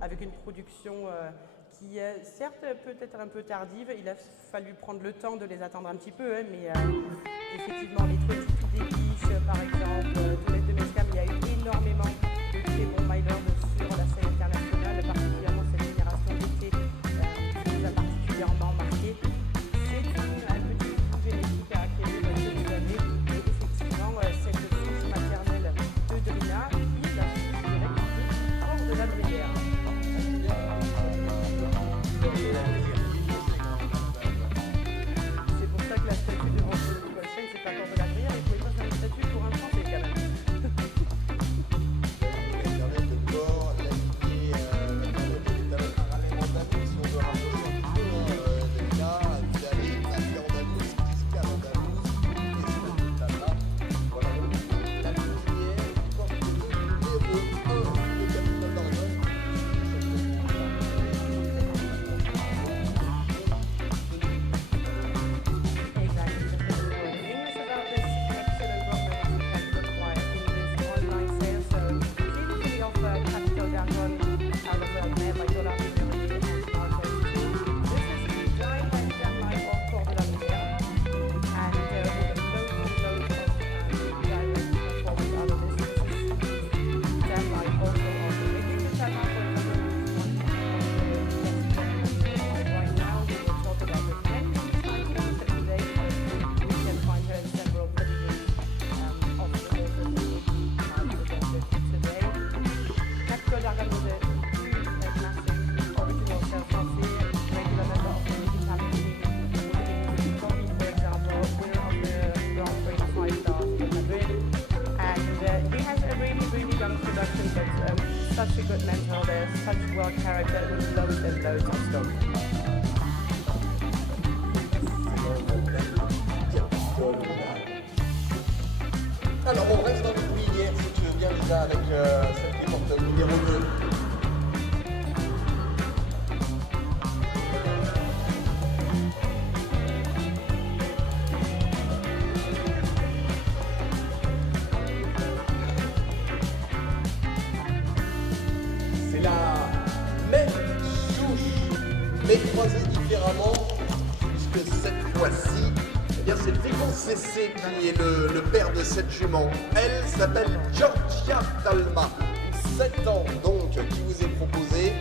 avec une production qui est certes peut-être un peu tardive. Il a fallu prendre le temps de les attendre un petit peu, hein, mais effectivement, les trucs des biches, par exemple, de Mescam, il y a eu énormément de très bons milers sur la scène internationale, particulièrement cette génération d'été qui nous a particulièrement marqué. C'est un petit coup génétique à acquérir au fil des années, et effectivement, cette souche maternelle de Drina, il a su direct hors de la bruyère. C'est pour ça que la statue devant le Golchen, c'est pas encore de la bruyère, il pouvait pas faire une statue pour un Français quand même. Such a good mentor, there's such well character with loads and loads of stuff. Alors on reste dans le hier, si tu veux bien Lisa, avec celle qui porte le numéro 2. Mais croisés différemment, puisque cette fois-ci, eh bien c'est le Vigo CC qui est le père de cette jument. Elle s'appelle Georgia Talma, 7 ans donc, qui vous est proposée,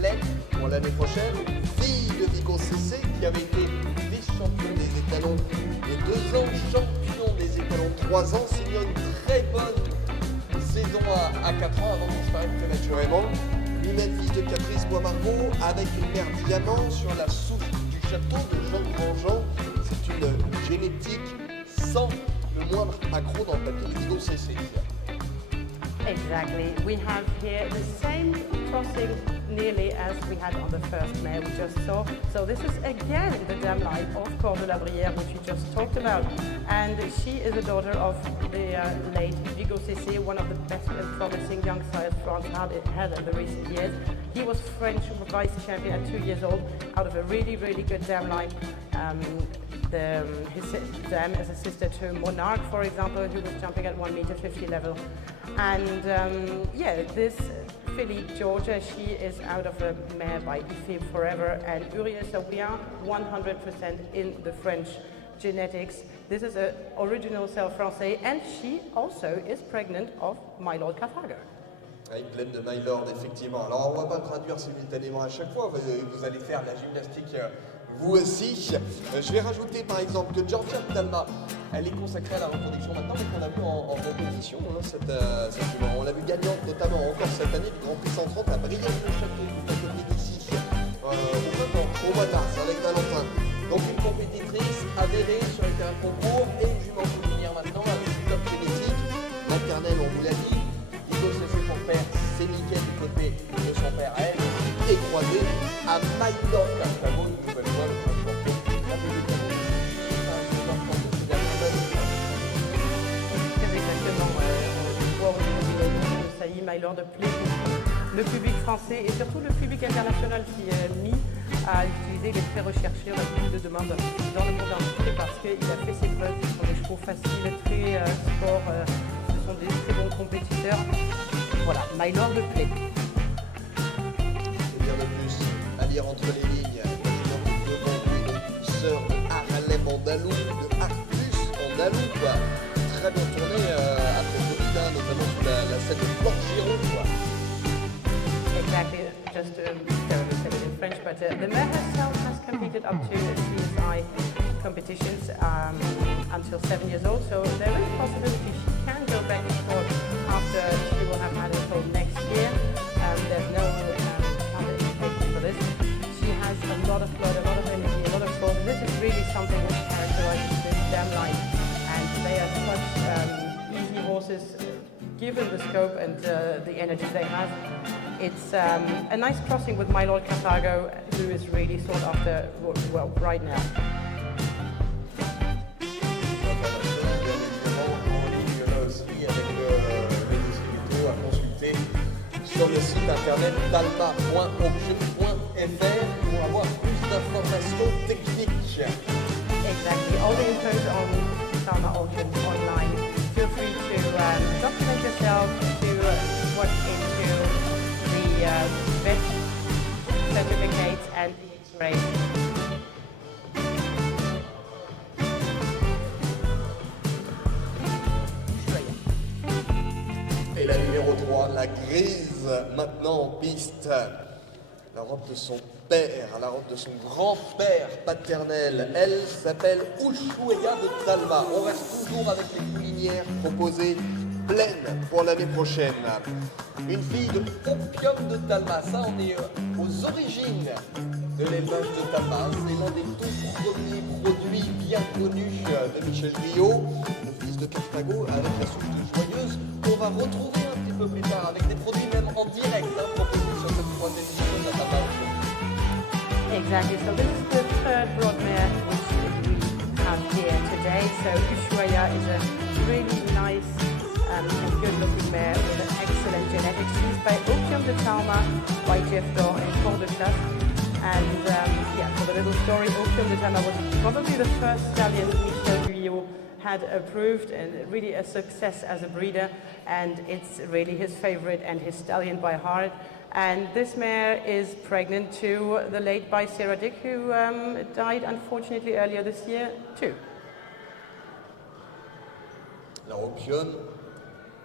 pleine pour l'année prochaine, fille de Vigo CC qui avait été vice-champion des étalons et 2 ans champion des étalons, 3 ans, signant une très bonne saison à 4 ans avant de disparaître prématurément. Lui-même fils de Caprice Bois-Margot, avec une mère diamant sur la souche du château de Jean Grandjean. C'est une génétique sans le moindre accro dans le papier Vigo CC. Exactly. We have here the same crossing nearly as we had on the first mare we just saw. So this is again the dam line of Cor de la Brière, which we just talked about. And she is a daughter of the late Vigo CC, one of the best and promising young sires France had in the recent years. He was French vice champion at 2 years old out of a really, really good dam line. His dam is a sister to Monarch, for example, who was jumping at 1.50 m level. And yeah, this filly, Georgia, she is out of a mare by Ife Forever, and Urias Awia, 100% in the French genetics. This is an original cell français, and she also is pregnant of my Lord Carthager. Une pleine de My Lord, effectivement. Alors, on ne va pas traduire simultanément à chaque fois, vous allez faire de la gymnastique vous aussi. Je vais rajouter par exemple que Georgia Talma, elle est consacrée à la reproduction maintenant, mais qu'on a vu en compétition, cette jument. On l'a vu gagnante notamment encore cette année du Grand Prix 130 à Brienne-le-Château, tout à côté d'ici, au mois de mars, avec Valentin. Donc une compétitrice avérée sur les terrains de concours et une jument coutumière maintenant avec une top génétique. Maternelle, on vous l'a dit. C'est son père, c'est Mickaël du côté de son père, elle, et croisée à Maïdorca, la bonne nouvelle fois, le prince champion. Très exactement, on voit au niveau de Sailly, My Lord plaît le public français et surtout le public international qui est mis à utiliser les très recherchés. On a beaucoup de demandes dans le monde entier parce qu'il a fait ses preuves sur des chevaux faciles, très sport. Ce sont des très bons compétiteurs. Voilà, My Lord plaît. lire entre les lignes. Sœur de Harlem Andalou, de Arcus Andalou, quoi. Très bien tourné après Covid, notamment sous la scène de Florgiron, quoi. Exactly, just to say it in French, but the mare herself has competed up to CSI competitions until 7 years old, so there is a possibility she can go back and forth after she will have had it for next year. There's no counter-indication for this. She has a lot of blood, a lot of energy, a lot of force. This is really something which characterizes this dam line, and they are such easy horses, given the scope and the energy they have. It's a nice crossing with My Lord Carthago, who is really sought after well right now. Sur le site internet talma.auction.fr pour avoir plus d'informations techniques. Exactly, all the info is on Talma Auction online. Feel free to document yourself, to watch into the vet certificates and the X-rays. Et la numéro 3, la grise, maintenant en piste. La robe de son père, la robe de son grand-père paternel. Elle s'appelle Ushuaïa de Talma. On reste toujours avec les poulinières proposées pleines pour l'année prochaine. Une fille de Opium de Talma. Ça, on est aux origines de l'élevage de Talma. C'est l'un des tout premiers produits bien connus de Michel Guyot, le fils de Carthago, avec la soupe joyeuse, qu'on va retrouver un petit peu plus tard avec des produits même en direct proposés sur cette troisième édition de la Talma Auction. Exactly, so this is the third brood mare which we have here today. So Ushuaïa is a really nice and good-looking mare with an excellent genetics. She's by Opium de Talma by Jeff Dor in Port-de-Chasse. And for the little story, Opium de Talma was probably the first stallion Michel Guyot had approved, and really a success as a breeder, and it's really his favorite and his stallion by heart. And this mare is pregnant to the late by Sarah Dick, who died unfortunately earlier this year too. La Opium,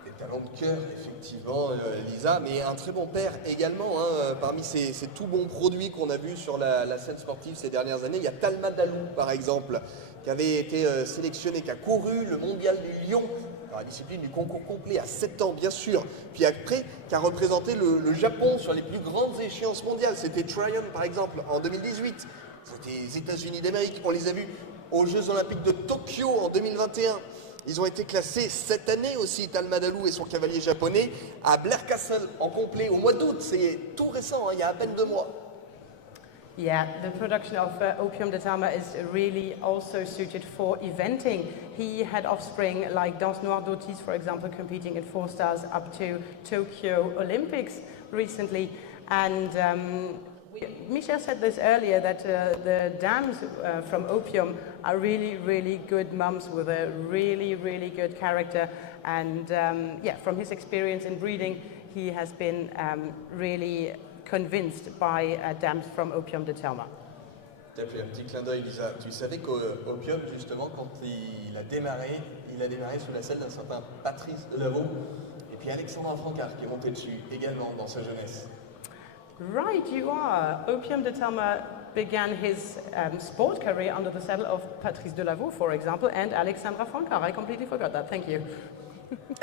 des talents de cœur, effectivement, Lisa, mais un très bon père également. Parmi ces tout bons produits qu'on a vus sur la scène sportive ces dernières années, il y a Talma Dalou, par exemple, qui avait été sélectionné, qui a couru le mondial du Lion, dans la discipline du concours complet à 7 ans, bien sûr. Puis après, qui a représenté le Japon sur les plus grandes échéances mondiales. C'était Tryon, par exemple, en 2018. C'était les États-Unis d'Amérique. On les a vus aux Jeux Olympiques de Tokyo en 2021. Ils ont été classés cette année aussi, Talma Dalou et son cavalier japonais, à Blair Castle en complet au mois d'août. C'est tout récent, il y a à peine 2 mois. Yeah, the production of Opium de Talma is really also suited for eventing. He had offspring like Danse Noire d'Otis, for example, competing in 4 stars up to Tokyo Olympics recently. And Michel said this earlier, that the dams from Opium are really, really good mums with a really, really good character. And from his experience in breeding, he has been really convinced by dams from Opium de Talma. Tu as fait un petit clin d'œil, Lisa. Tu savais qu'Opium, justement, quand il a démarré sous la selle d'un certain Patrice Delavaux, et puis Alexandra Francard qui est monté dessus également dans sa jeunesse. Right, you are. Opium de Talma began his sport career under the saddle of Patrice Delavaux, for example, and Alexandra Francard. I completely forgot that. Thank you.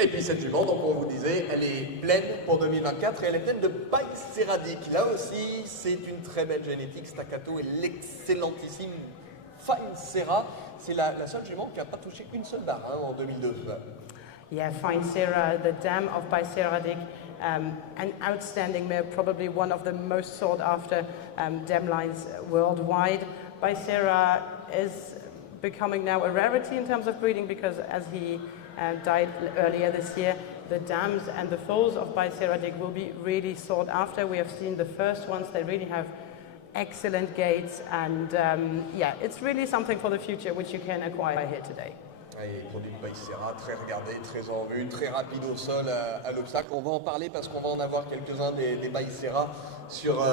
Et puis cette jument, donc on vous disait, elle est pleine pour 2024 et elle est pleine de paille céradique. Là aussi, c'est une très belle génétique, staccato et l'excellentissime Fine Serra. C'est la seule jument qui n'a pas touché une seule barre en 2002. Yeah, Fine Serra, the dam of Biceratic, an outstanding mare, probably one of the most sought after dam lines worldwide. Bicera is becoming now a rarity in terms of breeding because as he died earlier this year, the dams and the foals of Biceratic will be really sought after. We have seen the first ones, they really have excellent gaits, and it's really something for the future which you can acquire here today. Et produit de Baïsera, très regardé, très en vue, très rapide au sol à l'obstacle. On va en parler parce qu'on va en avoir quelques-uns des Baïsera sur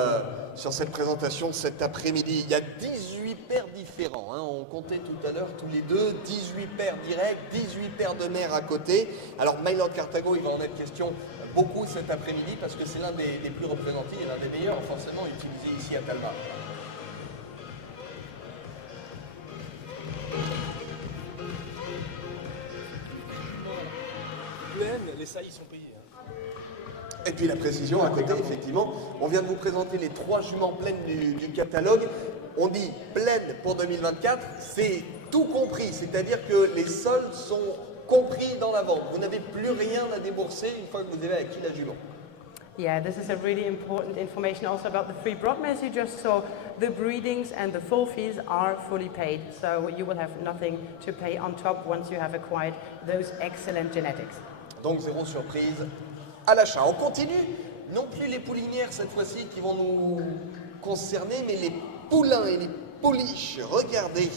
cette présentation cet après-midi. Il y a 18 paires différents, hein. On comptait tout à l'heure tous les deux, 18 paires directes, 18 paires de mers à côté. Alors Mylord Cartago, il va en être question beaucoup cet après-midi parce que c'est l'un des plus représentés et l'un des meilleurs forcément utilisés ici à Talma. Les saillies sont payées. Et puis la précision à côté, effectivement, on vient de vous présenter les 3 juments pleines du catalogue. On dit pleine pour 2024, c'est tout compris, c'est-à-dire que les soldes sont compris dans la vente. Vous n'avez plus rien à débourser une fois que vous avez acquis la jument. Yeah, this is a really important information also about the 3 broodmares you just saw. The breedings and the full fees are fully paid, so you will have nothing to pay on top once you have acquired those excellent genetics. Donc zéro surprise à l'achat. On continue, non plus les poulinières cette fois-ci qui vont nous concerner, mais les poulains et les pouliches. Regardez,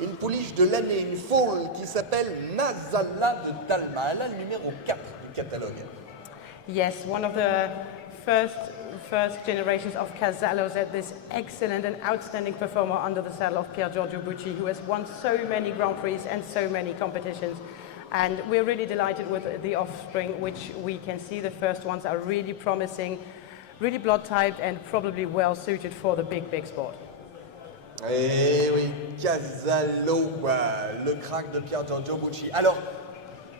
une pouliche de l'année, une foal qui s'appelle Nazala de Talma. Elle a le numéro 4 du catalogue. Yes, one of the first generations of Casallos at this excellent and outstanding performer under the saddle of Pier Giorgio Bucci, who has won so many Grand Prix and so many competitions. And we're really delighted with the offspring, which we can see the first ones are really promising, really blood-typed and probably well suited for the big sport. Eh oui, Casallo, le crack de Pier Giorgio Bucci. Alors,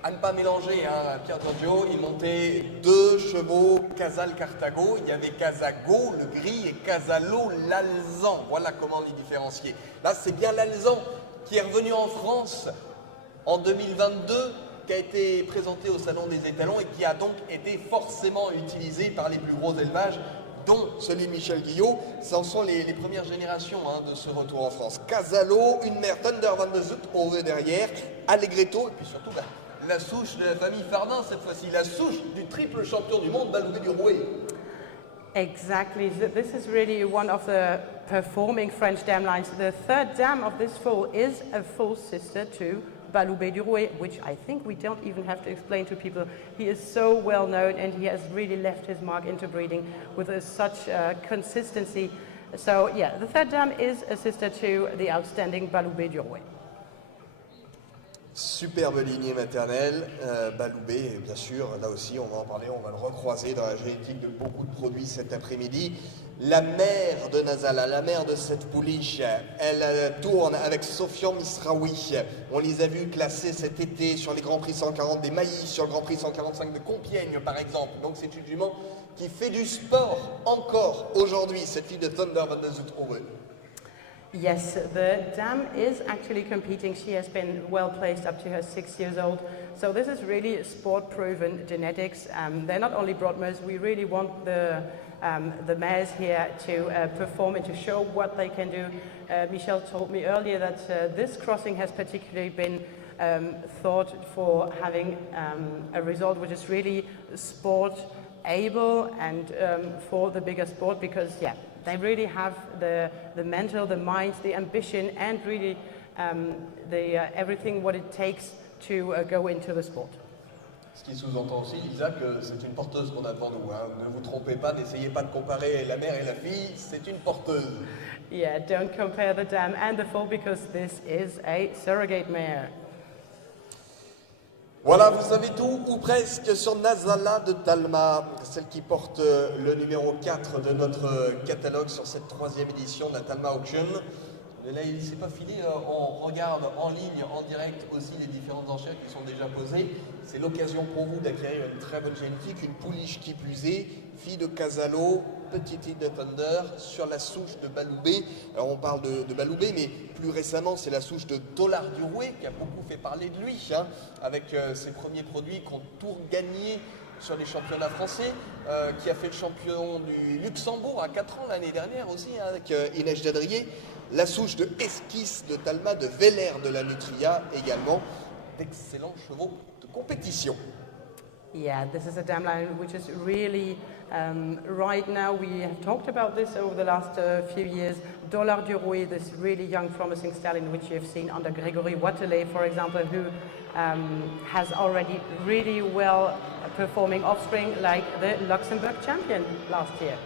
à ne pas mélanger, hein, Pier Giorgio, il montait 2 chevaux Casal Cartago, il y avait Casago, le gris, et Casallo, l'alezan. Voilà comment les différencier. Là, c'est bien l'alezan qui est revenu en France en 2022, qui a été présenté au Salon des Étalons et qui a donc été forcément utilisé par les plus gros élevages, dont celui de Michel Guillot. Ce sont les premières générations, hein, de ce retour en France. Casallo, une mère Thunder van de Zoet au V derrière, Allegretto, et puis surtout la souche de la famille Fardin cette fois-ci, la souche du triple champion du monde, Baloubet du Rouet. Exactly. This is really one of the performing French dam lines. The 3rd dam of this foal is a full sister to Baloubet du Rouet, which I think we don't even have to explain to people. He is so well known and he has really left his mark into breeding with such consistency. So yeah, the 3rd dam is a sister to the outstanding Baloubet du Rouet. Superbe lignée maternelle, Baloubet, bien sûr, là aussi on va en parler, on va le recroiser dans la génétique de beaucoup de produits cet après-midi. La mère de Nazala, la mère de cette pouliche, elle tourne avec Sofian Misraoui. On les a vus classer cet été sur les Grands Prix 140 des Maillis, sur le Grand Prix 145 de Compiègne par exemple. Donc c'est une jument qui fait du sport encore aujourd'hui, cette fille de Thunder van de Zoet. Yes, the dam is actually competing. She has been well placed up to her 6 years old. So this is really sport-proven genetics. They're not only broodmares. We really want the mares here to perform and to show what they can do. Michel told me earlier that this crossing has particularly been thought for having a result which is really sport-able and for the bigger sport because, yeah, they really have the mental, the mind, the ambition, and really everything what it takes to go into the sport. Ce qui sous-entend aussi, Lisa, que c'est une porteuse qu'on a devant nous. Hein. Ne vous trompez pas, n'essayez pas de comparer la mère et la fille, c'est une porteuse. Yeah, don't compare the dam and the foal because this is a surrogate mare. Voilà, vous savez tout, ou presque, sur Nazala de Talma, celle qui porte le numéro 4 de notre catalogue sur cette 3e édition de la Talma Auction. Mais là, il ne s'est pas fini, on regarde en ligne, en direct aussi les différentes enchères qui sont déjà posées. C'est l'occasion pour vous d'acquérir une très bonne génétique, une pouliche qui plus est, fille de Casallo, petite fille de Thunder, sur la souche de Baloubet. Alors on parle de Baloubet, mais plus récemment c'est la souche de Dollar du Rouet qui a beaucoup fait parler de lui, hein, avec ses premiers produits qui ont tout gagné sur les championnats français, qui a fait le champion du Luxembourg à 4 ans l'année dernière aussi, hein, avec Inès Jadrier. La souche de Esquisse de Talma, de Veller de la Nutria également, d'excellents chevaux de compétition. Yeah, this is a dam line which is really right now. We have talked about this over the last few years, Dollar du Rouet, this really young, promising stallion, which you have seen under Gregory Watelet, for example, who has already really well performing offspring like the Luxembourg champion last year.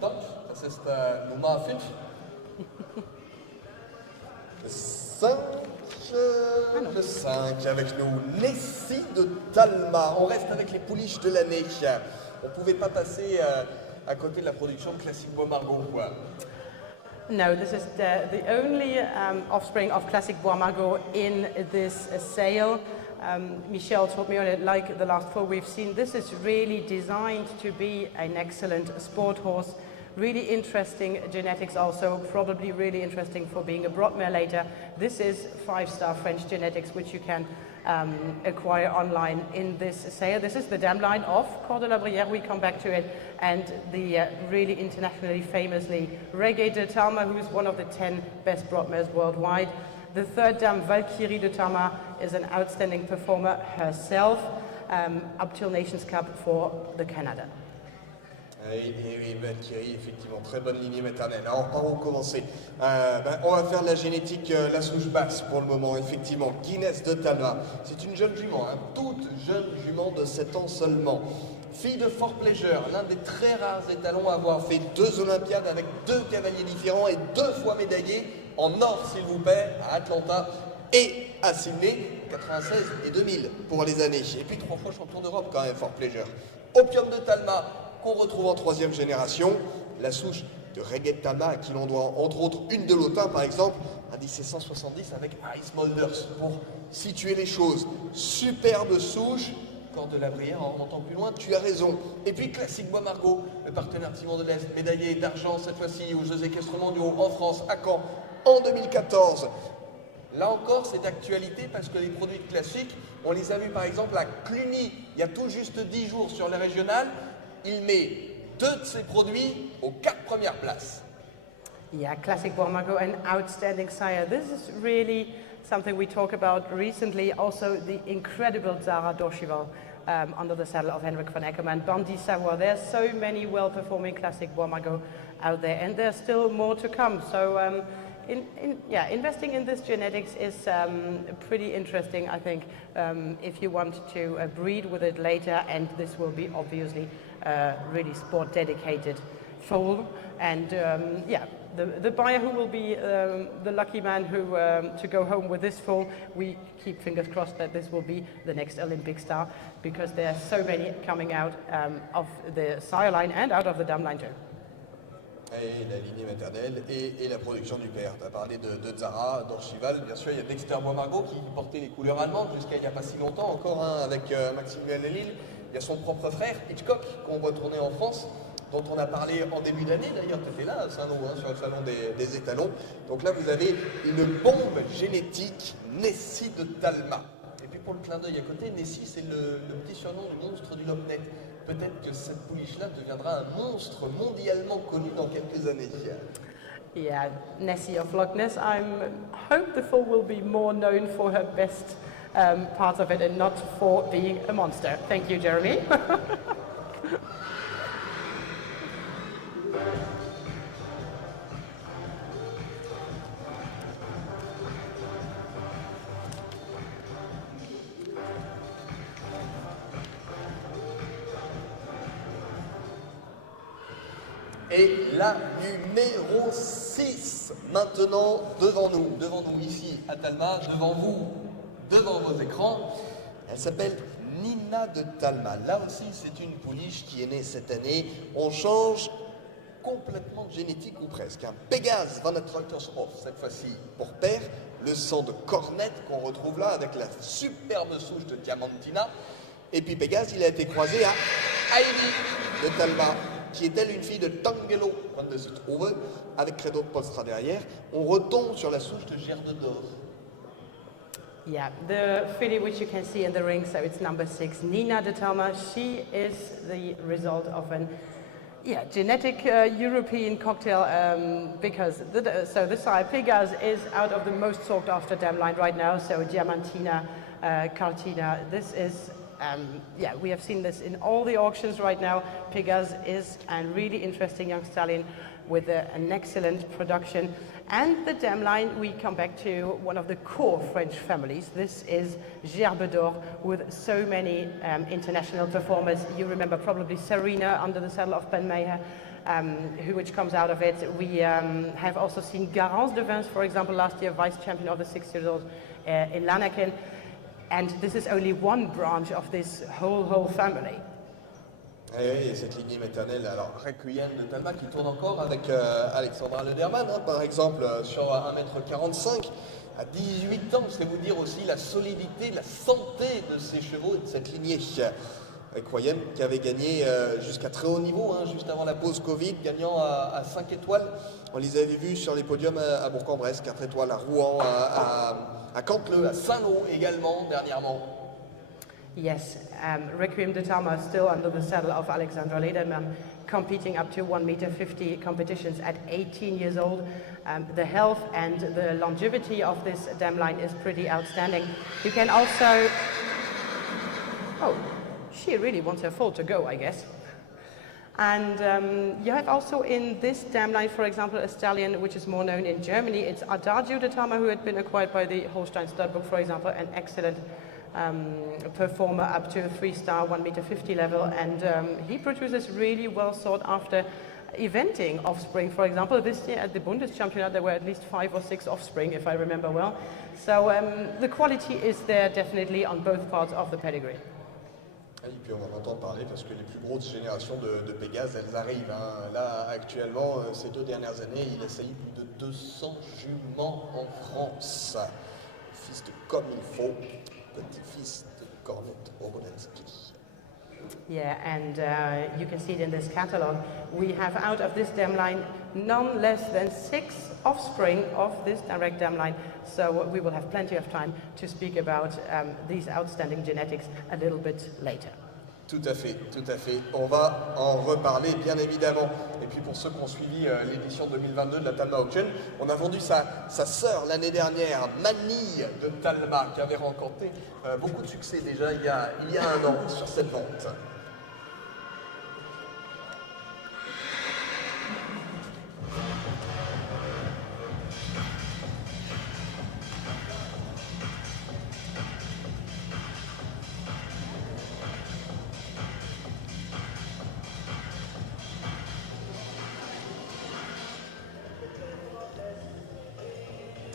Top, das ist Nummer 5. 5, le 5 avec nous, Nessie de Talma. On reste avec les pouliches de l'année. On ne pouvait pas passer à côté de la production de Classique Bois Margot, quoi. No, this is the only offspring of Classic Bois Margot in this sale. Michel told me on it, like the last four we've seen, this is really designed to be an excellent sport horse. Really interesting genetics also, probably really interesting for being a broodmare later. This is 5-star French genetics, which you can acquire online in this sale. This is the dam line of Cor de la Brière, we come back to it, and the really internationally famously Reggae de Talma, who is one of the 10 best broodmares worldwide. The third dam, Valkyrie de Talma, is an outstanding performer herself, up till Nations Cup for the Canada. Oui, Valkyrie, effectivement, très bonne lignée maternelle. Alors, par où commencer? On va faire de la génétique, la souche basse pour le moment, effectivement. Guinness de Talma, c'est une jeune jument, toute jeune jument de 7 ans seulement. Fille de Fort Pleasure, l'un des très rares étalons à avoir fait 2 Olympiades avec 2 cavaliers différents et 2 fois médaillés en or, s'il vous plaît, à Atlanta et à Sydney, 96 et 2000 pour les années. Et puis 3 fois champion d'Europe quand même, Fort Pleasure. Opium de Talma, qu'on retrouve en 3e génération, la souche de Reggae de Talma, à qui l'on doit entre autres une de l'Autun par exemple, un 1770 avec Ice Molders pour situer les choses. Superbe souche, Cor de la Brière en remontant plus loin, tu as raison. Et puis Classique Bois Margot, le partenaire Timon de l'Est, médaillé d'argent cette fois-ci aux Jeux équestres mondiaux en France, à Caen, en 2014. Là encore, c'est d'actualité parce que les produits classiques, on les a vus par exemple à Cluny, il y a tout juste 10 jours sur les régionales. Il met 2 de ses produits aux 4 premières places. Yeah, Classic Bois Margot, an outstanding sire. This is really something we talk about recently. Also, the incredible Zara d'Orchival under the saddle of Henrik van Eckermann, Bandit Savoie. There's so many well-performing Classic Bois Margot out there, and there's still more to come. So, investing in this genetics is pretty interesting, I think, if you want to breed with it later, and this will be obviously really sport dedicated foal, and the buyer who will be the lucky man who to go home with this foal, we keep fingers crossed that this will be the next Olympic star, because there are so many coming out of the sire line and out of the dam line too. Et la lignée maternelle et la production du père. Tu as parlé de Zara, d'Orchival, bien sûr il y a Dexter Bois Margot qui portait les couleurs allemandes jusqu'à il n'y a pas si longtemps, encore avec Maximilien Lille. Il y a son propre frère, Hitchcock, qu'on voit tourner en France, dont on a parlé en début d'année, d'ailleurs tu étais là à Saint-Lô, sur le salon des étalons. Donc là vous avez une bombe génétique, Nessie de Talma. Et puis pour le clin d'œil à côté, Nessie c'est le petit surnom du monstre du Loch Ness. Peut-être que cette pouliche-là deviendra un monstre mondialement connu dans quelques années. Yeah, Nessie of Loch Ness. I hope the foal will be more known for her best parts of it and not for being a monster. Thank you, Jeremy. Et la numéro 6, maintenant devant nous ici à Talma, devant vous, devant vos écrans. Elle s'appelle Nina de Talma. Là aussi, c'est une pouliche qui est née cette année. On change complètement de génétique ou presque. Pégase van het Reutershof, cette fois-ci pour père. Le sang de cornette qu'on retrouve là avec la superbe souche de Diamantina. Et puis Pégase, il a été croisé à Heidi de Talma, qui est elle une fille de Tangelo van de Zuidhoven, avec Credo de Polstra derrière. On retombe sur la souche de Gerbe d'Or. Yeah, the filly which you can see in the ring, so it's number 6, Nina de Talma. She is the result of an Yeah, genetic European cocktail because the sire Pégase is out of the most sought after dam line right now. So Diamantina, Cartina. This is we have seen this in all the auctions right now. Pégase is a really interesting young stallion with an excellent production. And the dam line, we come back to one of the core French families. This is Gerbe d'Or with so many international performers. You remember probably Serena under the saddle of Ben Meyer, which comes out of it. We have also seen Garance de Vins, for example, last year vice champion of the 6 years old in Lanaken. And this is only one branch of this whole family. Et cette lignée maternelle, alors Requiem de Talma qui tourne encore avec Alexandra Lederman, hein, par exemple, sur 1m45, à 18 ans, c'est vous dire aussi la solidité, la santé de ces chevaux et de cette lignée. Requiem qui avait gagné jusqu'à très haut niveau, hein, juste avant la pause Covid, gagnant à 5 étoiles. On les avait vus sur les podiums à Bourg-en-Bresse, 4 étoiles, à Rouen, à Cantleux, à Saint-Lô également dernièrement. Yes, Requiem de Talma still under the saddle of Alexandra Lederman, competing up to 1.50 m competitions at 18 years old. The health and the longevity of this dam line is pretty outstanding. You can also... Oh, she really wants her foal to go, I guess. And you have also in this dam line, for example, a stallion which is more known in Germany. It's Adagio de Talma, who had been acquired by the Holstein Studbook, for example, an excellent performer up to a 3-star 1.50 m level, and he produces really well sought after eventing offspring. For example, this year at the Bundeschampionat there were at least 5 or 6 offspring, if I remember well. So the quality is there definitely on both parts of the pedigree. Et puis on en entend parler parce que les plus grosses générations de Pégase, elles arrivent. Hein. Là, actuellement, ces 2 dernières années, il a sailli plus de 200 juments en France. Fils de comme il faut, petit-fils de Cornette Obolensky. Yeah, and you can see it in this catalogue. We have out of this dam line none less than 6 offspring of this direct dam line. So we will have plenty of time to speak about these outstanding genetics a little bit later. Tout à fait, tout à fait. On va en reparler, bien évidemment. Et puis pour ceux qui ont suivi l'édition 2022 de la Talma Auction, on a vendu sa sœur l'année dernière, Manille de Talma, qui avait rencontré beaucoup de succès déjà il y a 1 an sur cette vente.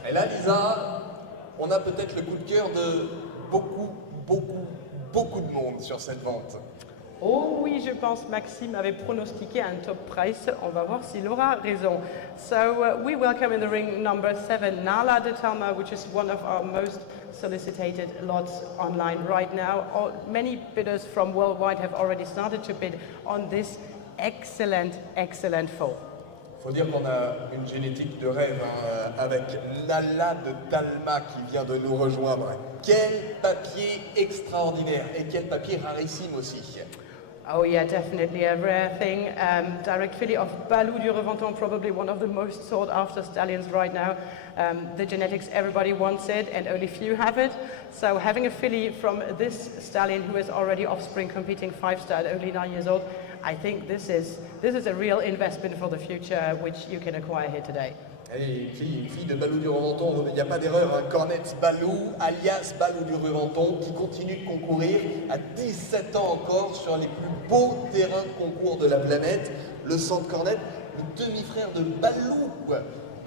Et là, Lisa, on a peut-être le coup de cœur de beaucoup de monde sur cette vente. Oh oui, je pense Maxime avait pronostiqué un top price. On va voir s'il aura raison. So we welcome in the ring number 7, Nala de Talma, which is one of our most solicited lots online right now. Many bidders from worldwide have already started to bid on this excellent foal. Il faut dire qu'on a une génétique de rêve hein, avec Nala de Talma qui vient de nous rejoindre. Quel papier extraordinaire et quel papier rarissime aussi. Oh yeah, definitely a rare thing. Direct filly of Balou du Reventon, probably one of the most sought after stallions right now. The genetics, everybody wants it and only few have it. So having a filly from this stallion who is already offspring competing 5-star at only 9 years old, I think this is a real investment for the future which you can acquire here today. Et une fille de Balou du Reventon, il n'y a pas d'erreur, hein. Cornette Balou, alias Balou du Reventon, qui continue de concourir à 17 ans encore sur les plus beaux terrains de concours de la planète. Le centre Cornette, le demi-frère de Balou,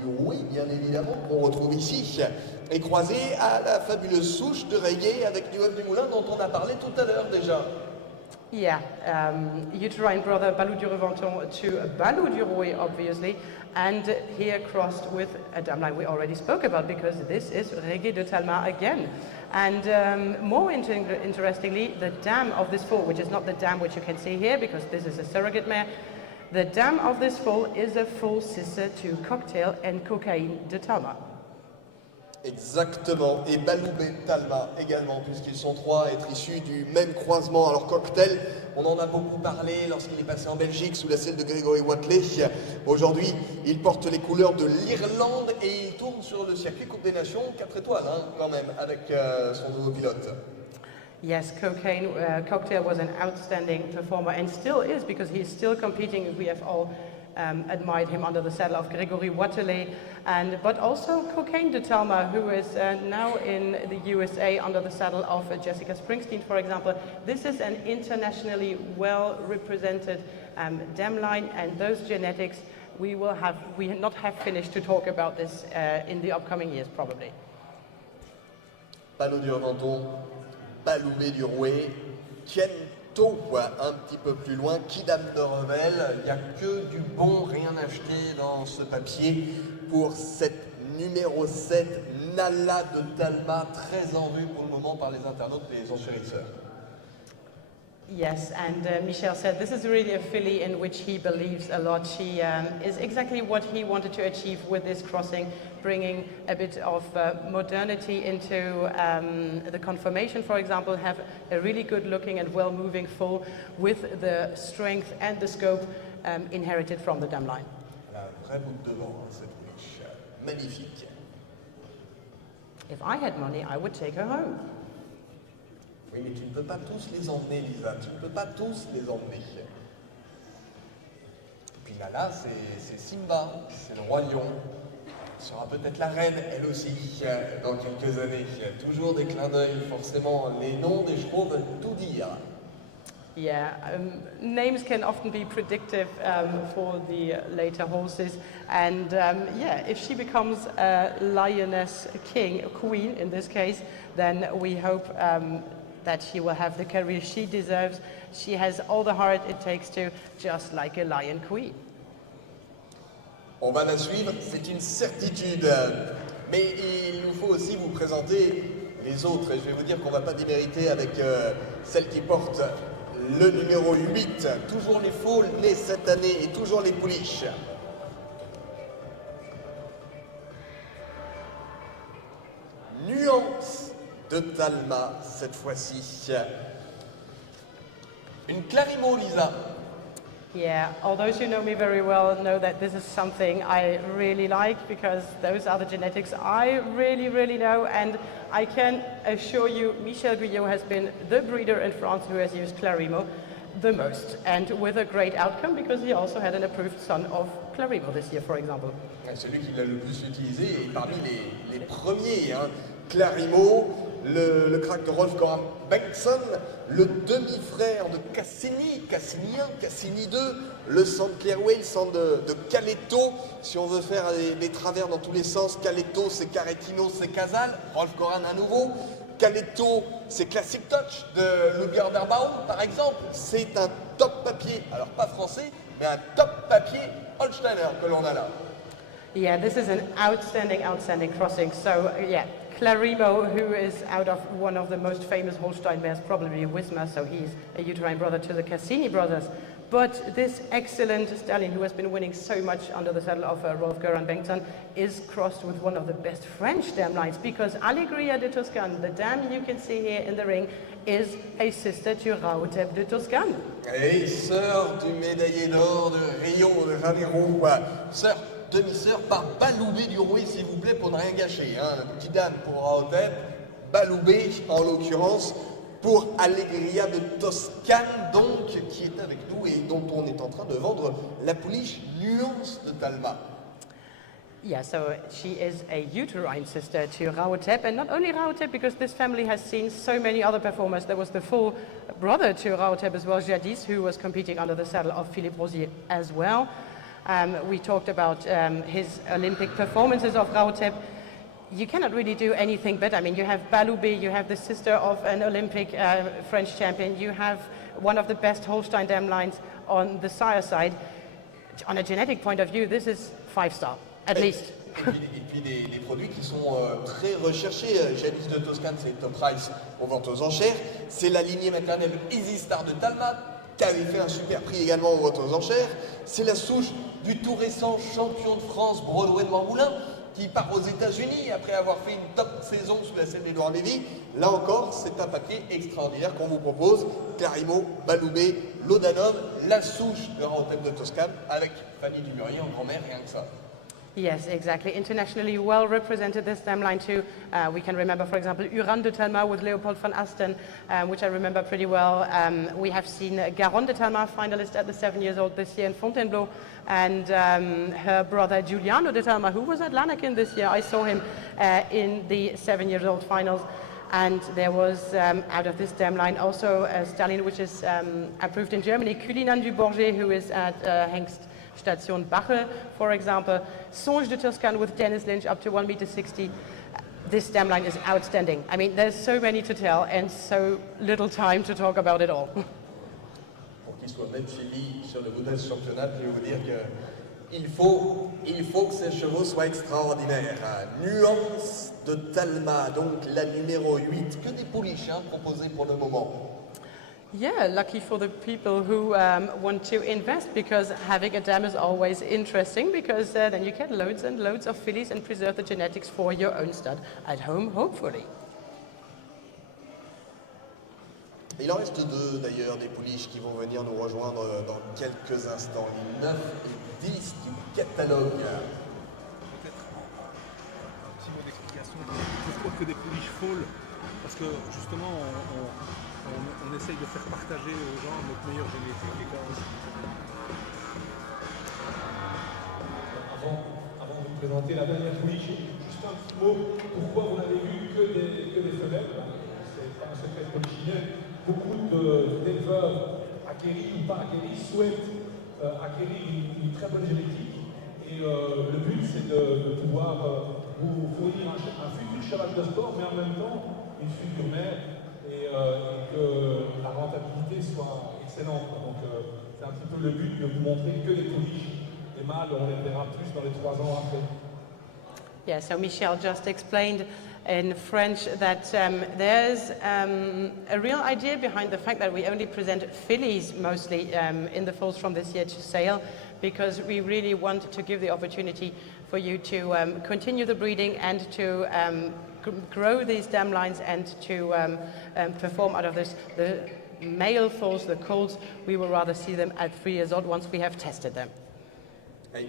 oui bien évidemment, qu'on retrouve ici, est croisé à la fabuleuse souche de Rayé avec du Web du Moulin dont on a parlé tout à l'heure déjà. Yeah, uterine brother Balou du Reventon to Balou du Rouet, obviously, and here crossed with a dam line we already spoke about because this is Reggae de Talma again. And more interestingly, the dam of this foal, which is not the dam which you can see here because this is a surrogate mare, the dam of this foal is a full sister to Cocktail and Cocaine de Talma. Exactement, et Baloubet Talma également, puisqu'ils sont trois à être issus du même croisement. Alors Cocktail, on en a beaucoup parlé lorsqu'il est passé en Belgique sous la selle de Grégory Watley. Aujourd'hui, il porte les couleurs de l'Irlande et il tourne sur le circuit Coupe des Nations, 4 étoiles quand même, avec son nouveau pilote. Yes, Cocktail was an outstanding performer and still is, because he's still competing. We have all admired him under the saddle of Grégory Watley, but also Cocaine de Talma, who is now in the USA under the saddle of Jessica Springsteen, for example. This is an internationally well represented dam line, and those genetics we not have finished to talk about this in the upcoming years, probably. Panneau du Reventon, Baloubet du Rouet, Kento, un petit peu plus loin, Kidam de Revel. Il n'y a que du bon, rien acheté dans ce papier pour cette numéro 7, Nala de Talma, très en vue pour le moment par les internautes et les enchérisseurs. Yes, and Michel said this is really a filly in which he believes a lot. She is exactly what he wanted to achieve with this crossing, bringing a bit of modernity into the conformation, for example, have a really good looking and well moving foal with the strength and the scope inherited from the dam line. Elle a un vrai bout de devant, cette pouliche. Magnifique. If I had money, I would take her home. Oui, mais tu ne peux pas tous les emmener, Lisa. Tu ne peux pas tous les emmener. Et puis Nala, c'est Simba, c'est le roi lion. Elle sera peut-être la reine, elle aussi, dans quelques années. Toujours des clins d'œil, forcément. Les noms des chevaux veulent tout dire. Yeah, names can often be predictive for the later horses, and yeah, if she becomes a lioness king, a queen in this case, then we hope that she will have the career she deserves. She has all the heart it takes to, just like a lion queen. On va la suivre, c'est une certitude. Mais il nous faut aussi vous présenter les autres. Et je vais vous dire qu'on ne va pas démériter avec celle qui porte le numéro 8. Toujours les faules nés cette année et toujours les pouliches. Nuance de Talma cette fois-ci. Une Clarimo, Lisa. Yeah, all those who know me very well know that this is something I really like, because those are the genetics I really know, and I can assure you Michel Guyot has been the breeder in France who has used Clarimo the most, and with a great outcome, because he also had an approved son of Clarimo this year, for example. Celui qui l'a le plus utilisé et parmi les premiers, Clarimo, le crack de Rolf Goran Bengtsson, le demi-frère de Cassini, Cassini 1, Cassini 2, le sang de Clearway, le sang de Caletto. Si on veut faire les travers dans tous les sens, Caletto c'est Caretino, c'est Casal, Rolf Goran à nouveau. Caletto c'est Classic Touch de Lugerderbaum par exemple. C'est un top papier, alors pas français, mais un top papier Holsteiner que l'on a là. Yeah, this is an outstanding crossing. So yeah, Clarimo, who is out of one of the most famous Holstein mares, probably Wismar, so he's a uterine brother to the Cassini brothers. But this excellent stallion, who has been winning so much under the saddle of Rolf Goran Bengtsson, is crossed with one of the best French dam lines, because Allegria de Toscane, the dam you can see here in the ring, is a sister to Rautep de Toscane. Et sœur du médaillé d'or de Rio de Janeiro, sœur, demi-sœur par Baloubet du Rouet, s'il vous plaît, pour ne rien gâcher. La petite dame pour Rautep, Baloubet en l'occurrence pour Allegria de Toscane, donc, qui est avec nous et dont on est en train de vendre la pouliche Nuance de Talma. Yeah, so she is a uterine sister to Rautep, and not only Rautep, because this family has seen so many other performers. There was the full brother to Rautep as well, Jadis, who was competing under the saddle of Philippe Rosier as well. We talked about his Olympic performances of Rautep. You cannot really do anything better. I mean, you have Baloubet, you have the sister of an Olympic French champion, you have one of the best Holstein dam lines on the sire side. On a genetic point of view, this is 5-star, at least. Et puis des produits qui sont très recherchés. Jadis de Toscane, c'est top price aux ventes aux enchères. C'est la lignée maternelle Easy Star de Talma, qui avait fait un super prix également aux ventes aux enchères. C'est la souche du tout récent champion de France Broadway de Mormoulin, qui part aux États-Unis après avoir fait une top saison sous la selle d'Edouard Lévy. Là encore, c'est un papier extraordinaire qu'on vous propose. Clarimo, Baloubet, Laudanum, la souche de Octobre de Toscane avec Fanny Dumurier en grand-mère, rien que ça. Yes, exactly. Internationally well represented this stem line too. We can remember, for example, Uran de Talma with Leopold van Asten, which I remember pretty well. We have seen Garonne de Talma, finalist at the 7 years old this year in Fontainebleau, and her brother Giuliano de Talma, who was at Lanaken this year. I saw him in the 7 years old finals. And there was, out of this stem line, also a stallion which is approved in Germany, Culinan du Bourget, who is at Hengst Station Bache, for example. Songe de Toscane with Dennis Lynch up to 1.60 m. This stem line is outstanding. I mean, there's so many to tell and so little time to talk about it all. Pour qu'il soit maître Chili sur le modèle championnat, je vais vous dire qu'il faut que ces chevaux soient extraordinaires. Nuance de Talma, donc la numéro 8, que des pouliches proposées pour le moment. Yeah, lucky for the people who want to invest, because having a dam is always interesting, because then you get loads and loads of fillies and preserve the genetics for your own stud at home, hopefully. Il en reste deux d'ailleurs, des pouliches qui vont venir nous rejoindre dans quelques instants, les 9 et 10 du catalogue. Peut-être un petit mot d'explication. Pourquoi que des pouliches folles? Parce que justement, on essaye de faire partager aux gens notre meilleure génétique. Et avant de vous présenter la dernière pouliche, juste un petit mot. Pourquoi vous n'avez vu que des femelles? C'est pas un secret polichinelle. Beaucoup d'éleveurs acquéris ou pas acquéris souhaitent acquérir une très bonne génétique. Et le but, c'est de pouvoir vous fournir un futur cheval de sport, mais en même temps une future mère, et que la rentabilité soit excellente. Donc c'est un petit peu le but de vous montrer que les pouliches, les mâles, on les verra plus dans les 3 ans après. Yeah, so Michel just explained in French that there's a real idea behind the fact that we only present fillies mostly in the foals from this year to sale, because we really want to give the opportunity for you to continue the breeding and to grow these dam lines and to perform out of this. The male foals, the colts, we will rather see them at 3 years old once we have tested them.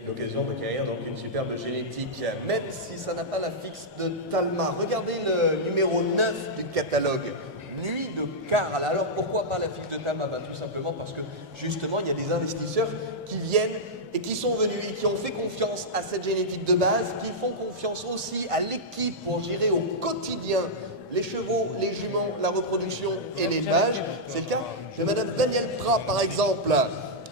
L'occasion d'acquérir donc une superbe génétique, même si ça n'a pas la fixe de Talma. Regardez le numéro 9 du catalogue, Nuit de Carl. Alors pourquoi pas la fixe de Talma? Tout simplement parce que justement il y a des investisseurs qui viennent et qui sont venus et qui ont fait confiance à cette génétique de base, qui font confiance aussi à l'équipe pour gérer au quotidien les chevaux, les juments, la reproduction et l'élevage. C'est le cas de Madame Danielle Prat par exemple,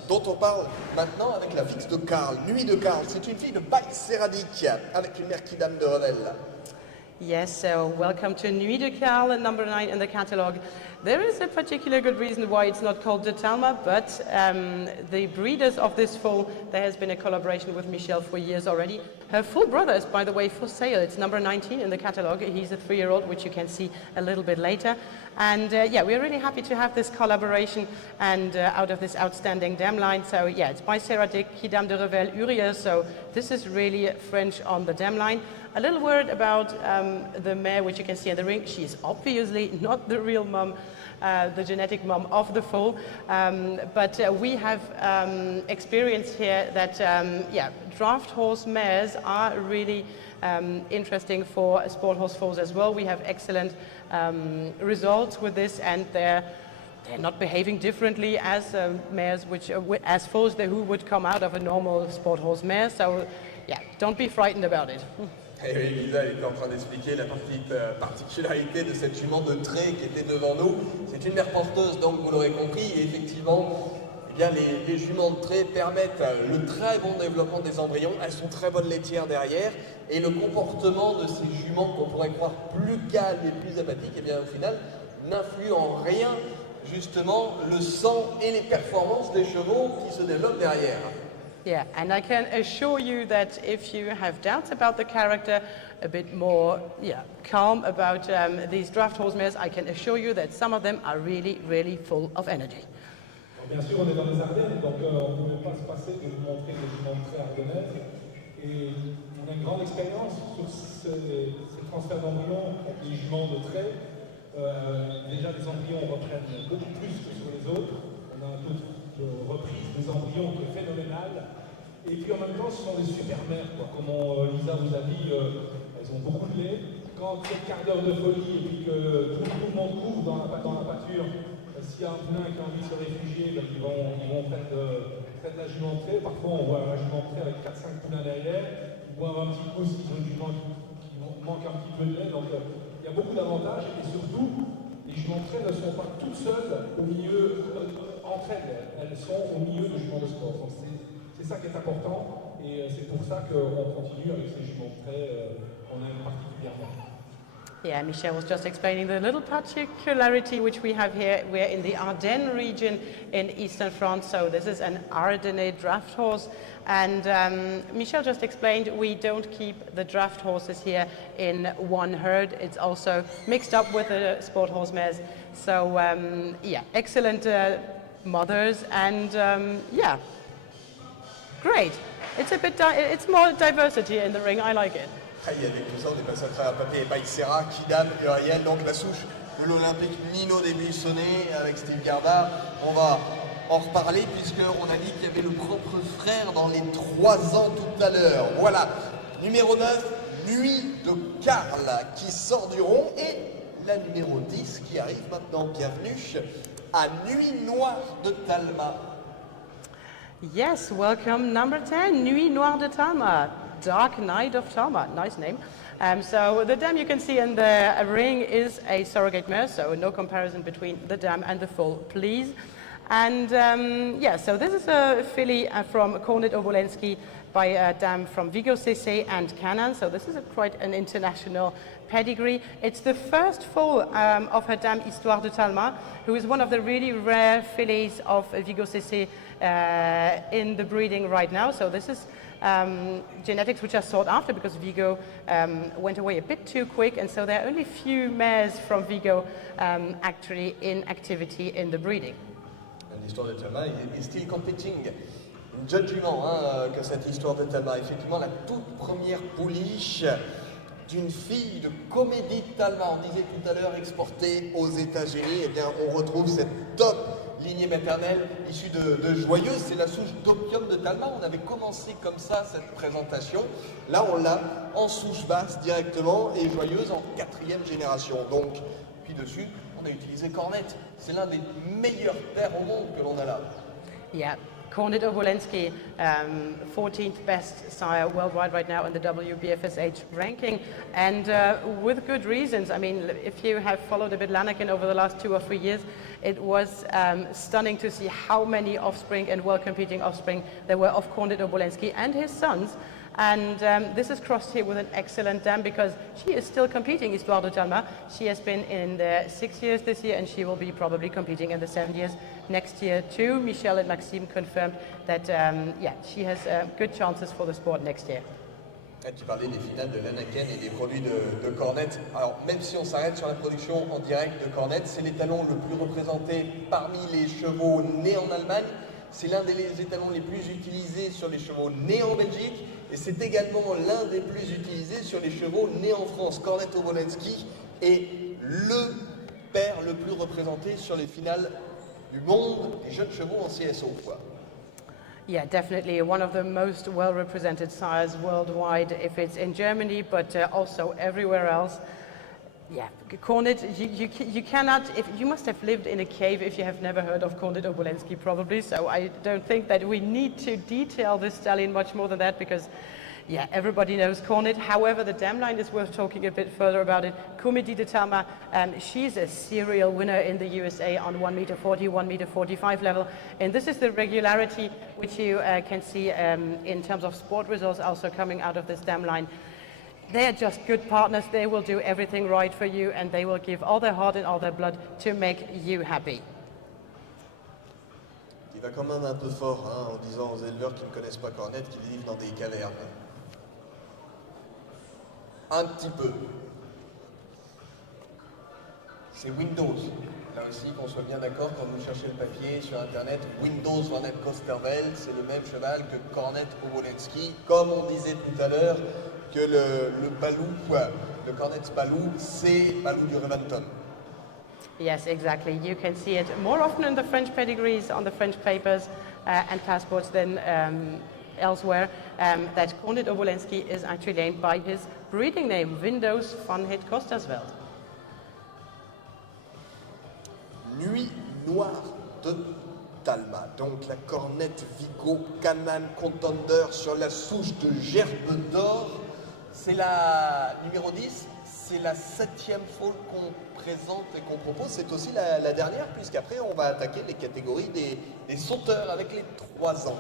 dont on parle maintenant avec la fixe de Carl. Nuit de Carl, c'est une fille de Bail Céradique avec une mère qui dame de Revel. Yes, so welcome to Nuit de Carl, number 9 in the catalogue. There is a particular good reason why it's not called de Talma, but the breeders of this foal, there has been a collaboration with Michel for years already. Her full brother is, by the way, for sale. It's number 19 in the catalogue. He's a 3-year-old, which you can see a little bit later. And yeah, we're really happy to have this collaboration and out of this outstanding dam line. So yeah, it's by Sarah Dick, Kidam de Revel, Uriel. So this is really French on the dam line. A little word about the mare, which you can see in the ring. She is obviously not the real mum, the genetic mum of the foal. But we have experienced here that, yeah, draft horse mares are really interesting for sport horse foals as well. We have excellent results with this, and they're not behaving differently as mares, which as foals who would come out of a normal sport horse mare. So, yeah, don't be frightened about it. Et oui, Lisa était en train d'expliquer la petite particularité de cette jument de trait qui était devant nous. C'est une mère porteuse, donc vous l'aurez compris, et effectivement, eh bien, les juments de trait permettent le très bon développement des embryons. Elles sont très bonnes laitières derrière, et le comportement de ces juments qu'on pourrait croire plus calme et plus apathique, eh bien, au final, n'influe en rien justement le sang et les performances des chevaux qui se développent derrière. Yeah, and I can assure you that if you have doubts about the character, a bit more calm about these draft horse mares, I can assure you that some of them are really, really full of energy. Bien sûr, on est dans les Ardennes, donc on ne pouvait pas se passer de vous montrer les juments de trait ardennaises. Et on a une grande expérience sur ces transferts d'embryons avec les juments de trait. Déjà, les embryons reprennent beaucoup plus que sur les autres. On a un taux de reprise des embryons qui est phénoménal. Et puis en même temps, ce sont des super mères, quoi. Comme Lisa vous a dit, elles ont beaucoup de lait. Quand il y a un quart d'heure de folie et puis que tout le monde court dans la pâture, s'il y a un poulain qui a envie de se réfugier, ben, ils vont près de la jumenterie. Parfois, on voit la jumenterie avec 4-5 poulains derrière. Ils boivent un petit coup s'ils ont une jument qui manque un petit peu de lait. Donc, il y a beaucoup d'avantages. Et surtout, les jumenteries ne sont pas toutes seules au milieu, entre elles. Elles sont au milieu de juments de sport. Donc, c'est ça qui est important. Et c'est pour ça qu'on continue avec ces jumenteries qu'on aime particulièrement. Yeah, Michel was just explaining the little particularity which we have here. We're in the Ardennes region in eastern France, so this is an Ardennais draft horse. And Michel just explained we don't keep the draft horses here in one herd. It's also mixed up with the sport horse mares. So yeah, excellent mothers and yeah, great. It's more diversity in the ring. I like it. Et avec tout ça, on est passé à travers papier et paille Serra, Kidam, Uriel, donc la souche de l'Olympique Nino des Buissonnets avec Steve Gardard. On va en reparler puisqu'on a dit qu'il y avait le propre frère dans les 3 ans tout à l'heure. Voilà, numéro 9, Nuit de Karl qui sort du rond et la numéro 10 qui arrive maintenant. Bienvenue à Nuit Noire de Talma. Yes, welcome number 10, Nuit Noire de Talma. Dark Night of Talma, nice name. So the dam you can see in the ring is a surrogate mare, so no comparison between the dam and the foal, please. And yeah, so this is a filly from Kornet Obolensky by a dam from Vigo CC and Canaan, so this is quite an international pedigree. It's the first foal of her dam Histoire de Talma, who is one of the really rare fillies of Vigo CC in the breeding right now. So this is genetics which are sought after because Vigo went away a bit too quick, and so there are only few mares from Vigo actually in activity in the breeding. L'histoire de Talma is still competing. Une jeune jument que cette histoire de Talma. Effectivement, la toute première pouliche d'une fille de Comédie de Talma. On disait tout à l'heure exportée aux États-Unis. Eh bien, on retrouve cette top lignée maternelle issue de Joyeuse. C'est la souche d'Opium de Talma. On avait commencé comme ça cette présentation. Là, on l'a en souche basse directement et Joyeuse en 4e génération. Donc, puis dessus, on a utilisé Cornette. C'est l'un des meilleurs pairs au monde que l'on a là. Yeah. Kornet Obolensky, 14th best sire worldwide right now in the WBFSH ranking, and with good reasons. I mean, if you have followed a bit Lanaken over the last 2 or 3 years, it was stunning to see how many offspring and well-competing offspring there were of Kornet Obolensky and his sons. And this is crossed here with an excellent dam because she is still competing, Histoire de Talma. She has been in the 6 years this year and she will be probably competing in the 7 years next year too. Michel and Maxime confirmed that yeah, she has good chances for the sport next year. Tu parlais des finales de Lanaken et des produits de Cornette. Alors, même si on s'arrête sur la production en direct de Cornette, c'est l'étalon le plus représenté parmi les chevaux nés en Allemagne. C'est l'un des étalons les plus utilisés sur les chevaux nés en Belgique et c'est également l'un des plus utilisés sur les chevaux nés en France. Kornet Obolensky est le père le plus représenté sur les finales du monde des jeunes chevaux en CSO, quoi. Yeah, definitely one of the most well-represented sires worldwide, if it's in Germany, but also everywhere else. Yeah, Kornet, you cannot, you must have lived in a cave if you have never heard of Kornet Obolensky probably, so I don't think that we need to detail this stallion much more than that because, yeah, everybody knows Kornet. However, the dam line is worth talking a bit further about it. Comédie de Talma, she's a serial winner in the USA on 1m40, 1m45 level, and this is the regularity which you can see in terms of sport results also coming out of this dam line. They're just good partners. They will do everything right for you and they will give all their heart and all their blood to make you happy. Il va quand même un peu fort en disant aux éleveurs qui ne connaissent pas Cornette qu'ils vivent dans des cavernes. Un petit peu. C'est Windows. Là aussi, qu'on soit bien d'accord, quand vous cherchez le papier sur Internet, Windows Van Costerveld, c'est le même cheval que Kornet Obolensky. Comme on disait tout à l'heure, que le balou, le cornet balou, c'est balou du Reventon. Yes, exactly. You can see it more often in the French pedigrees on the French papers and passports than elsewhere. That Cornet Obolensky is actually named by his breeding name, Windows van het Kostasveld. Nuit noire de Talma, donc la cornette Vigo Canaan Contender sur la souche de Gerbe d'Or. C'est la numéro 10, c'est la 7e foal qu'on présente et qu'on propose. C'est aussi la dernière, puisqu'après on va attaquer les catégories des sauteurs avec les 3 ans.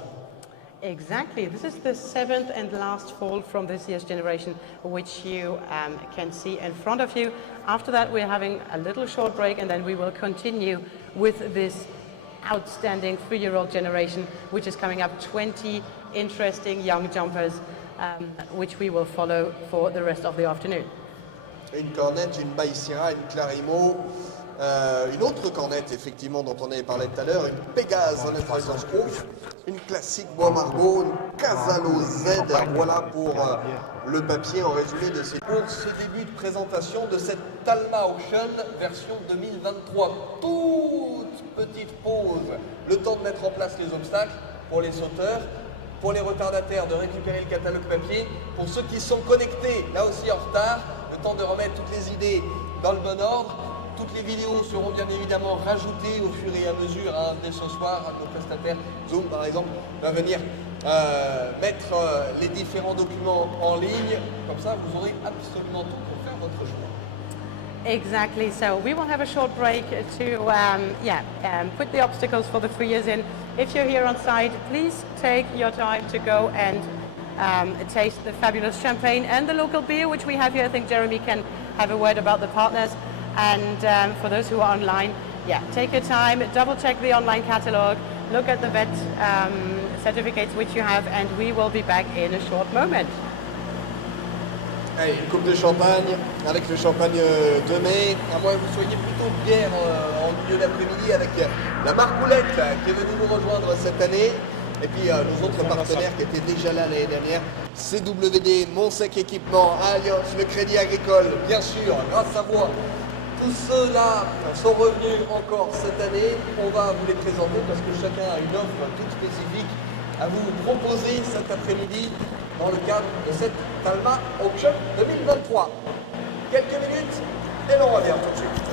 Exactly. This is the 7th and last foal from this year's generation, which you can see in front of you. After that, we're having a little short break, and then we will continue with this outstanding 3-year-old generation, which is coming up 20 interesting young jumpers, which we will follow for the rest of the afternoon. Une cornette, une Baïsira, une Clarimo, une autre cornette, effectivement, dont on avait parlé tout à l'heure, une Pégase en intelligence ouf, une classique Bois Margot, une Casalo Z. Voilà pour le papier en résumé de ces. Pour ce début de présentation de cette Talma Auction version 2023. Toute petite pause, le temps de mettre en place les obstacles pour les sauteurs, pour les retardataires de récupérer le catalogue papier, pour ceux qui sont connectés, là aussi en retard, le temps de remettre toutes les idées dans le bon ordre. Toutes les vidéos seront bien évidemment rajoutées au fur et à mesure. Dès ce soir, nos prestataires, Zoom par exemple, va venir mettre les différents documents en ligne. Comme ça, vous aurez absolument tout pour faire votre choix. Exactly. So we will have a short break to put the obstacles for the 3 years in. If you're here on site, please take your time to go and taste the fabulous champagne and the local beer, which we have here. I think Jeremy can have a word about the partners. And for those who are online, take your time, double check the online catalogue, look at the vet certificates which you have, and we will be back in a short moment. Allez, une coupe de champagne avec le champagne de mai. À moins que vous soyez plutôt de bière en milieu d'après-midi avec la Marcoulette qui est venue nous rejoindre cette année. Et puis nos autres partenaires qui étaient déjà là l'année dernière, CWD, Monsec Équipement, Alliance, le Crédit Agricole, bien sûr, grâce à moi. Tous ceux-là sont revenus encore cette année. On va vous les présenter parce que chacun a une offre toute spécifique à vous proposer cet après-midi dans le cadre de cette Talma Auction 2023. Quelques minutes et l'on revient tout de suite.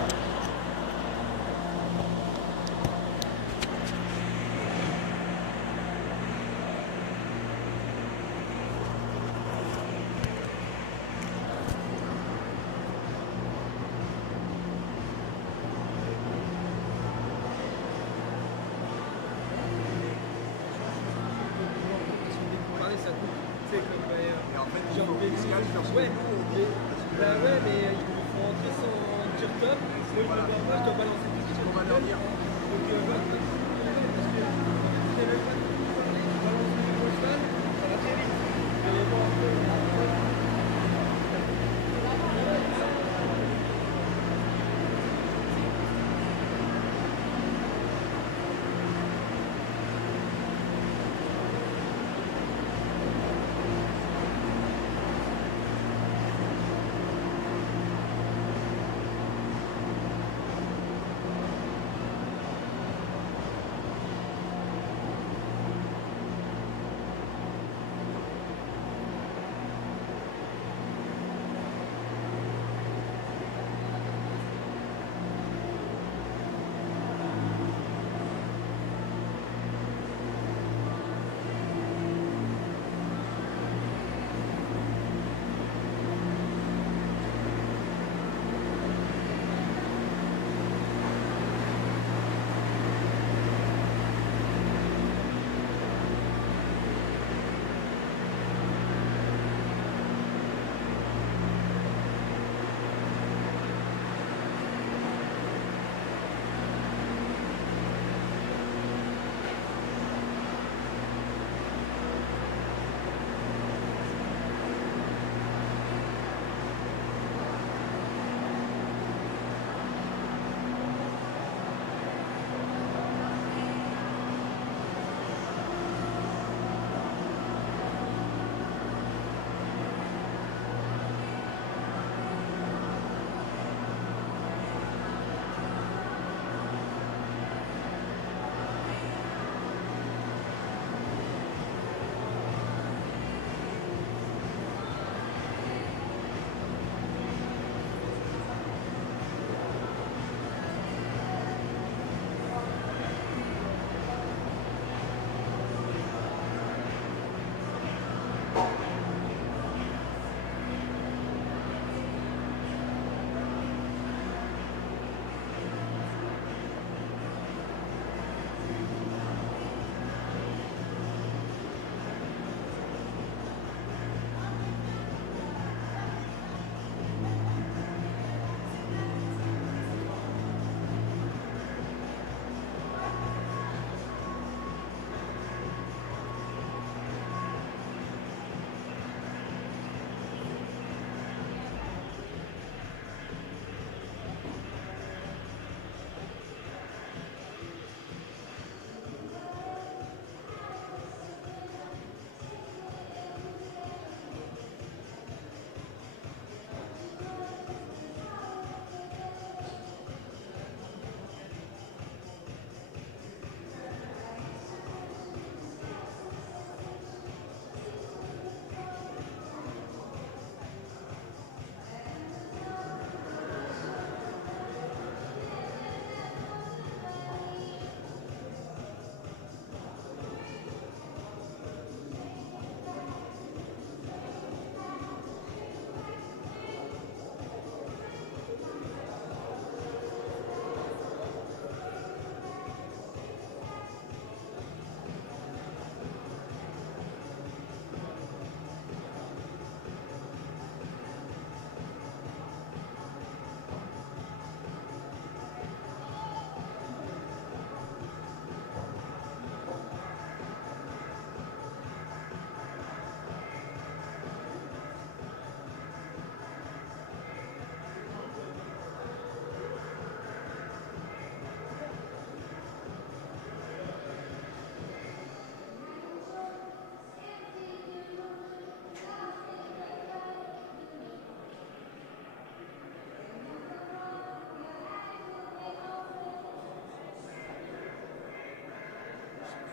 Ouais, mais il faut rentrer sans dire top, sinon ils ne peuvent pas, je dois balancer tout de suite. On va leur dire. Donc, ça va très vite. Mais bon,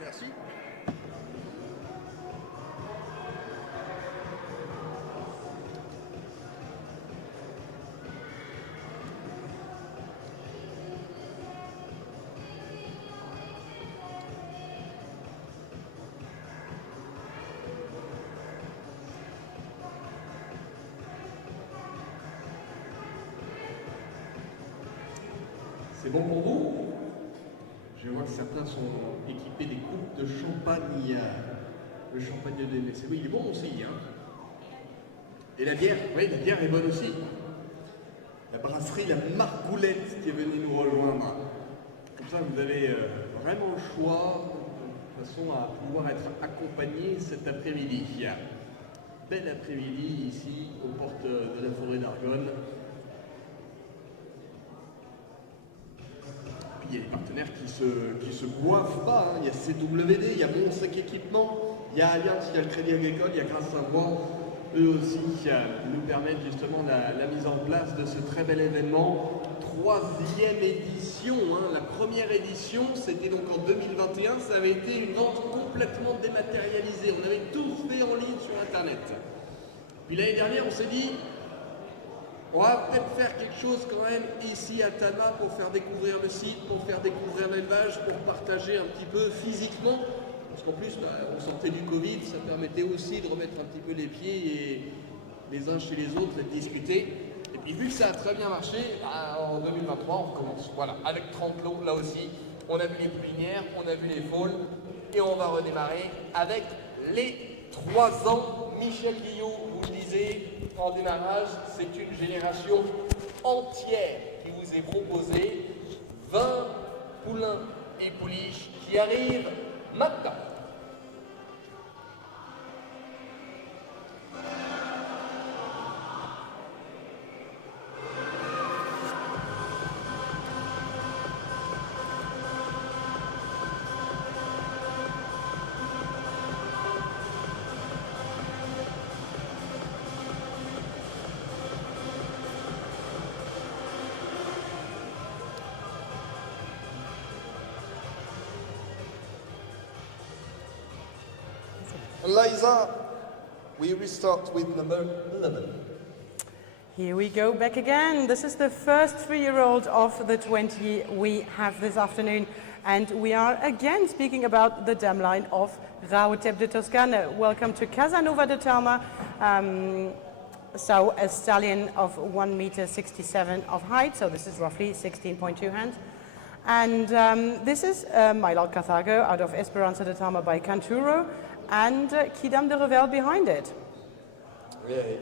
Merci. C'est bon pour vous? Je vois que certains sont équipés des coupes de champagne. Le champagne de DMC. Oui, il est bon aussi. Hein. Et la bière, oui, la bière est bonne aussi. La brasserie, la Margoulette qui est venue nous rejoindre. Comme ça, vous avez vraiment le choix de façon à pouvoir être accompagné cet après-midi. Bel après-midi ici aux portes de la forêt d'Argonne. Il y a des partenaires qui se boivent pas. Hein. Il y a CWD, il y a Monsec Équipement, il y a Alliance, il y a le Crédit Agricole, il y a Grâce Savoie. Eux aussi nous permettent justement la mise en place de ce très bel événement. 3e édition. Hein. La première édition, c'était donc en 2021. Ça avait été une vente complètement dématérialisée. On avait tout fait en ligne sur Internet. Puis l'année dernière, on s'est dit, on va peut-être faire quelque chose quand même ici à Talma pour faire découvrir le site, pour faire découvrir l'élevage, pour partager un petit peu physiquement. Parce qu'en plus, on sortait du Covid, ça permettait aussi de remettre un petit peu les pieds et les uns chez les autres et de discuter. Et puis vu que ça a très bien marché, en 2023, on recommence. Voilà, avec 30 lots là aussi. On a vu les poulinières, on a vu les faules et on va redémarrer avec les 3 ans. Michel Guillot, vous le disiez, en démarrage, c'est une génération entière qui vous est proposée. 20 poulains et pouliches qui arrivent maintenant. Liza, we restart with number 11. Here we go back again. This is the first 3-year-old of the 20 we have this afternoon. And we are again speaking about the dam line of Rauhotep de Toscane. Welcome to Casanova de Talma. So a stallion of 1.67 m of height. So this is roughly 16.2 hands. And this is Mylord Carthago out of Esperanza de Talma by Canturo. And Kidam de Revel behind it. Oui,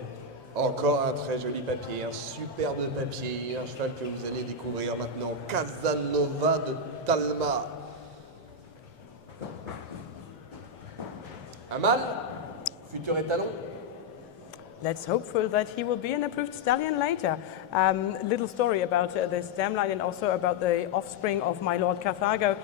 encore un très joli papier, un superbe papier, un cheval que vous allez découvrir maintenant, Casanova de Talma. Un mâle, futur étalon. Let's hope for that he will be an approved stallion later. Little story about this dam line and also about the offspring of my Lord Carthago.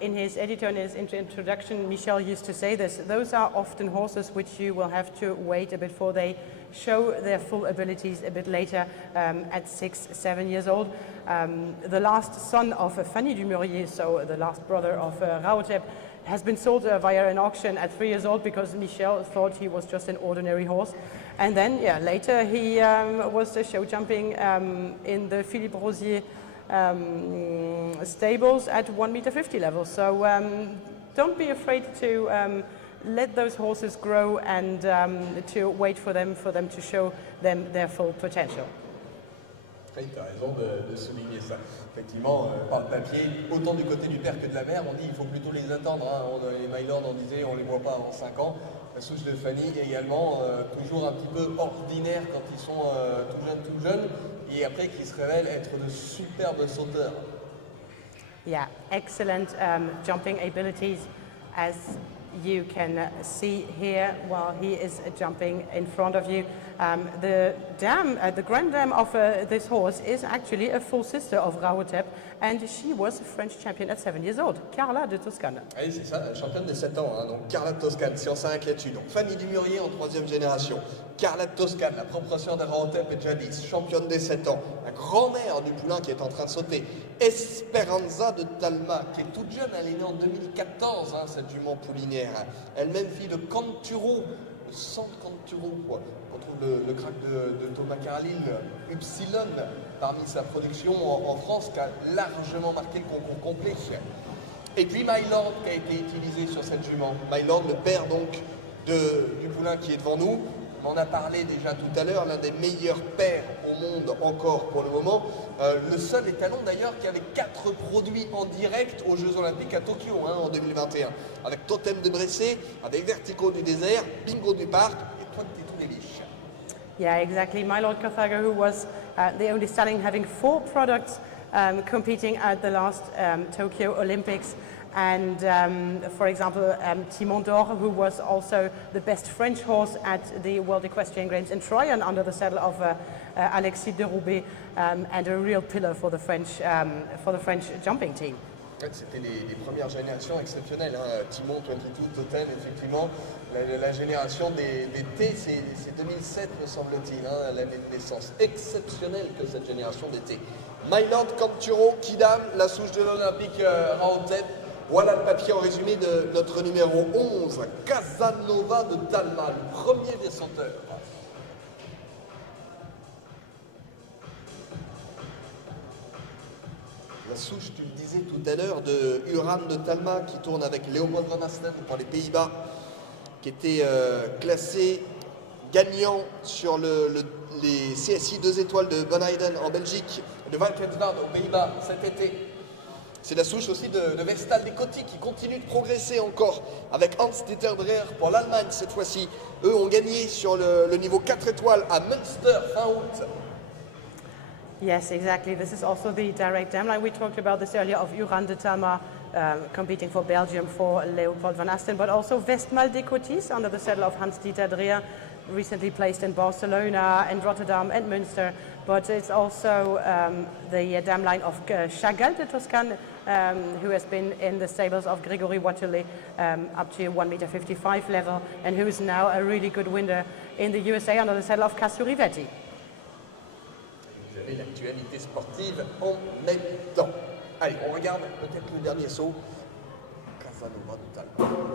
In his editor, in his introduction, Michel used to say this. Those are often horses which you will have to wait a bit for they show their full abilities a bit later at 6, 7 years old. The last son of Fanny Dumurier, so the last brother of Rauhotep, has been sold via an auction at 3 years old because Michel thought he was just an ordinary horse. And then, later he was show jumping in the Philippe Rosier stables at 1.50 m level. So don't be afraid to let those horses grow and to wait for them to show them their full potential. Tu as raison de souligner ça. Effectivement, par le papier, autant du côté du père que de la mère, on dit qu'il faut plutôt les attendre. Hein. Les Mylord, on disait, on ne les voit pas avant 5 ans. La souche de Fanny également, toujours un petit peu ordinaire quand ils sont tout jeunes, et après qui se révèlent être de superbes sauteurs. Yeah, excellent jumping abilities, as you can see here while he is jumping in front of you. The grand dame of this horse is actually a full sister of Rahotep, and she was a French champion at 7 years old, Carla de Toscane. Ah oui, c'est ça, la championne des 7 ans, hein, donc Carla de Toscane, si on s'arrête là-dessus. Donc famille du Mûrier en 3e génération. Carla de Toscane, la propre sœur de Rahotep et jadis, championne des 7 ans. La grand-mère du poulain qui est en train de sauter. Esperanza de Talma, qui est toute jeune, elle est née en 2014, hein, cette jument poulinière. Elle-même fille de Canturo, le centre Canturo, quoi. On trouve le crack de Thomas Carlyle, Upsilon, parmi sa production en France, qui a largement marqué le concours complet. Et puis My Lord, qui a été utilisé sur cette jument. My Lord, le père donc du poulain qui est devant nous. On en a parlé déjà tout à l'heure, l'un des meilleurs pères au monde encore pour le moment. Le seul étalon d'ailleurs qui avait 4 produits en direct aux Jeux Olympiques à Tokyo en 2021. Avec Totem de Bressé, avec Vertigo du désert, Bingo du parc et Toi de tous les biches. Yeah, exactly. My Lord Carthago, who was the only stallion having 4 products competing at the last Tokyo Olympics. And for example, Timon d'Or, who was also the best French horse at the World Equestrian Games in Troyes under the saddle of Alexis de Roubaix, and a real pillar for the French jumping team. C'était les premières générations exceptionnelles. Hein. Timon, 22, Totem, effectivement. La génération des T, c'est 2007, me semble-t-il, hein, l'année de naissance. Exceptionnelle que cette génération des T. My Lord Canturo, Kidam, la souche de l'Olympique Rahotep. Voilà le papier en résumé de notre numéro 11, Casanova de Talma, le premier des sauteurs. La souche, tu le disais tout à l'heure, de Uran de Talma qui tourne avec Leopold van Asten pour les Pays-Bas, qui était classé gagnant sur les CSI 2 étoiles de Bonheiden en Belgique, de Valkenswaard aux Pays-Bas cet été. C'est la souche aussi de Vestal des Coty qui continue de progresser encore avec Hans-Dieter Dreher pour l'Allemagne cette fois-ci. Eux ont gagné sur le niveau 4 étoiles à Münster fin août. Yes, exactly. This is also the direct dam line. We talked about this earlier of Uran de Talma competing for Belgium for Leopold van Asten, but also Westmal des Cotis under the saddle of Hans-Dieter Dreher, recently placed in Barcelona and Rotterdam and Münster. But it's also the dam line of Chagall de Toscane, who has been in the stables of Grégory Wathelet up to 1.55 m level, and who is now a really good winner in the USA under the saddle of Casurivetti. Vous avez l'actualité sportive en même temps. Allez, on regarde peut-être le dernier saut. Casanova de Talma.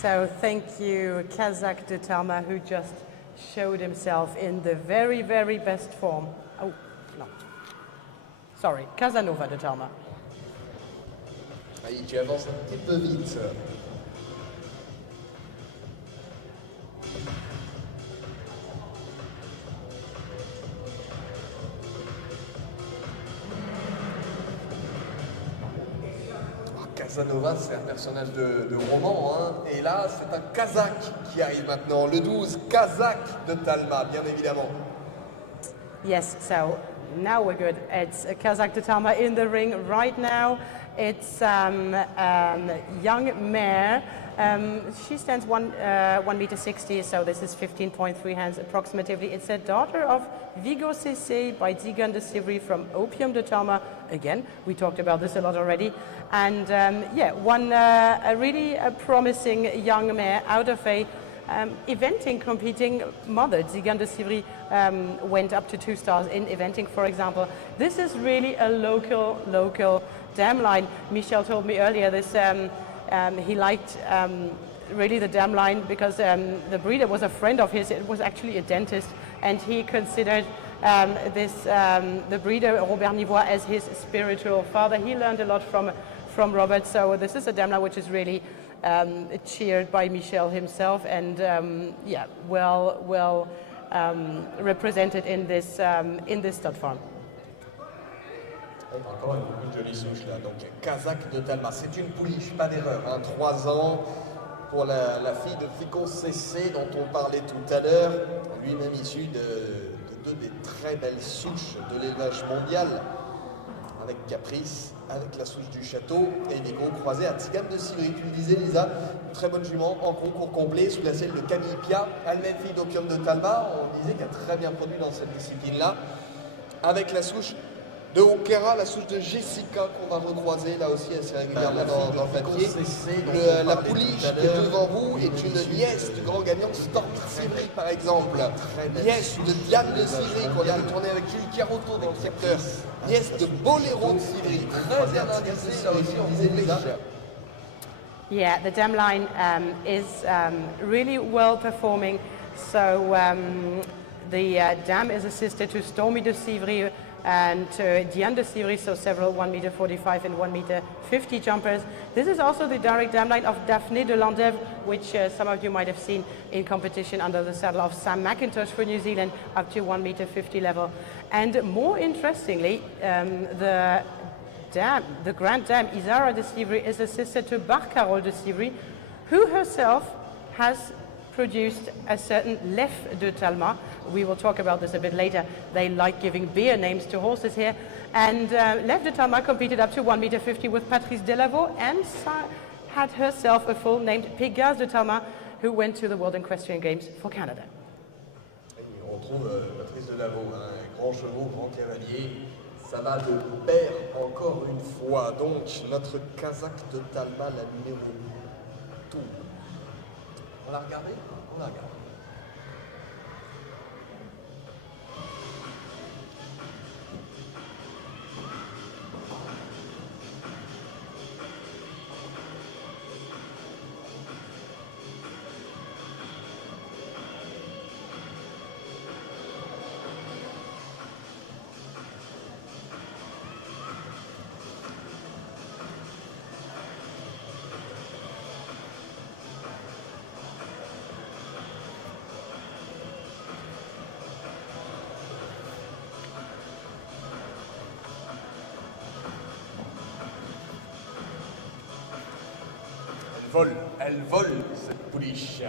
So thank you, Kazakh de Talma, who just showed himself in the very, very best form. Oh, no. Sorry, Casanova de Talma. Allez, tu avances un petit peu vite. Casanova, c'est un personnage de roman, hein. Et là, c'est un Kazakh qui arrive maintenant, le 12, Kazakh de Talma, bien évidemment. Yes, so now we're good. It's Kazakh de Talma in the ring right now. It's young mare. She stands 1 meter 60, so this is 15.3 hands approximately. It's a daughter of Vigo CC by Zigan de Sivry from Opium de Talma. Again, we talked about this a lot already. And yeah, a really promising young mare out of a eventing competing mother. Zigan de Sivry went up to 2 stars in eventing, for example. This is really a local dam line. Michel told me earlier this. He liked really the dam line because the breeder was a friend of his. It was actually a dentist, and he considered the breeder Robert Nivois as his spiritual father. He learned a lot from Robert. So this is a dam line which is really cheered by Michel himself, and yeah, well represented in this stud farm. Encore une jolie souche là, donc Kazakh de Talma, c'est une pouliche, pas d'erreur, hein, 3 ans pour la fille de Fico CC dont on parlait tout à l'heure, lui-même issu de 2 des très belles souches de l'élevage mondial, avec Caprice, avec la souche du château et des gros croisés à Tzigane de Sivry. Tu le disais Lisa, une très bonne jument en concours complet sous la selle de Camille Pia, elle-même fille d'Opium de Talma, on disait qu'elle a très bien produit dans cette discipline-là, avec la souche de Okera, la souche de Jessica qu'on va recroiser là aussi assez régulièrement dans le papier. La pouliche qui est devant vous est une nièce du grand gagnant Stormy Sivry par exemple. Nièce de Diane de Sivry qu'on vient de tourner avec Jules Carotto dans le secteur. Nièce de Boléro de Sivry. Très bien indexé ça aussi on disait déjà. Yeah, the dam line is really well performing. So the dam is a sister to Stormy de Sivry and Diane de Sivry, so several 1 meter 45 and 1 meter 50 jumpers. This is also the direct dam line of Daphne de Landève, which some of you might have seen in competition under the saddle of Sam McIntosh for New Zealand up to 1 meter 50 level. And more interestingly, the Grand Dame Isara de Sivry is a sister to Barcarolle de Sivry, who herself has produced a certain Lef de Talma. We will talk about this a bit later. They like giving beer names to horses here. And Lef de Talma competed up to 1 meter 50 with Patrice Delavaux and had herself a foal named Pégase de Talma, who went to the World Equestrian Games for Canada. Et on retrouve Patrice Delavaux, un grand chevaux, grand cavalier. Ça va de pair encore une fois. Donc notre Kazakh de Talma, la numéro 2. On l'a regardé? On l'a regardé. Elle vole cette pouliche.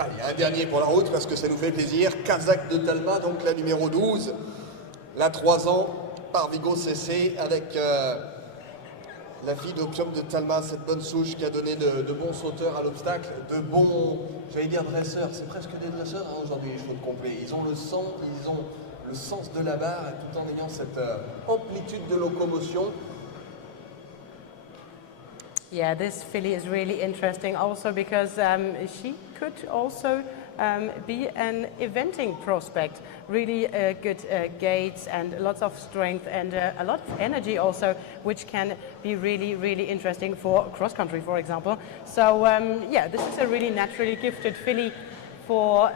Allez, un dernier pour la route parce que ça nous fait plaisir. Kazakh de Talma, donc la numéro 12. La 3 ans par Vigo CC avec la fille d'Octobre de Talma, cette bonne souche qui a donné de bons sauteurs à l'obstacle, de bons, j'allais dire dresseurs, c'est presque des dresseurs hein, aujourd'hui les chevaux de complet. Ils ont le sens de la barre tout en ayant cette amplitude de locomotion. Yeah, this filly is really interesting also because she could also be an eventing prospect. Really good gaits and lots of strength and a lot of energy also, which can be really, really interesting for cross-country, for example. So yeah, this is a really naturally gifted filly for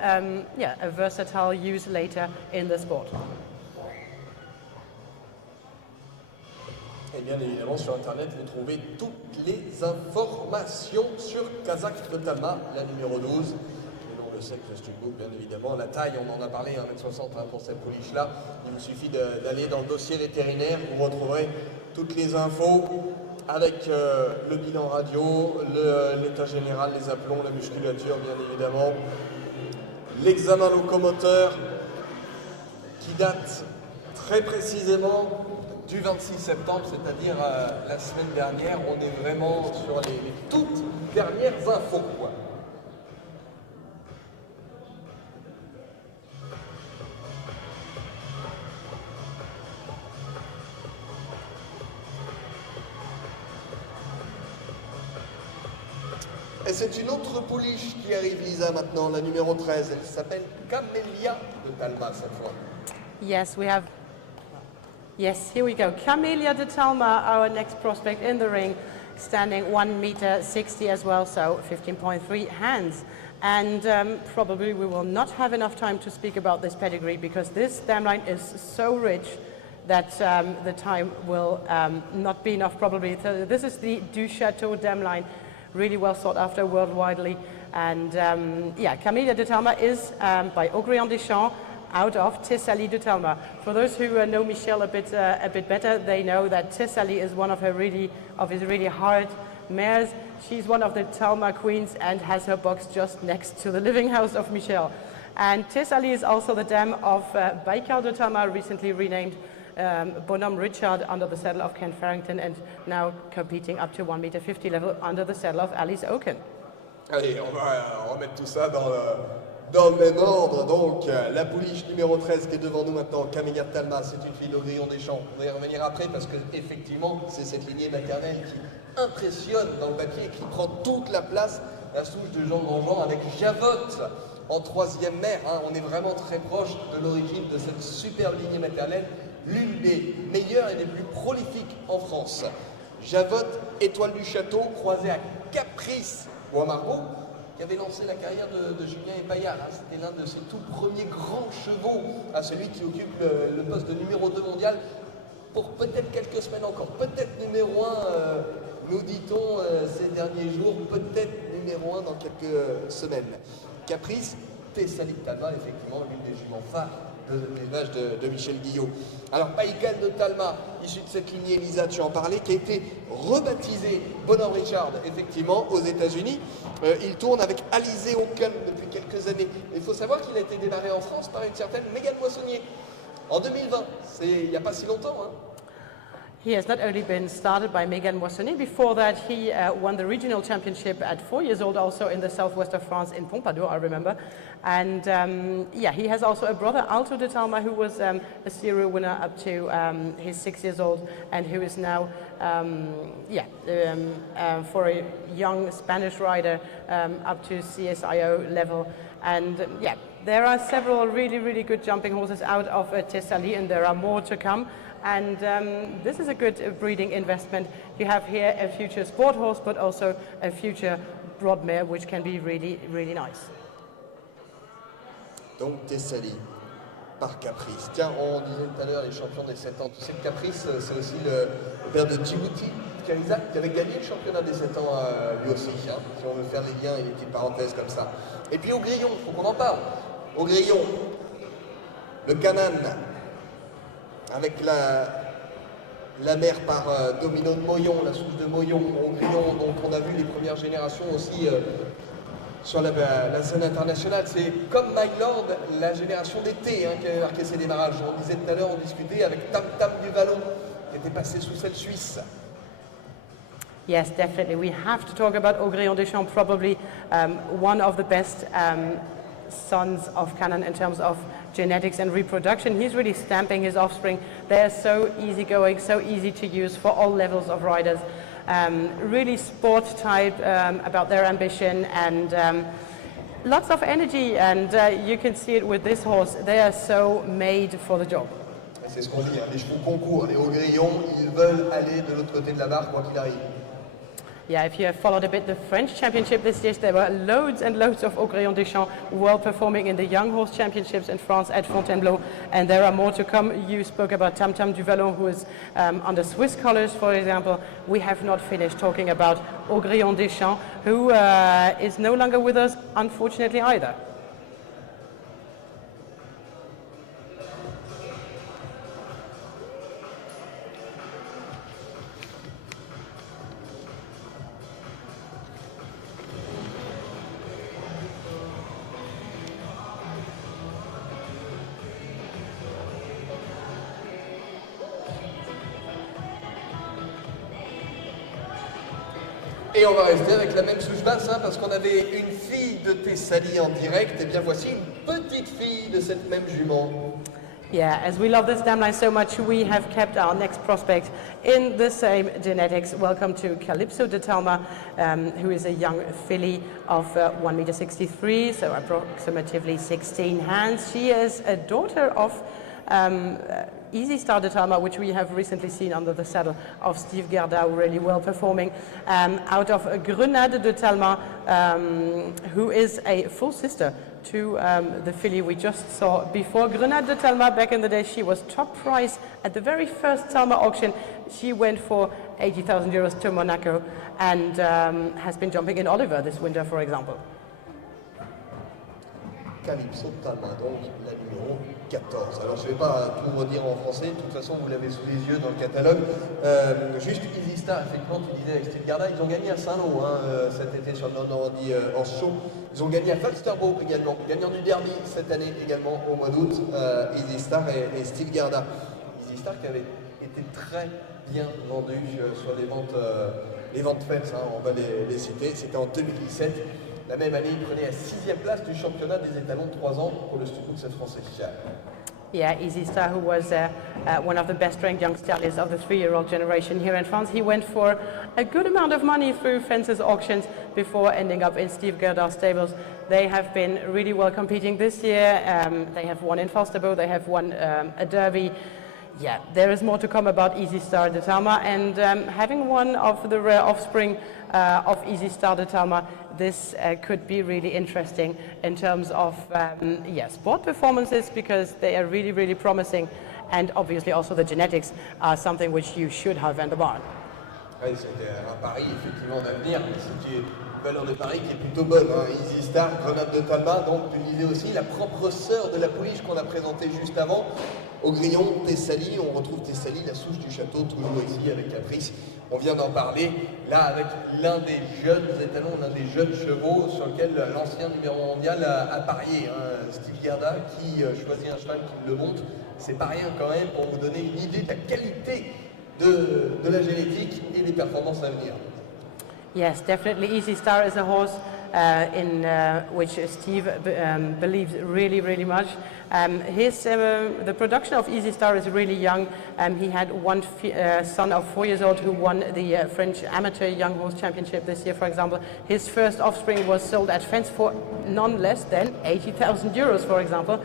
yeah, a versatile use later in the sport. Et bien évidemment, sur Internet, vous trouvez toutes les informations sur Kazakh de Talma, la numéro 12. Le nom, le sec, le studbook, bien évidemment. La taille, on en a parlé, 1m60 pour cette pouliche-là. Il vous suffit d'aller dans le dossier vétérinaire, vous retrouverez toutes les infos avec le bilan radio, l'état général, les aplombs, la musculature, bien évidemment. L'examen locomoteur qui date très précisément du 26 septembre, c'est-à-dire la semaine dernière. On est vraiment sur les toutes dernières infos, quoi. Et c'est une autre pouliche qui arrive, Lisa, maintenant, la numéro 13. Elle s'appelle Camélia de Talma, cette fois. Yes, we have. Yes, here we go. Camélia de Talma, our next prospect in the ring, standing 1m60 as well, so 15.3 hands. And probably we will not have enough time to speak about this pedigree because this dam line is so rich that the time will not be enough probably. So this is the Du Château dam line, really well sought after worldwidely. And yeah, Camélia de Talma is by Octobre Deschamps, out of Thessalie de Talma. For those who know Michel a bit better, they know that Thessalie is one of his really hard mares. She's one of the Talma queens and has her box just next to the living house of Michel. And Thessalie is also the dam of Baikal de Talma, recently renamed Bonhomme Richard under the saddle of Ken Farrington and now competing up to 1m50 level under the saddle of Alice Oaken. Allez, on va remettre tout ça dans le même ordre. Donc, la pouliche numéro 13 qui est devant nous maintenant, Camélia de Talma, c'est une fille d'Octobre Deschamps. On va y revenir après parce que effectivement, c'est cette lignée maternelle qui impressionne dans le papier, qui prend toute la place, la souche de Jean Grandjean avec Javotte en troisième mère. Hein. On est vraiment très proche de l'origine de cette superbe lignée maternelle, l'une des meilleures et des plus prolifiques en France. Javotte, étoile du château, croisée à Caprice ou à Margot, qui avait lancé la carrière de Julien Epaillard. Hein. C'était l'un de ses tout premiers grands chevaux, à celui qui occupe le poste de numéro 2 mondial pour peut-être quelques semaines encore, peut-être numéro 1, nous dit-on ces derniers jours, peut-être numéro 1 dans quelques semaines. Caprice, Thessalie de Talma, effectivement, l'une des juments phares de l'élevage de Michel Guillot. Alors, Baikal de Talma, issu de cette lignée, Elisa, tu en parlais, qui a été rebaptisé Bonhomme Richard, effectivement, aux États-Unis. Il tourne avec Alice Oaken depuis quelques années. Il faut savoir qu'il a été démarré en France par une certaine Mégane Moissonnier en 2020. C'est il n'y a pas si longtemps, hein. He has not only been started by Mégane Moissonnier, before that he won the regional championship at 4 years old also in the southwest of France in Pompadour, I remember. And yeah, he has also a brother, Alto de Talma, who was a serial winner up to his 6 years old and who is now, for a young Spanish rider up to CSIO level. And yeah, there are several really, really good jumping horses out of Thessalie and there are more to come. And this is a good breeding investment. You have here a future sport horse, but also a future broad mare, which can be really, really nice. Donc Thessalie, par Caprice. Tiens, on disait tout à l'heure les champions des 7 ans. Tu sais que Caprice, c'est aussi le père de Djibouti, qui avait gagné le championnat des 7 ans lui aussi. Hein, si on veut faire les liens et les petites parenthèses comme ça. Et puis au grillon, il faut qu'on en parle. Au grillon, le Canaan, avec la mère par Domino de Moyon, la souche de Moyon, au grillon, donc on a vu les premières générations aussi sur la scène internationale. C'est comme My Lord, la génération d'été qui avait marqué ses démarrages. On disait tout à l'heure, on discutait avec Tam Tam du Vallon, qui était passé sous celle suisse. Yes, definitely. We have to talk about Octobre Deschamps, probably one of the best sons of Canaan in terms of genetics and reproduction. He's really stamping his offspring. They're so easygoing, so easy to use for all levels of riders. Really sport type about their ambition and Lots of energy, and you can see it with this horse. They are so made for the job. Et c'est ce qu'on dit, hein, les chevaux concours, les hauts grillons, ils veulent aller de l'autre côté de la barre quoi qu'il arrive. Yeah, if you have followed a bit the French championship this year, there were loads and loads of Octobre Deschamps well performing in the young horse championships in France at Fontainebleau, and there are more to come. You spoke about Tam Tam du Vallon, who is under Swiss colours, for example. We have not finished talking about Octobre Deschamps, who is no longer with us, unfortunately, either. Et on va rester avec la même souche basse, hein, parce qu'on avait une fille de Thessalie en direct, et bien voici une petite fille de cette même jument. Yeah, as we love this dam line so much, we have kept our next prospect in the same genetics. Welcome to Calypso de Talma, who is a young filly of 1.63 meters, so approximately 16 hands. She is a daughter of Easy Star de Talma, which we have recently seen under the saddle of Steve Gerda, really well performing, out of Grenade de Talma, who is a full sister to the filly we just saw before. Grenade de Talma, back in the day, she was top price at the very first Talma auction. She went for 80,000 euros to Monaco and has been jumping in Oliver this winter, for example. Calypso de Talma, donc la numéro 14. Alors je ne vais pas tout redire en français, de toute façon vous l'avez sous les yeux dans le catalogue. Juste Easy Star, effectivement, tu disais avec Steve Garda, ils ont gagné à Saint-Lô cet été sur le Normandie en show. Ils ont gagné à Falsterbo également, gagnant du derby cette année également au mois d'août, Easy Star et Steve Garda. Easy Star qui avait été très bien vendu sur les ventes faites, on va les citer, c'était en 2017. La même année, il prenait la 6e place du championnat des étalons de 3 ans pour le Stuputz français. Yeah, Easy Star, who was one of the best-ranked young stallions of the 3-year-old generation here in France. He went for a good amount of money through Fences auctions before ending up in Steve Gerda's stables. They have been really well competing this year. They have won in Falsterbo, they have won a derby. Yeah, there is more to come about Easy Star de Talma, and having one of the rare offspring of Easy Star de Talma, this could be really interesting in terms of sport performances, because they are really, really promising, and obviously also the genetics are something which you should have in the barn. Oui, c'était un pari effectivement d'avenir, c'est une valeur de pari qui est plutôt bonne. Easy Star, Grenade de Talma, donc tu disais aussi la propre sœur de la pouliche qu'on a présentée juste avant. Au grillon, Thessalie, on retrouve Thessalie, la souche du château, toujours ici avec Caprice. On vient d'en parler, là avec l'un des jeunes étalons, l'un des jeunes chevaux sur lequel l'ancien numéro mondial a parié, Steve Gerda, qui choisit un cheval qui le monte. C'est pas rien quand même pour vous donner une idée de la qualité de la génétique et des performances à venir. Yes, definitely. Easy Star is a horse in which Steve believes really, really much. The production of Easy Star is really young. He had one son of 4 years old who won the French Amateur Young Horse Championship this year, for example. His first offspring was sold at Fence for none less than 80,000 euros, for example.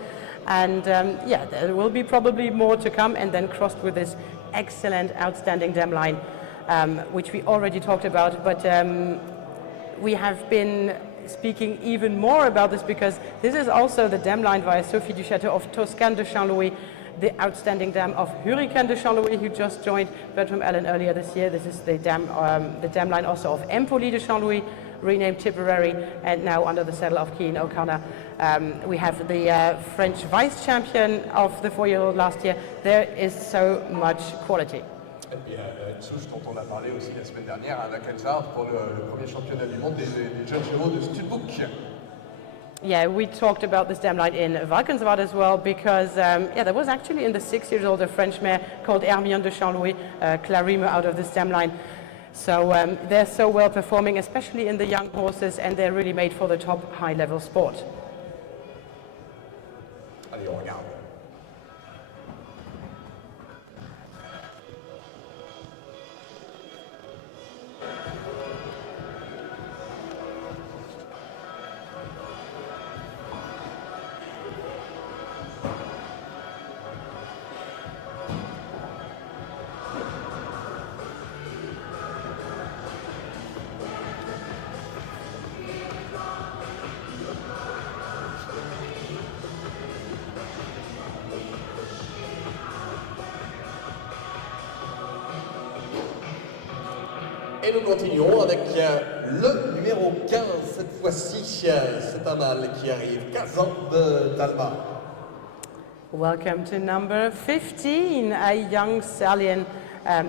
And there will be probably more to come, and then crossed with this excellent, outstanding dam line, which we already talked about. But we have been speaking even more about this, because this is also the dam line via Sophie Duchâteau of Toscane de Saint-Louis, the outstanding dam of Hurricane de Saint-Louis, who just joined Bertram Allen earlier this year. This is the dam line also of Empoli de Saint-Louis, renamed Tipperary, and now under the saddle of Keane O'Connor. We have the French vice champion of the 4-year-old last year. There is so much quality. Et puis une souche dont on a parlé aussi la semaine dernière à Valkenswaard pour le premier championnat du monde des jeunes chevaux de Studbook. Yeah, we talked about this dam line in Valkenswaard as well, because there was actually in the 6-year-old a French mare called Hermione de Saint-Louis, Clarime, out of this dam line. So they're so well performing, especially in the young horses, and they're really made for the top high-level sport. Allez, on regarde. Et nous continuons avec le numéro 15. Cette fois-ci, c'est un mâle qui arrive. 15 ans de Talma. Welcome to number 15, a young stallion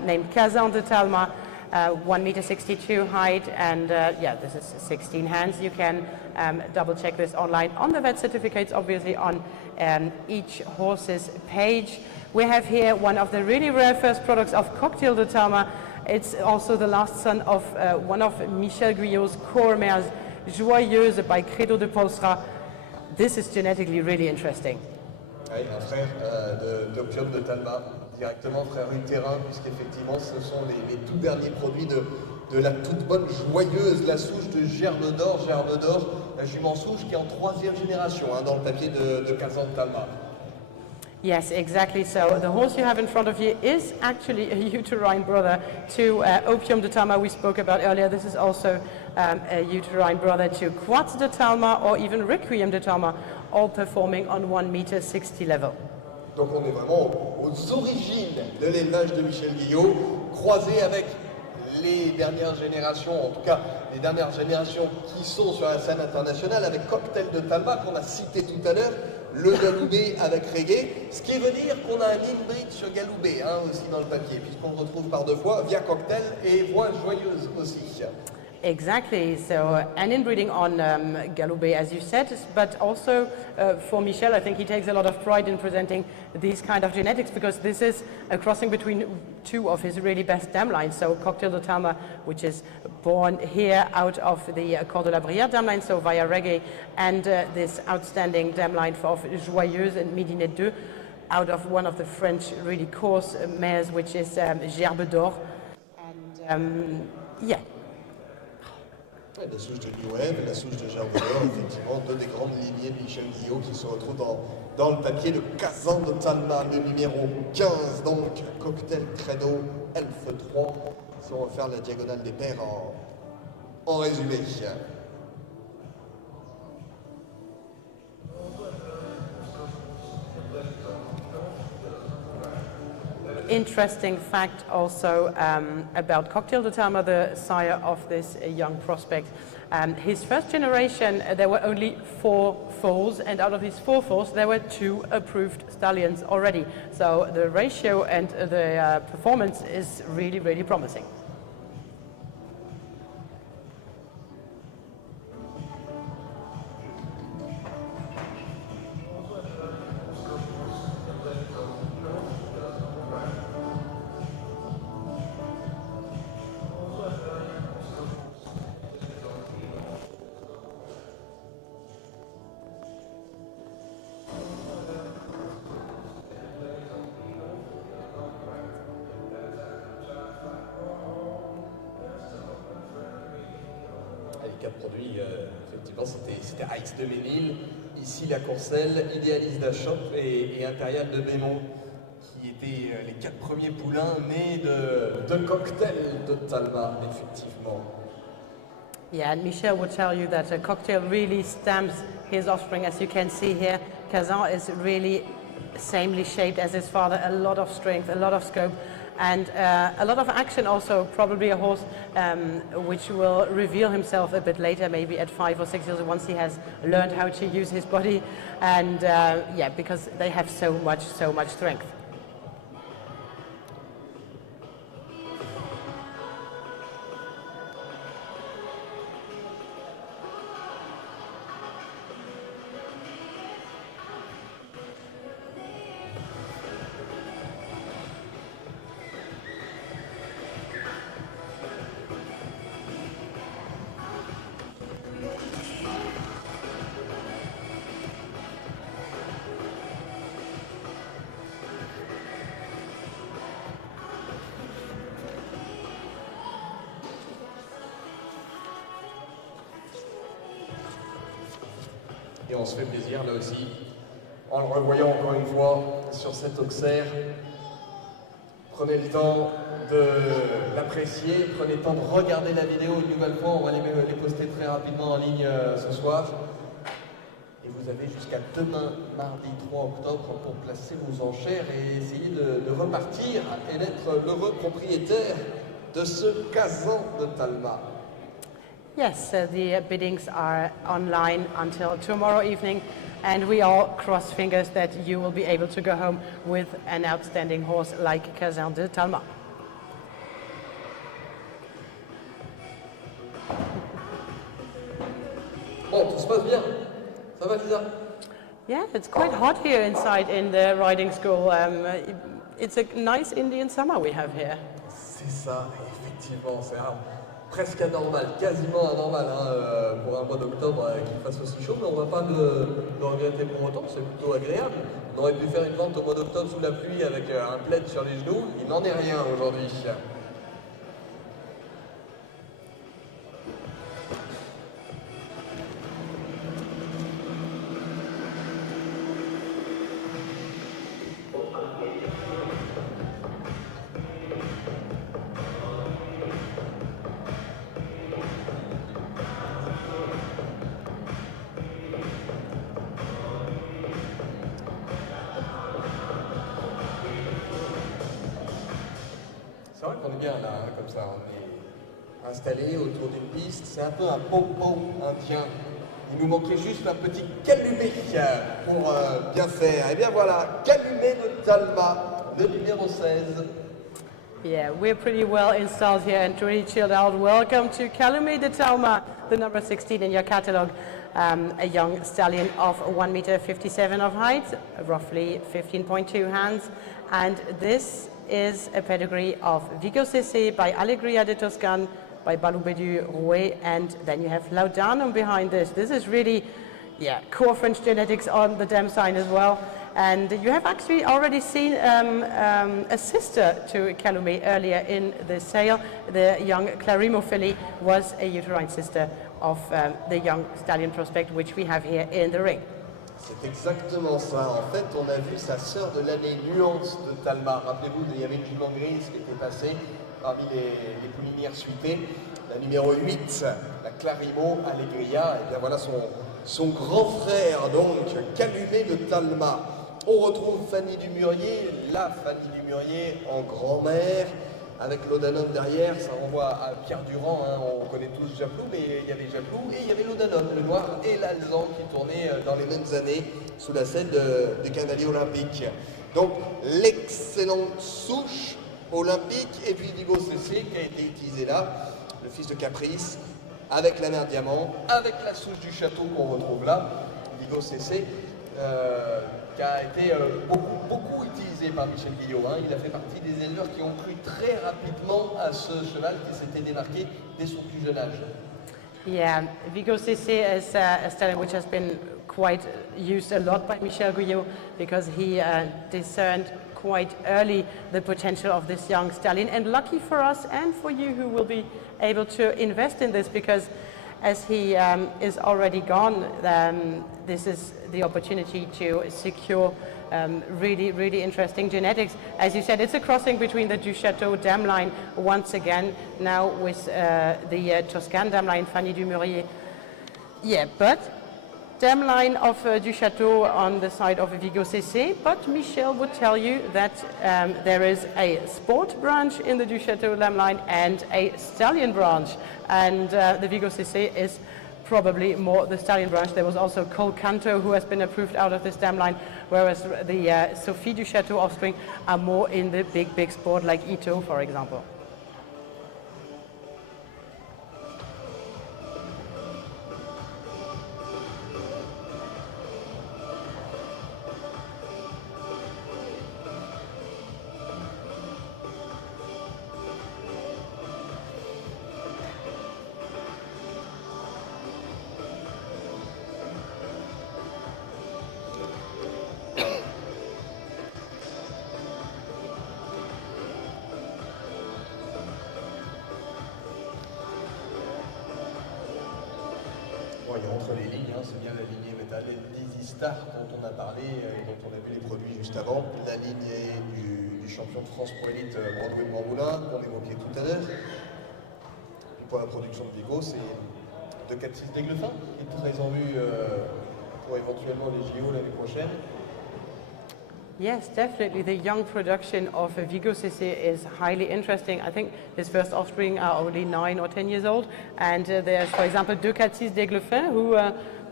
named Kazan de Talma, 1 meter 62 height, and yeah, this is 16 hands. You can double check this online on the vet certificates, obviously on each horse's page. We have here one of the really rare first products of Cocktail de Talma. It's also the last son of one of Michel Guyot's core mares, Joyeuse by Credo de Polstra. This is genetically really interesting. Oui, un frère d'Octobre de Talma, directement frère Terrain, puisqu'effectivement ce sont les tout derniers produits de la toute bonne Joyeuse, la souche de Germe d'Or, la jument souche qui est en 3e génération dans le papier de 15 ans de Talma. Yes, exactly. So the horse you have in front of you is actually a uterine brother to Opium de Talma we spoke about earlier. This is also a uterine brother to Quartz de Talma or even Requiem de Talma, all performing on 1 meter 60 level. Donc on est vraiment aux origines de l'élevage de Michel Guyot, croisé avec les dernières générations, en tout cas les dernières générations qui sont sur la scène internationale, avec Cocktail de Talma qu'on a cité tout à l'heure, le Galoubet avec Reggae, ce qui veut dire qu'on a un hybride sur Galoubet aussi dans le papier, puisqu'on le retrouve par 2 fois via Cocktail et voix Joyeuse aussi. Exactly. So an inbreeding on Galoubet, as you said, but also for Michel, I think he takes a lot of pride in presenting these kind of genetics because this is a crossing between 2 of his really best dam lines. So Cocktail de Talma, which is born here out of the Cor de la Brière dam line, so via Reggae, and this outstanding dam line of Joyeuse and Midinette 2 out of one of the French really coarse mares, which is Gerbe d'Or. And yeah. La souche de Newhave et la souche de Germe d'Or, effectivement, 2 des grandes lignées de Michel Guyot qui se retrouvent dans le papier de Kazan de Talma, le numéro 15, donc Cocktail Credo Elf 3, si on va faire la diagonale des paires en résumé. Interesting fact also about Cocktail de Talma, the sire of this young prospect. His first generation, there were only 4 foals, and out of these 4 foals, there were 2 approved stallions already. So the ratio and the performance is really, really promising. Les 4 produits, effectivement, c'était Ice de Ménil, ici la Courcelle, Idéaliste d'Achop et Impérial de Bémont, qui étaient les 4 premiers poulains nés de Cocktail de Talma, effectivement. Yeah, and Michel would tell you that a Cocktail really stamps his offspring. As you can see here, Kazan is really samely shaped as his father, a lot of strength, a lot of scope, and a lot of action also, probably a horse which will reveal himself a bit later, maybe at 5 or 6 years, once he has learned how to use his body, and yeah, because they have so much strength. Et on se fait plaisir là aussi, en le revoyant encore une fois sur cet auxerre. Prenez le temps de l'apprécier, prenez le temps de regarder la vidéo une nouvelle fois, on va les poster très rapidement en ligne ce soir. Et vous avez jusqu'à demain, mardi 3 octobre, pour placer vos enchères et essayer de repartir et d'être l'heureux propriétaire de ce casan de Talma. Yes, the biddings are online until tomorrow evening, and we all cross fingers that you will be able to go home with an outstanding horse like Casan de Talma. Bon, tout se passe bien. Ça va, Lisa? Yeah, it's quite hot here inside in the riding school. It's a nice Indian summer we have here. C'est ça, effectivement, c'est presque anormal, quasiment anormal pour un mois d'octobre qu'il fasse aussi chaud, mais on ne va pas le regretter pour autant, c'est plutôt agréable. On aurait pu faire une vente au mois d'octobre sous la pluie avec un plaid sur les genoux, il n'en est rien aujourd'hui. C'est vrai qu'on est bien là, comme ça, on est installé autour d'une piste, c'est un peu un popo indien. Il nous manquait juste un petit calumet pour bien faire. Et bien voilà, calumet de Talma, le numéro 16. Yeah, we're pretty well installed here and pretty chilled out. Welcome to Calumet de Talma, the number 16 in your catalogue. A young stallion of 1.57 m of height, roughly 15.2 hands. And this is a pedigree of Vigo CC by Allegria de Toscane, by Balou-Bedu Rouet, and then you have Laudanum behind this. This is really, core French genetics on the dam sign as well. And you have actually already seen a sister to Calumet earlier in the sale. The young Clarimo filly was a uterine sister of the young stallion prospect, which we have here in the ring. C'est exactement ça. En fait, on a vu sa sœur de l'année Nuance de Talma. Rappelez-vous, il y avait une jument grise qui était passée parmi les poulinières suitées. La numéro 8, la Clarimo Allegria. Et bien voilà son grand frère, donc, Calumet de Talma. On retrouve Fanny Dumurier, la Fanny Dumurier en grand-mère, avec l'Odanum derrière. Ça renvoie à Pierre Durand, on connaît tous Japlou, mais il y avait Japlou et il y avait l'Odanum, le noir et l'Alzan qui tournaient dans les mêmes années sous la scène des cavaliers olympiques. Donc l'excellente souche olympique et puis Vigo CC qui a été utilisé là, le fils de Caprice, avec la mère Diamant, avec la souche du château qu'on retrouve là, Vigo CC. Qui a été beaucoup utilisé par Michel Guillot. Il a fait partie des éleveurs qui ont cru très rapidement à ce cheval qui s'était démarqué dès son plus jeune âge. Yeah, Vigo CC is a stallion which has been quite used a lot by Michel Guillot because he discerned quite early the potential of this young stallion. And lucky for us and for you who will be able to invest in this, because as he is already gone, this is the opportunity to secure really interesting genetics. As you said, it's a crossing between the Du Château dam line once again, now with the Toscane dam line, Fanny Dumurier. Yeah, but dam line of Du Château on the side of Vigo CC, but Michel would tell you that there is a sport branch in the Du Château dam line and a stallion branch, and the Vigo CC is probably more the stallion branch. There was also Cole Canto who has been approved out of this dam line, whereas the Sophie Du Château offspring are more in the big sport like Ito, for example. Entre les lignes, c'est bien la lignée métallique d'Easy Star dont on a parlé et dont on a vu les produits juste avant. La lignée du champion de France Pro Élite Broadway de Montmoulin, qu'on évoquait tout à l'heure. Puis pour la production de Vigo, c'est 2-4-6 d'Aiglefin, qui est très en vue pour éventuellement les JO l'année prochaine. Yes, definitely. The young production of Vigo CC is highly interesting. I think his first offspring are only 9 or 10 years old. And there's, for example, 246 d'Aiglefin, who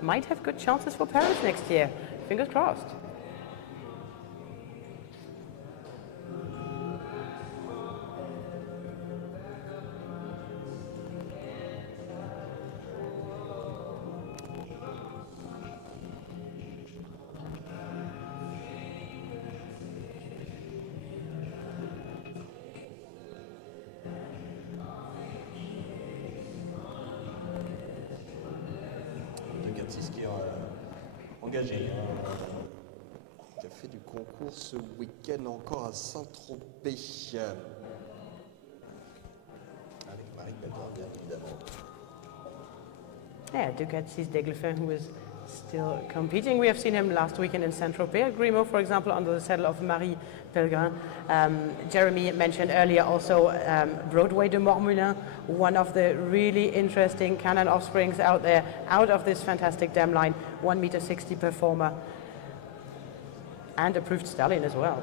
might have good chances for Paris next year. Fingers crossed. Qui est engagé, qui a fait du concours ce week-end encore à Saint-Tropez. Avec Marie Pétain, bien évidemment. Yeah, 246 d'Aiglefin, who is still competing. We have seen him last weekend in Saint-Tropez at Grimaud, for example, under the saddle of Marie Pellegrin. Jeremy mentioned earlier also Broadway de Mormoulin, one of the really interesting canine offsprings out there, out of this fantastic dam line, 1.60 m performer, and approved stallion as well.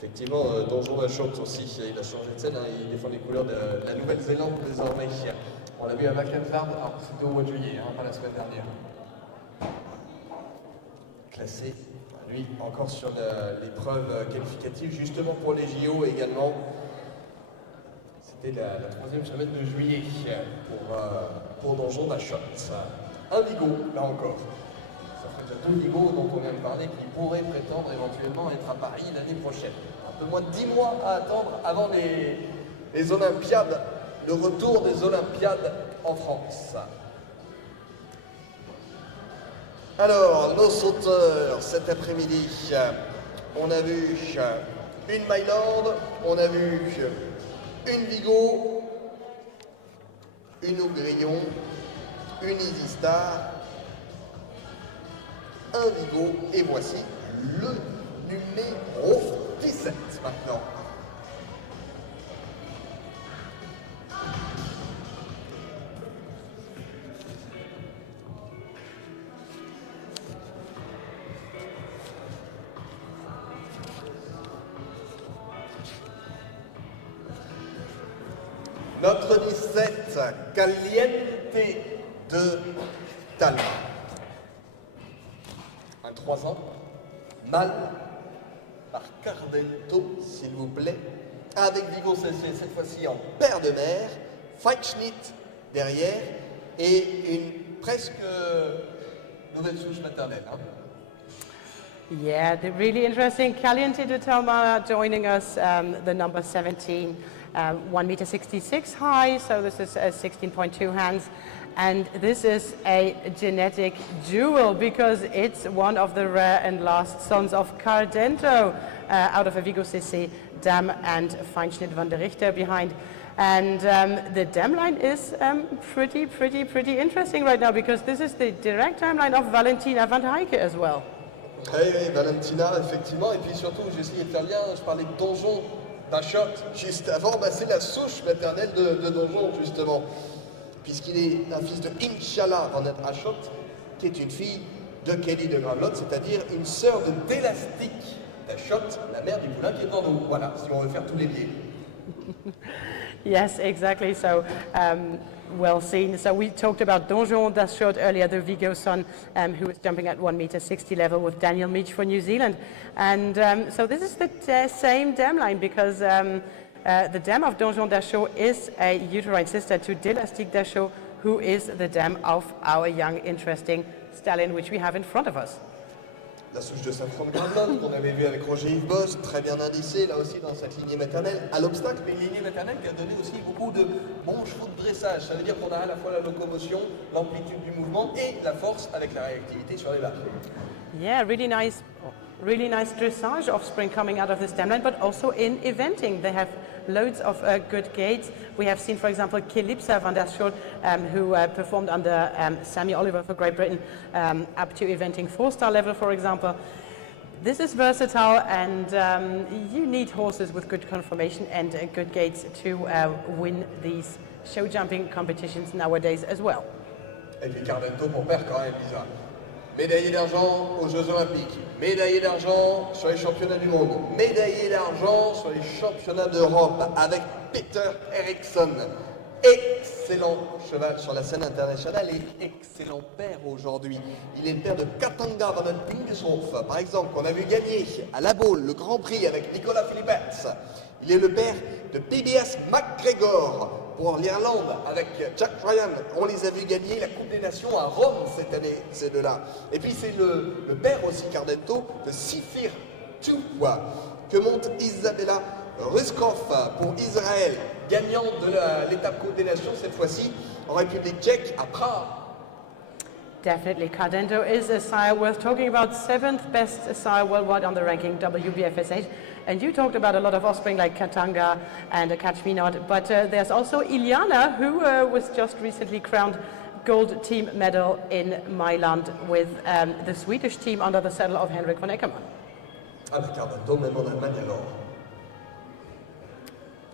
Effectivement, Donjon Wachot aussi, il a changé de scène, hein, il défend les couleurs de la Nouvelle-Zélande désormais. On l'a vu à Mackenzard, alors c'était au mois de juillet, hein, pas la semaine dernière. Classé, lui, encore sur l'épreuve qualificative, justement pour les JO également. C'était la 3e semaine de juillet pour Donjon Wachot. Un Vigo, là encore. Ça ferait déjà 2 Vigo dont on vient de parler qui pourraient prétendre éventuellement être à Paris l'année prochaine. Un peu moins de 10 mois à attendre avant les Olympiades, le retour des Olympiades en France. Alors, nos sauteurs cet après-midi, on a vu une Myland, on a vu une Vigo, une Augrillon, une Easy Star, un Vigo, et voici le numéro 17 maintenant. Notre 17, Caliente de Talma. Un 3 ans, mâle, par Cardento, s'il vous plaît, avec Vigo CC, cette fois-ci en Père de mer, Feinschnitt derrière et une presque nouvelle souche maternelle. Hein. Yeah, the really interesting Caliente de Talma joining us, the number 17, 1.66 m high, so this is 16.2 hands. And this is a genetic jewel because it's one of the rare and last sons of Cardento out of a Vigo CC dam and Feinschnitt van der Richter behind. And the dam line is pretty interesting right now because this is the direct dam line of Valentina van der Heijke as well. Oui, Valentina, effectivement. Et puis surtout, j'ai essayé de faire le lien, je parlais de Donjon Wachot juste avant, bah, c'est la souche maternelle de Donjon, justement. Puisqu'il est un fils de Inch'Allah van der Wachot, qui est une fille de Kelly de Gravelotte, c'est-à-dire une sœur de d'Élastique Wachot, la mère du poulain qui est devant nous. Voilà, si on veut faire tous les liens. Yes, exactly. So, well seen. So we talked about Donjon Wachot earlier, the Vigo son, who was jumping at 1.60 m level with Daniel Meach for New Zealand. And so this is the same dam line because the dam of Donjon Wachot is a uterine sister to d'Élastique Wachot, who is the dam of our young, interesting stallion, which we have in front of us. La souche de Saint-Franc de Gravelotte qu'on avait vu avec Roger-Yves Boss, très bien indicée, là aussi dans cette lignée maternelle, à l'obstacle, mais une lignée maternelle qui a donné aussi beaucoup de bons chevaux de dressage. Ça veut dire qu'on a à la fois la locomotion, l'amplitude du mouvement et la force avec la réactivité sur les vaches. Yeah, really nice dressage offspring coming out of this dam line, but also in eventing. They have loads of good gates. We have seen, for example, Calypsa van der Schoot, who performed under Sammy Oliver for Great Britain, up to eventing 4-star level, for example. This is versatile, and you need horses with good conformation and good gaits to win these show jumping competitions nowadays as well. Et puis Cardento, pour père, quand même bizarre. Médaillé d'argent aux Jeux Olympiques, médaillé d'argent sur les championnats du monde, médaillé d'argent sur les championnats d'Europe avec Peter Eriksson. Excellent cheval sur la scène internationale et excellent père aujourd'hui. Il est le père de Katanga van den Pingeshof, par exemple, qu'on a vu gagner à La Baule le Grand Prix avec Nicolas Philippets. Il est le père de PBS McGregor pour l'Irlande avec Jack Ryan. On les a vus gagner la Coupe des Nations à Rome cette année, ces deux-là. Et puis c'est le père aussi, Cardento, de Sifir Tuwa, que monte Isabella Ruskov pour Israël, gagnante de l'étape Coupe des Nations cette fois-ci en République tchèque à Prague. Definitely, Cardento is a sire worth talking about, 7th best sire worldwide on the ranking WBFSH. And you talked about a lot of offspring like Katanga and Catch Me Not, but there's also Iliana, who was just recently crowned gold team medal in Mailand with the Swedish team under the saddle of Henrik von Eckermann. Ah, mais Cardento, même en Allemagne alors.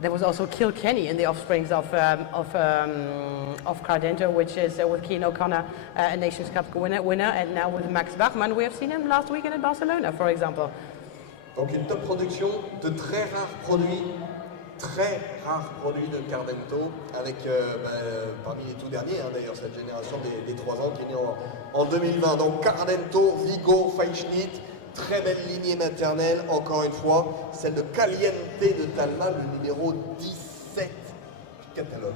There was also Kilkenny in the offsprings of Cardento, which is with Keane O'Connor, a Nations Cup winner, and now with Max Bachmann. We have seen him last weekend in Barcelona, for example. Donc une top production de très rares produits de Cardento, avec parmi les tout derniers, d'ailleurs, cette génération des 3 ans qui est née en 2020. Donc Cardento, Vigo, Feinschnitt, très belle lignée maternelle, encore une fois, celle de Caliente de Talma, le numéro 17 du catalogue.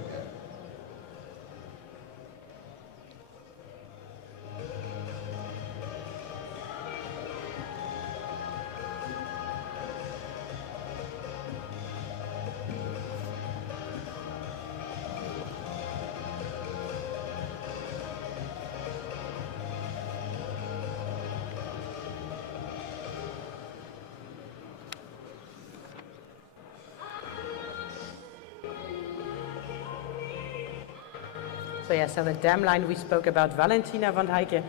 So yeah, so the dam line, we spoke about Valentina van Heijke,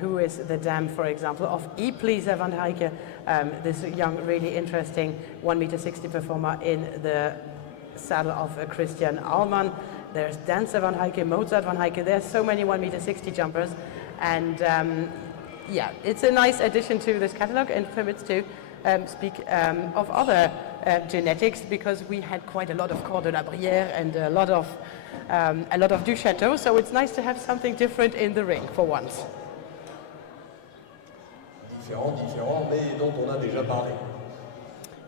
who is the dam, for example, of Iplisa van Heijke, this young, really interesting 1-meter-60 performer in the saddle of Christian Allman. There's Dancer van Heijke, Mozart van Heijke. There's so many 1-meter-60 jumpers, and yeah, it's a nice addition to this catalogue and permits to speak of other genetics, because we had quite a lot of Cor de la Brière and a lot of Du Château, so it's nice to have something different in the ring for once. Différent, mais dont on a déjà parlé.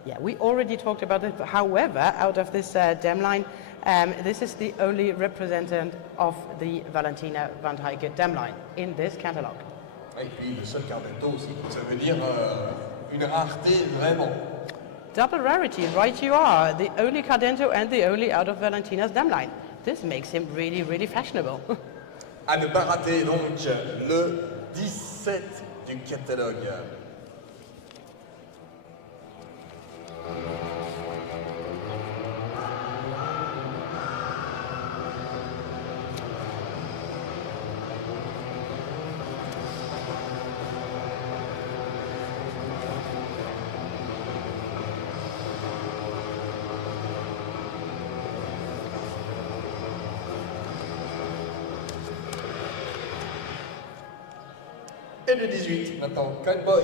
Yeah, we already talked about it. However, out of this dam line, this is the only representative of the Valentina van Heijke dam line in this catalogue. Et puis le seul Cardento aussi, ça veut dire une rareté vraiment. Double rarity, right you are. The only Cardento and the only out of Valentina's dam line. This makes him really, really fashionable. À ne pas rater donc le 17 du catalogue. Et le 18, maintenant, Cowboy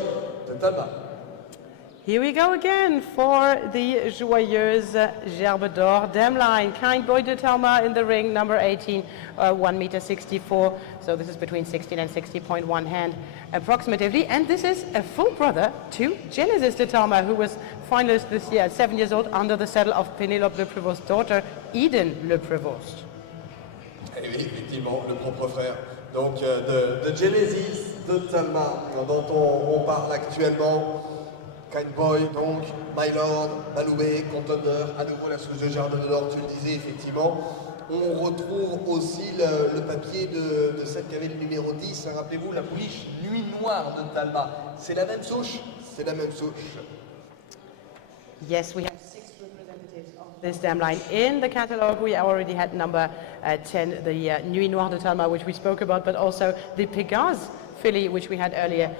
de Talma. Here we go again for the Joyeuse Gerbe d'Or dam line. Kind Boy de Talma in the ring, number 18, 1-meter-64. So this is between 16 and 60.1 hand approximately. And this is a full brother to Genesis de Talma, who was finalist this year at 7 years old under the saddle of Pénélope Le Prévost's daughter, Eden Le Prévost. Et oui, effectivement, le propre frère. Donc de Genesis de Talma, dont on parle actuellement. Kind Boy, donc, My Lord, Baloubé, Contender, à nouveau la Souche de Jardin d'Or, tu le disais effectivement. On retrouve aussi le papier de celle qui avait le numéro 10, rappelez-vous, la pouliche Nuit Noire de Talma. C'est la même souche. C'est la même souche. Yes, we have 6 representatives of this dam line in the catalogue. We already had number 10, the Nuit Noire de Talma, which we spoke about, but also the Pégase filly, which we had earlier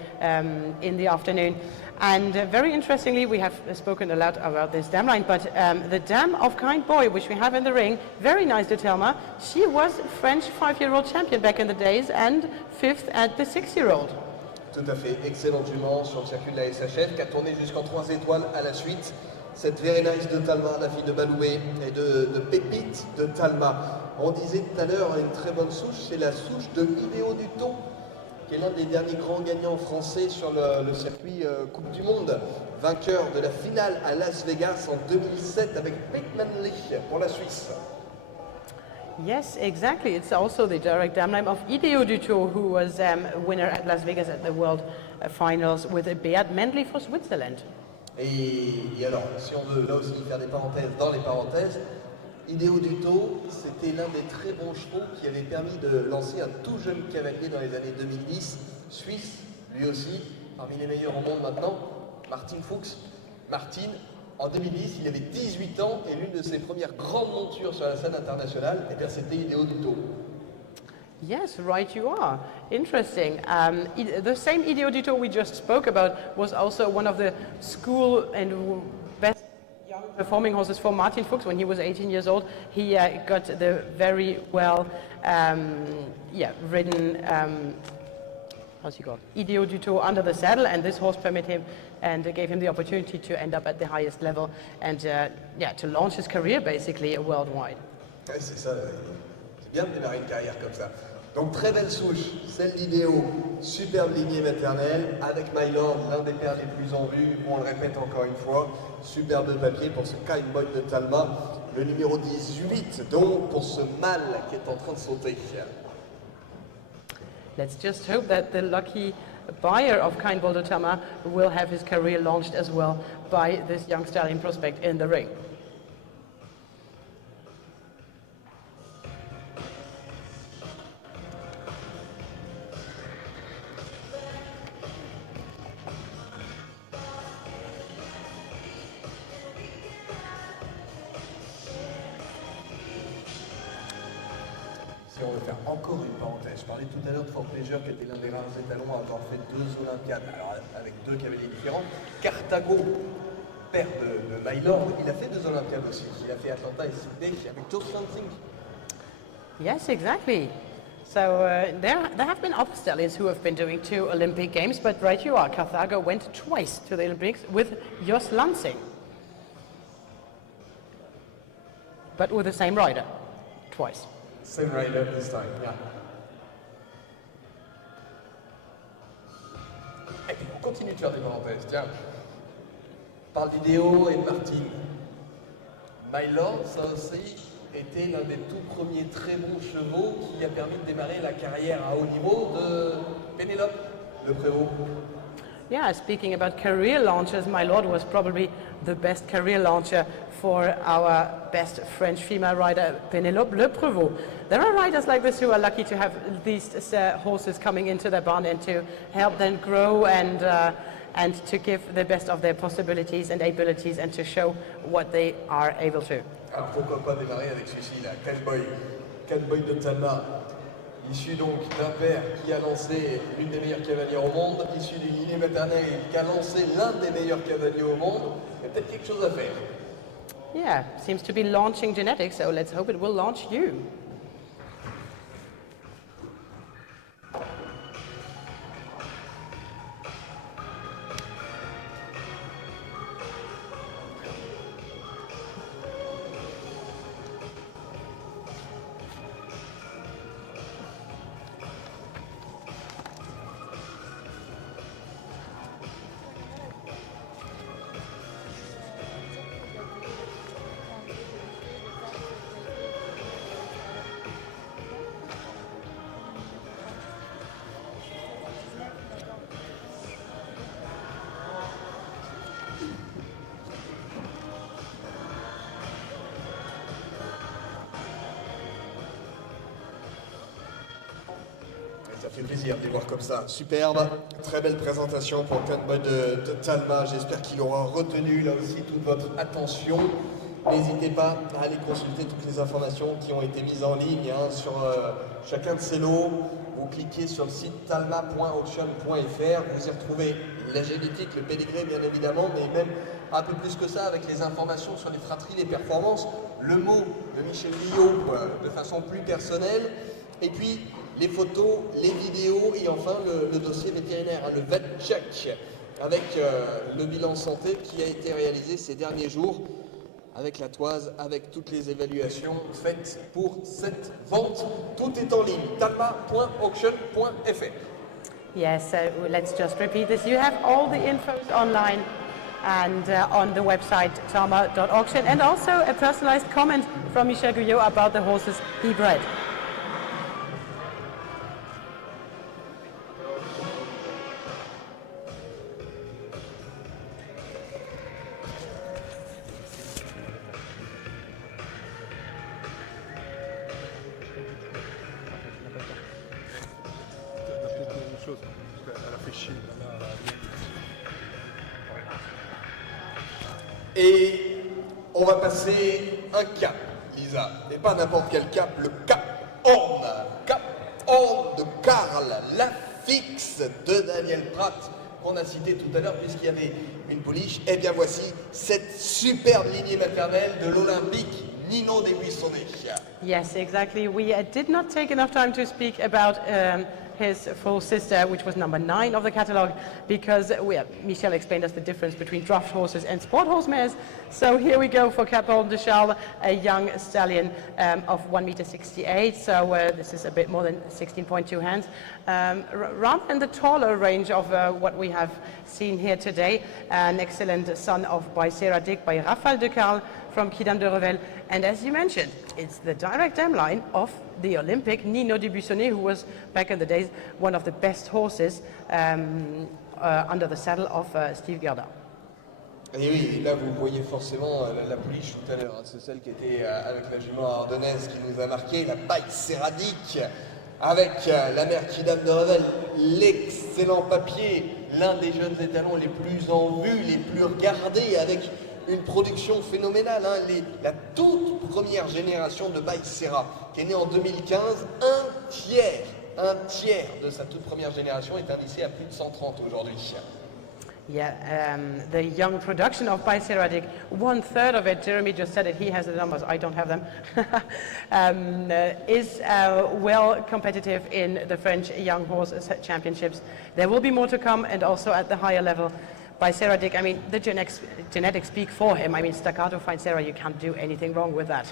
in the afternoon. And very interestingly, we have spoken a lot about this dam line, but the dam of Kind Boy, which we have in the ring, very nice de Talma. She was French 5-year-old champion back in the days and 5th at the 6-year-old. Tout à fait, excellente jument sur le circuit de la SHF qui a tourné jusqu'en 3 étoiles à la suite. Cette Very Nice de Talma, la fille de Baloubé et de Pépite de Talma. On disait tout à l'heure, une très bonne souche, c'est la souche de Idéo Duto, qui est l'un des derniers grands gagnants français sur le circuit Coupe du Monde. Vainqueur de la finale à Las Vegas en 2007 avec Pete Manley pour la Suisse. Yes, exactly. It's also the direct dam line of Ideo Duto, who was winner at Las Vegas at the World Finals with Beat Mendley for Switzerland. Et alors, si on veut là aussi faire des parenthèses dans les parenthèses, Ideo Duto, c'était l'un des très bons chevaux qui avait permis de lancer un tout jeune cavalier dans les années 2010, suisse, lui aussi, parmi les meilleurs au monde maintenant, Martin Fuchs. Martin, en 2010, il avait 18 ans et l'une de ses premières grandes montures sur la scène internationale, eh bien, c'était Ideo Duto. Yes, right you are. Interesting. The same Ideo Duto we just spoke about was also one of the school and best young performing horses for Martin Fuchs when he was 18 years old. He got the very well ridden how's he called? Ideo Duto under the saddle, and this horse permitted him and gave him the opportunity to end up at the highest level and to launch his career basically worldwide. Ouais, c'est ça, c'est bien de démarrer une carrière comme ça. Donc très belle souche, celle d'Idéo, superbe lignée maternelle, avec My Lord, l'un des pères les plus en vue, on le répète encore une fois, superbe papier pour ce Kind Boy de Talma, le numéro 18, donc pour ce mâle qui est en train de sauter. Let's just hope that the lucky buyer of Kind Boy de Talma will have his career launched as well by this young stallion prospect in the ring. Si on veut faire encore une parenthèse, je parlais tout à l'heure de Fort Pleasure qui était l'un des rares étalons à avoir fait 2 Olympiades, alors avec 2 cavaliers différents. Carthago, père de My Lord, il a fait 2 Olympiades aussi. Il a fait Atlanta et Sydney avec Joe Lansing. Yes, exactly. So there have been other stallions who have been doing 2 Olympic Games, but right you are. Carthago went twice to the Olympics with Jos Lansing. But with the same rider, twice. Same rider this time, yeah. Et puis on continue de faire des parenthèses, tiens. On parle d'Idéo et de Martin. My Lord, ça aussi, était l'un des tout premiers très bons chevaux qui a permis de démarrer la carrière à haut niveau de Pénélope, le prévôt. Yeah, speaking about career launchers, My Lord was probably the best career launcher for our best French female rider, Pénélope Le Prévost. There are riders like this who are lucky to have these horses coming into their barn and to help them grow and to give the best of their possibilities and abilities and to show what they are able to. Alors pourquoi pas démarrer avec celui-ci là, Kind Boy de Talma, issu donc d'un père qui a lancé l'une des meilleures cavalières au monde, issu d'une lignée maternelle qui a lancé l'un des meilleurs cavaliers au monde. Il y a peut-être quelque chose à faire. Yeah, seems to be launching genetics, so let's hope it will launch you. Ça fait plaisir de les voir comme ça. Superbe, très belle présentation pour Kind Boy de Talma. J'espère qu'il aura retenu là aussi toute votre attention. N'hésitez pas à aller consulter toutes les informations qui ont été mises en ligne sur chacun de ces lots. Vous cliquez sur le site talma.auction.fr, vous y retrouvez la génétique, le pédigré bien évidemment, mais même un peu plus que ça avec les informations sur les fratries, les performances, le mot de Michel Guillot de façon plus personnelle, et puis les photos, les vidéos et enfin le dossier vétérinaire, le vet check, avec le bilan santé qui a été réalisé ces derniers jours, avec la toise, avec toutes les évaluations faites pour cette vente. Tout est en ligne, talma.auction.fr. Yes, so let's just repeat this. You have all the infos online and on the website talma.auction, and also a personalized comment from Michel Guyot about the horses he bred. Et on va passer un cap, Lisa. Et pas n'importe quel cap, le Cap Horn. Cap Horn de Karl, la fixe de Daniel Pratt, qu'on a cité tout à l'heure puisqu'il y avait une pouliche. Et bien voici cette superbe lignée maternelle de l'Olympique Nino des Buissonnets. Yes, exactly. We did not take enough time to speak about his full sister, which was number 9 of the catalogue, because Michel explained us the difference between draft horses and sport horse mares. So here we go for Capon de Charles, a young stallion of 1.68 m. So this is a bit more than 16.2 hands. Rather in the taller range of what we have seen here today, an excellent son of Baïsera Dick by Raphaël de Carle from Quidam de Revel. And as you mentioned, it's the direct dam line of the Olympic Nino de Buissonnet, who was back in the days one of the best horses under the saddle of Steve Gerda. Et oui, là vous voyez forcément la pouliche tout à l'heure, hein, c'est celle qui était avec la jument ardennaise qui nous a marqué, la Baïsera Dick, avec la mère Quidam de Revel, l'excellent papier, l'un des jeunes étalons les plus en vue, les plus regardés, avec une production phénoménale, hein, la toute première génération de Baïsera, qui est née en 2015, un tiers de sa toute première génération est indicé à plus de 130 aujourd'hui. Yeah, the young production of Baïsera Dick, 1/3 of it, Jeremy just said it, he has the numbers, I don't have them, is well competitive in the French Young Horse Championships. There will be more to come, and also at the higher level. Baïsera Dick, I mean, the genetics speak for him. I mean, Staccato Fine Sarah, you can't do anything wrong with that.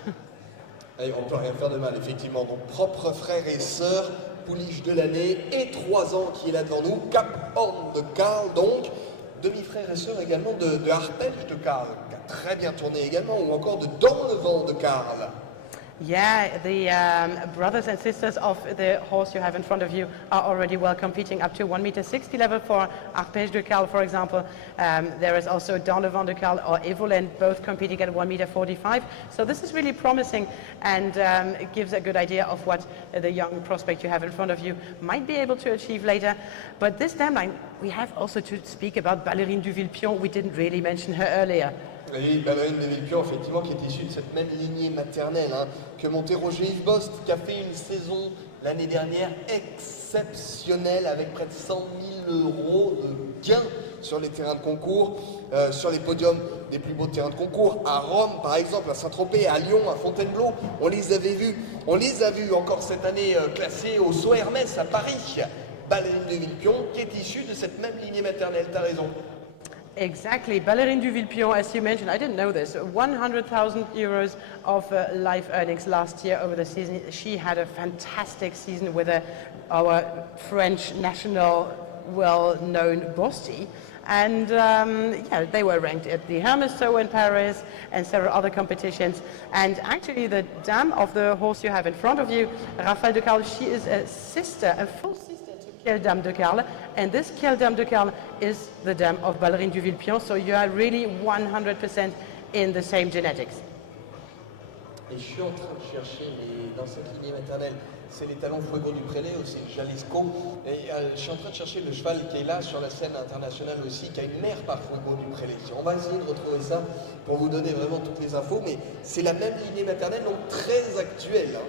Et on peut rien faire de mal, effectivement. Donc, propre frère et sœur, pouliche de l'année, et 3 ans qui est là devant nous. Cap Horn de Karl, donc, demi-frère et sœur également de Arpège de Karl, qui a très bien tourné également, ou encore de Dans le vent de Karl. Yeah, the brothers and sisters of the horse you have in front of you are already well competing up to 1.60 m level for Arpège de Carle, for example. There is also Dans le vent de Carle or Evolent, both competing at 1.45 m. So this is really promising, and it gives a good idea of what the young prospect you have in front of you might be able to achieve later. But this dam line, we have also to speak about Ballerine du Villepion. We didn't really mention her earlier. Oui, Ballerine de Villepion, effectivement, qui est issue de cette même lignée maternelle que montait Roger Yves Bost, qui a fait une saison l'année dernière exceptionnelle avec près de 100 000 € de gains sur les terrains de concours, sur les podiums des plus beaux terrains de concours, à Rome par exemple, à Saint-Tropez, à Lyon, à Fontainebleau. On les avait vus, on les a vus encore cette année classés au Saut Hermès à Paris. Ballerine de Villepion, qui est issue de cette même lignée maternelle, t'as raison. Exactly. Ballerine du Villepion, as you mentioned, I didn't know this, 100,000 € of life earnings last year over the season. She had a fantastic season with our French national well-known Bosti. And yeah, they were ranked at the Hermes Show in Paris and several other competitions. And actually the dam of the horse you have in front of you, Raphaël de Carle, she is a sister, a full sister to Dame de Carle, and this Dame de Carle is the dam of Ballerine du Villepion, so you are really 100% in the same genetics. Et je suis en train de chercher, mais dans cette lignée maternelle, c'est les talons Fuego du Prélé aussi, Jalisco. Et je suis en train de chercher le cheval qui est là sur la scène internationale aussi, qui a une mère par Fuego du Prélé. On va essayer de retrouver ça pour vous donner vraiment toutes les infos, mais c'est la même lignée maternelle, donc très actuelle. Hein.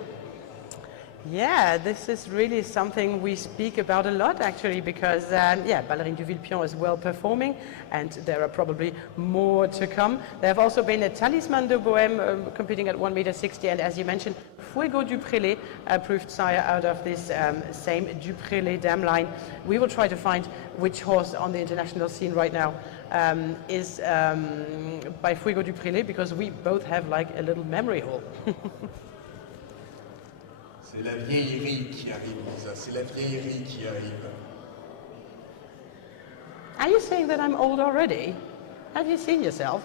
Yeah, this is really something we speak about a lot actually because, Ballerine du Villepillon is well performing and there are probably more to come. There have also been a Talisman de Bohème competing at 1.60 m and as you mentioned, Fuego du Prélé, proved sire out of this same du Prélé dam line. We will try to find which horse on the international scene right now is by Fuego du Prélé because we both have like a little memory hole. C'est la vieillerie qui arrive, ça. C'est la vieillerie qui arrive. Are you saying that I'm old already? Have you seen yourself?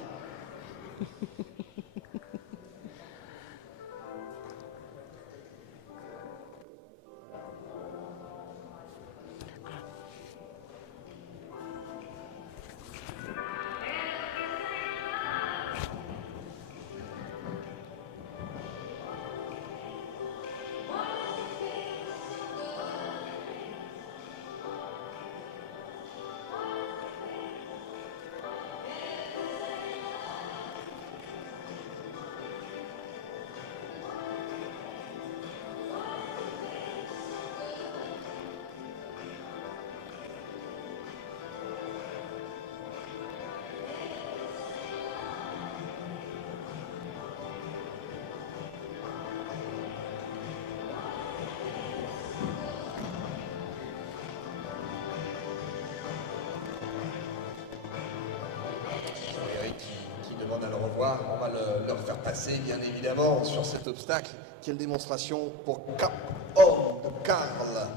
À le revoir, on va leur faire passer bien évidemment sur cet obstacle. Quelle démonstration pour Cap Or de Karl.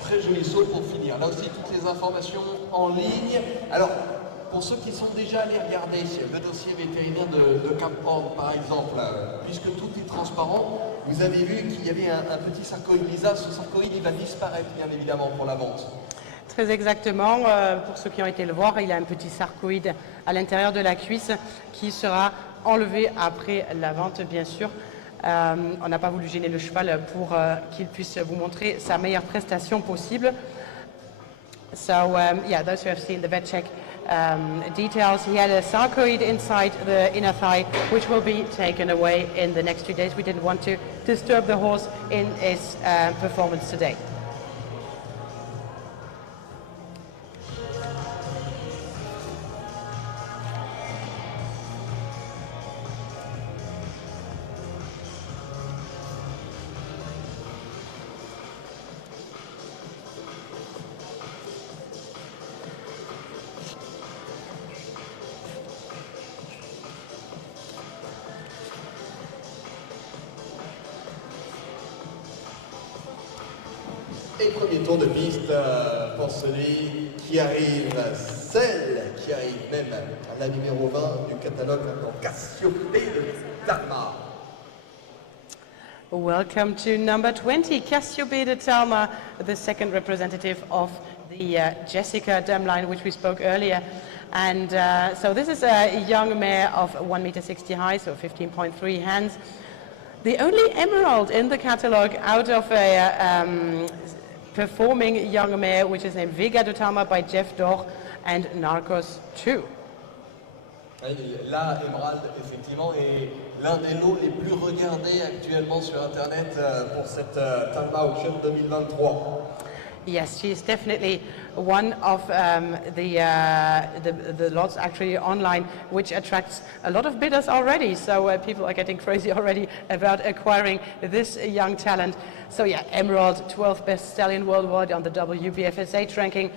Très joli saut pour finir. Là aussi, toutes les informations en ligne. Alors, pour ceux qui sont déjà allés regarder le dossier vétérinaire de Cap Horn, par exemple, puisque tout est transparent, vous avez vu qu'il y avait un petit sarcoïde. Lisa, ce sarcoïde, il va disparaître, bien évidemment, pour la vente. Très exactement. Pour ceux qui ont été le voir, il a un petit sarcoïde à l'intérieur de la cuisse qui sera enlevé après la vente, bien sûr. On n'a pas voulu gêner le cheval pour qu'il puisse vous montrer sa meilleure prestation possible. So, those who have seen the vet check details, he had a sarcoid inside the inner thigh, which will be taken away in the next 2 days. We didn't want to disturb the horse in his performance today. Et premier tour de piste pour celui qui arrive, celle qui arrive même à la numéro 20 du catalogue en Cassiopée de Talma. Welcome to number 20, Cassiopée de Talma, the second representative of the Jessica dam line, which we spoke earlier. And so this is a young mare of 1.60 m high, so 15.3 hands. The only emerald in the catalogue out of a performing young mare, which is named Vega de Talma by Jeff Dor and Narcos 2. Là, Emerald, effectivement, est l'un des lots les plus regardés actuellement sur Internet pour cette Talma Auction 2023. Yes, she is definitely one of the lots actually online, which attracts a lot of bidders already. So people are getting crazy already about acquiring this young talent. So yeah, Emerald, 12th best stallion worldwide on the WBFSH ranking.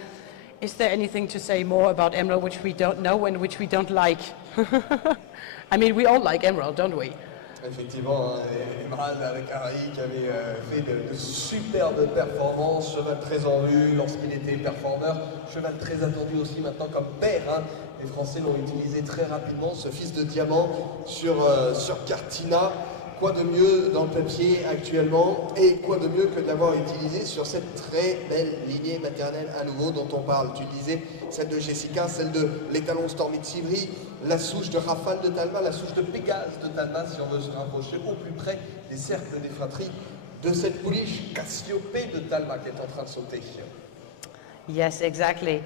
Is there anything to say more about Emerald which we don't know and which we don't like? I mean, we all like Emerald, don't we? Effectivement, hein, Emerald avec Harry qui avait fait de superbes performances, cheval très en vue lorsqu'il était performeur, cheval très attendu aussi maintenant comme père. Hein. Les Français l'ont utilisé très rapidement, ce fils de diamant sur Cartina. Quoi de mieux dans le papier actuellement et quoi de mieux que de l'avoir utilisé sur cette très belle lignée maternelle à nouveau dont on parle. Tu le disais, celle de Jessica, celle de l'étalon Stormy de Sivry, la souche de Rafale de Talma, la souche de Pégase de Talma si on veut se rapprocher au plus près des cercles des fratries de cette pouliche Cassiopée de Talma qui est en train de sauter. Yes, exactly.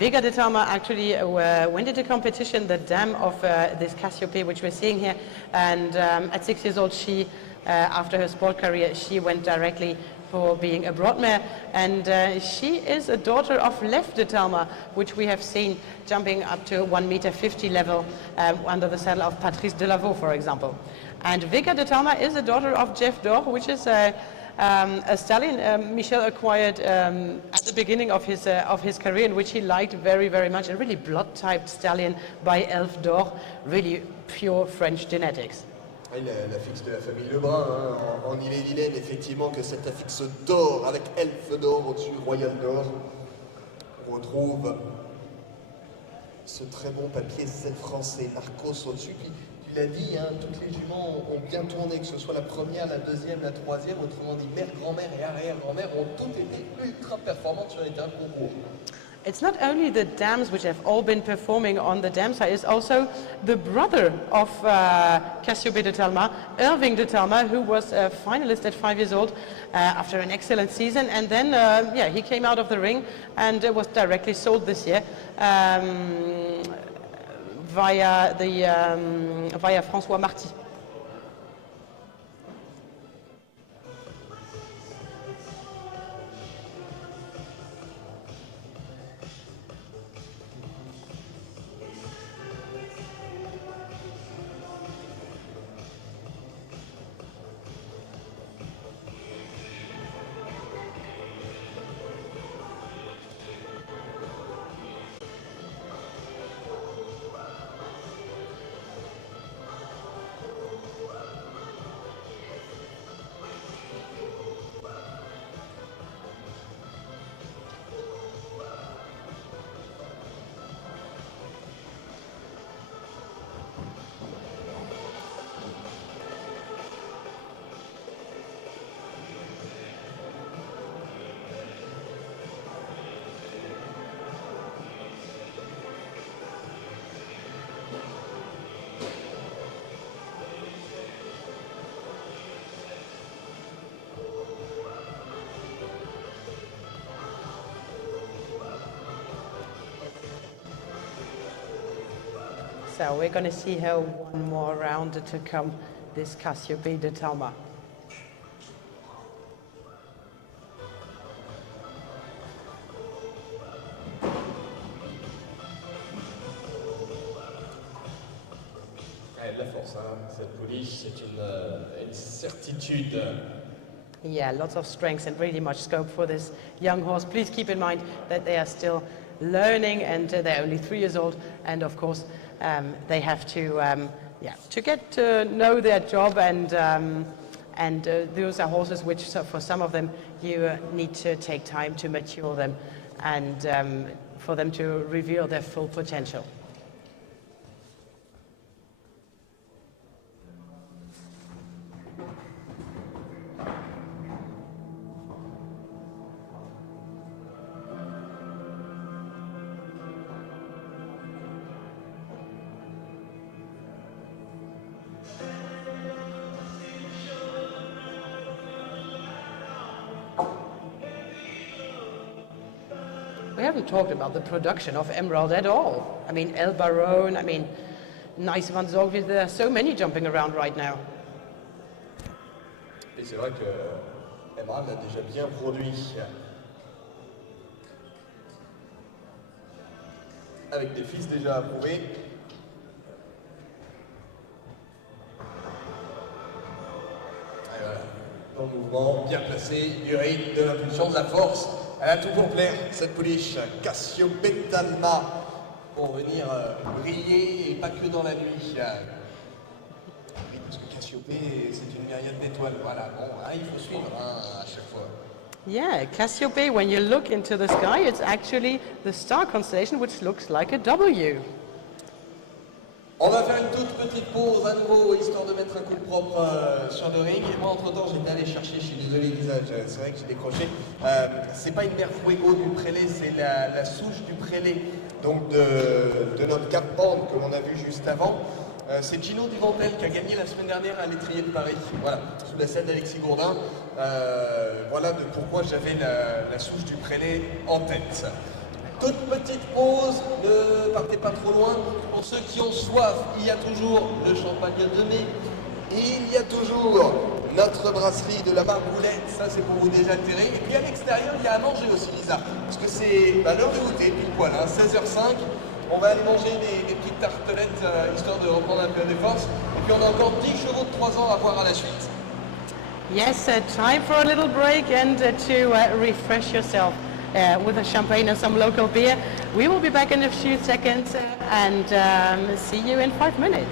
Vega de Talma actually went into competition, the dam of this Cassiope, which we're seeing here. And at 6 years old, she, after her sport career, she went directly for being a broadmare. And she is a daughter of Lev de Talma, which we have seen jumping up to 1.50 m level under the saddle of Patrice Delaveau, for example. And Vega de Talma is a daughter of Jeff Dor, which is a stallion Michel acquired at the beginning of his career, in which he liked very, very much. A really blood-typed stallion by Elf d'Or, really pure French genetics. Ah, la fixe de la famille Lebrun, hein, en Ille-et-Vilaine, effectivement, que cette affixe d'or avec Elf d'Or au-dessus, Royal d'Or. On retrouve ce très bon papier 7 français, Marcos au-dessus. Puis, tu l'as dit, hein, toutes les juments ont bien tourné, que ce soit la première, la deuxième, la troisième, autrement dit mère, grand-mère et arrière-grand-mère ont toutes été ultra performantes sur les terrains de concours. It's not only the dams which have all been performing on the dam side, it's also the brother of Cassiope de Talma, Irving de Talma, who was a finalist at 5 years old after an excellent season. And then, he came out of the ring and was directly sold this year via François Mardi. So we're going to see her one more round to come, this Cassiope de Talma. Elle a de la force, hein. Cette pouliche, c'est une certitude. Yeah, lots of strengths and really much scope for this young horse. Please keep in mind that they are still learning and they're only 3 years old, and of course they have to get to know their job, and those are horses which, for some of them, you need to take time to mature them and for them to reveal their full potential. We haven't talked about the production of Emerald at all. I mean, El Baron, I mean, Nice Van Zorgvis, there are so many jumping around right now. Et c'est vrai que Emerald a déjà bien produit. Avec des fils déjà approuvés. Et voilà, dans le mouvement, bien placé, du rythme, de l'impulsion, de la force. Elle a tout pour plaire, cette pouliche Cassiope de Talma, pour venir briller, et pas que dans la nuit. Oui, parce que Cassiopée, c'est une myriade d'étoiles. Voilà, bon, hein, il faut suivre hein, à chaque fois. Yeah, Cassiope, when you look into the sky, it's actually the star constellation which looks like a W. On va faire une toute petite pause à nouveau, histoire de mettre un coup de propre sur le ring. Et moi, entre-temps, j'étais allé chercher, je suis désolé Lisa, c'est vrai que j'ai décroché. C'est pas une mère Fuego du prélé, c'est la souche du prélé, donc de notre Cap-Band que l'on a vu juste avant. C'est Gino Duvantel qui a gagné la semaine dernière à l'étrier de Paris, voilà, sous la selle d'Alexis Gourdin. Voilà de pourquoi j'avais la souche du prélé en tête. Toute petite pause, ne partez pas trop loin. Pour ceux qui ont soif, il y a toujours le champagne de mai. Il y a toujours notre brasserie de la Marboulette, ça c'est pour vous désaltérer. Et puis à l'extérieur, il y a à manger aussi, Lisa. Parce que c'est l'heure de goûter, pile poil, hein, 16h05. On va aller manger des petites tartelettes, histoire de reprendre un peu des forces. Et puis on a encore 10 chevaux de 3 ans à voir à la suite. Yes, time for a little break and to refresh yourself with a champagne and some local beer. We will be back in a few seconds and see you in 5 minutes.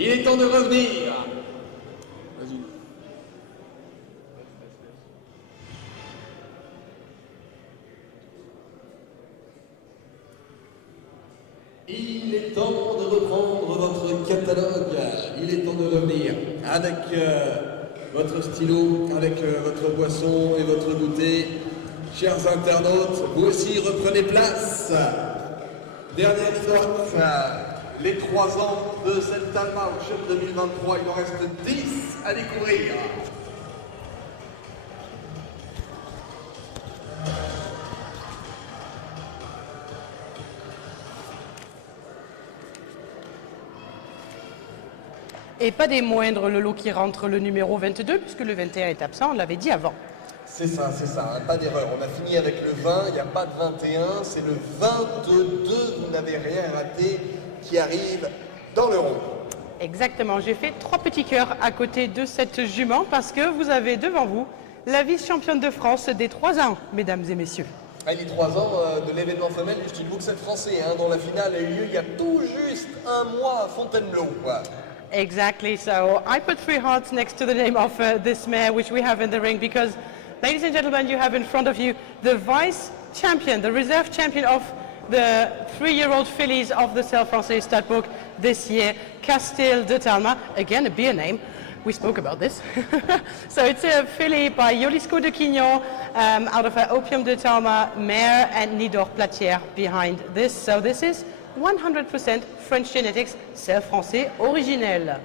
Il est temps de revenir. Vas-y. Il est temps de reprendre votre catalogue. Il est temps de revenir avec votre stylo, avec votre boisson et votre goûter. Chers internautes, vous aussi reprenez place. Dernière fois, les 3 ans de cette Talma Auction 2023, il en reste 10 à découvrir. Et pas des moindres, le lot qui rentre, le numéro 22, puisque le 21 est absent, on l'avait dit avant. C'est ça, hein, pas d'erreur. On a fini avec le 20, il n'y a pas de 21, c'est le 22, vous n'avez rien raté, qui arrive dans le rond. Exactement, j'ai fait 3 petits cœurs à côté de cette jument, parce que vous avez devant vous la vice-championne de France des 3 ans, mesdames et messieurs. Les 3 ans de l'événement femelle du style Bruxelles français, hein, dont la finale a eu lieu il y a tout juste un mois à Fontainebleau. Exactly, so I put 3 hearts next to the name of this mare which we have in the ring because, ladies and gentlemen, you have in front of you the vice champion, the reserve champion of the 3-year-old fillies of the Celle Français Stud Book this year, Castel de Talma, again a beer name. We spoke about this. So it's a filly by Yolisco de Quignon out of her Opium de Talma mare and Nidor Platière behind this. So this is 100% French genetics, Celle Français originel.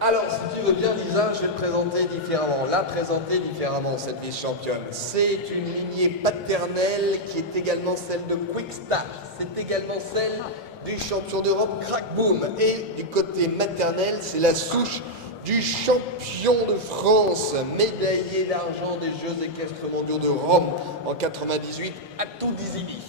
Alors, si tu veux bien, Lisa, je vais te présenter différemment, la présenter différemment, cette vice-championne. C'est une lignée paternelle qui est également celle de Quickstar. C'est également celle du champion d'Europe Crack Boom. Et du côté maternel, c'est la souche du champion de France, médaillé d'argent des Jeux équestres mondiaux de Rome en 98, à tout Dizini.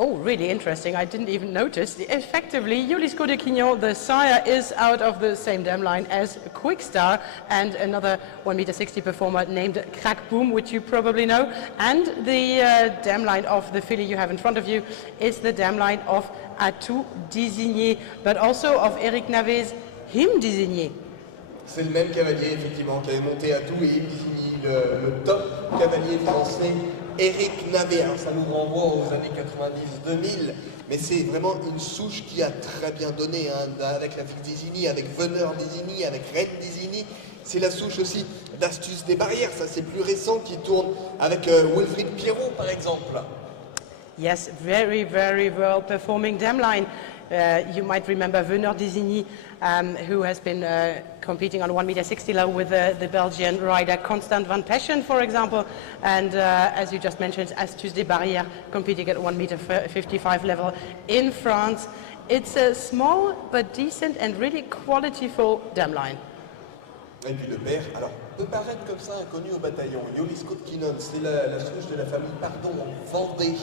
Oh, really interesting. I didn't even notice. Effectively, Yolisco de Quignon, the sire, is out of the same dam line as Quickstar and another 1.60 m performer named Crack Boom, which you probably know. And the dam line of the filly you have in front of you is the dam line of Atout Désigné, but also of Eric Navet's Him Désigné. C'est le même cavalier, effectivement, qui avait monté à tout et Him Désigné, le top cavalier français. Eric Navet, alors ça nous renvoie aux années 90-2000, mais c'est vraiment une souche qui a très bien donné, hein, avec la fille Désigny, avec Veneur Désigny, avec Reine Désigny. C'est la souche aussi d'Astuce des Barrières, ça c'est plus récent, qui tourne avec Wilfried Pierrot par exemple. Yes, very, very well performing dam line. You might remember Veneur Désigny, who has been competing on 1.60 m low with the Belgian rider Constant Van Peschen, for example. And as you just mentioned, Astuce des Barrières competing at 1.55 m level in France. It's a small but decent and really qualityful dam line. Et puis le père, alors, peut paraître comme ça inconnu au bataillon. Yolisco de Quignon, c'est la souche de la famille Pardon en Vendée,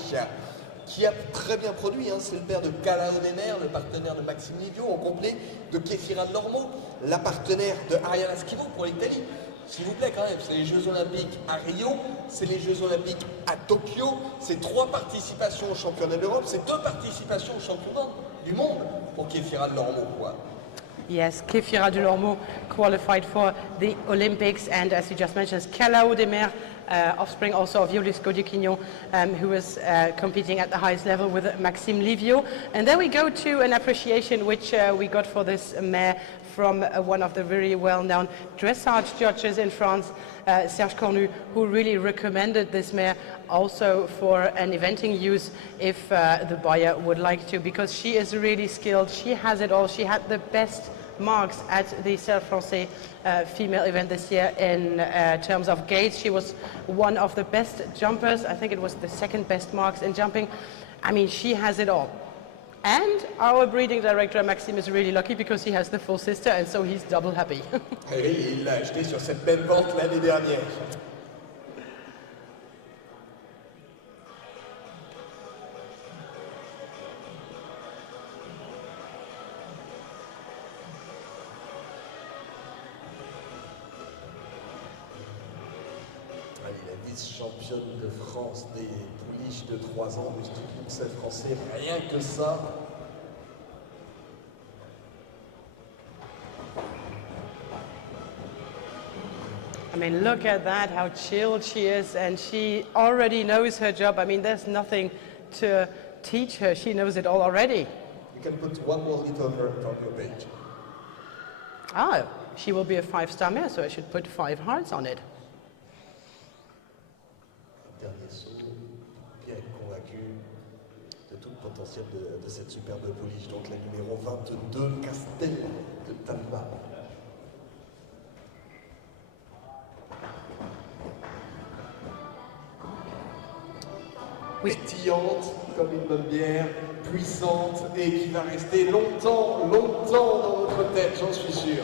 qui a très bien produit, hein. C'est le père de Calao des Mers, le partenaire de Maxime Livio, en complet, de Kéfira de Lormeau, la partenaire de Ariana Schivo pour l'Italie. S'il vous plaît quand même, c'est les Jeux Olympiques à Rio, c'est les Jeux Olympiques à Tokyo, c'est 3 participations au championnat d'Europe, c'est 2 participations au championnat du monde pour Kéfira de Lormeau, quoi. Yes, Kéfira de Lormeau qualified for the Olympics, and as you just mentioned, Calao des Mers, offspring also of Yolisco de Quignon, who was competing at the highest level with Maxime Livio. And then we go to an appreciation which we got for this mare from one of the very well-known dressage judges in France, Serge Cornu, who really recommended this mare also for an eventing use if the buyer would like to, because she is really skilled, she has it all, she had the best marks at the Celle Français female event this year in terms of gaits. She was one of the best jumpers. I think it was the 2nd best marks in jumping. I mean, she has it all. And our breeding director, Maxime, is really lucky because he has the full sister, and so he's double happy. Et il l'a acheté sur cette même vente l'année dernière. La vice-championne de France des pouliches de 3 ans du Bruxelles français, rien que ça. I mean, look at that, how chilled she is, and she already knows her job. I mean, there's nothing to teach her. She knows it all already. You can put one more little heart on your page. Ah, she will be a 5-star mare, so I should put 5 hearts on it. Dernier saut, bien convaincu de tout le potentiel de cette superbe pouliche. Donc la numéro 22, Castel de Talma. Oui. Pétillante comme une bonne bière, puissante et qui va rester longtemps, longtemps dans votre tête, j'en suis sûr.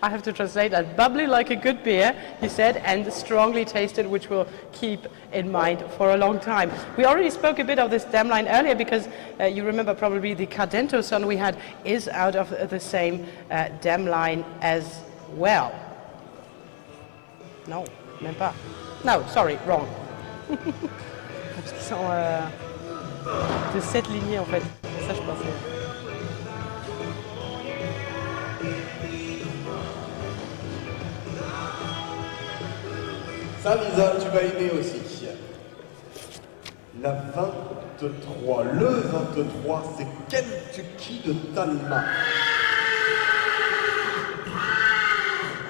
I have to translate that. Bubbly like a good beer, he said, and strongly tasted, which we'll keep in mind for a long time. We already spoke a bit of this dam line earlier because you remember probably the Cardento son we had is out of the same dam line as well. Non, même pas. No, sorry, wrong. Parce qu'ils sont de cette lignée en fait. Ça je pensais. Ça, Lisa, tu vas aimer aussi. La 23, le 23, c'est Kentucky de Talma.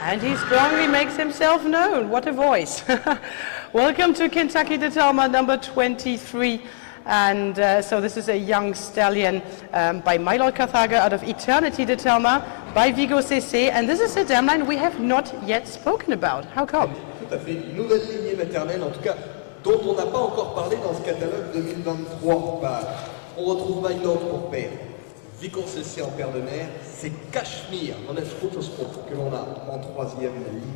And he strongly makes himself known. What a voice. Welcome to Kentucky de Talma, number 23. And so this is a young stallion by Milo Carthager out of Eternity de Talma by Vigo CC. And this is a dam line we have not yet spoken about. How come? Tout à fait, une nouvelle lignée maternelle, en tout cas, dont on n'a pas encore parlé dans ce catalogue 2023. Bah, on retrouve Milo pour père. Vigo CC en père de mère, c'est Cachemire, en Photoscope, que l'on a en 3e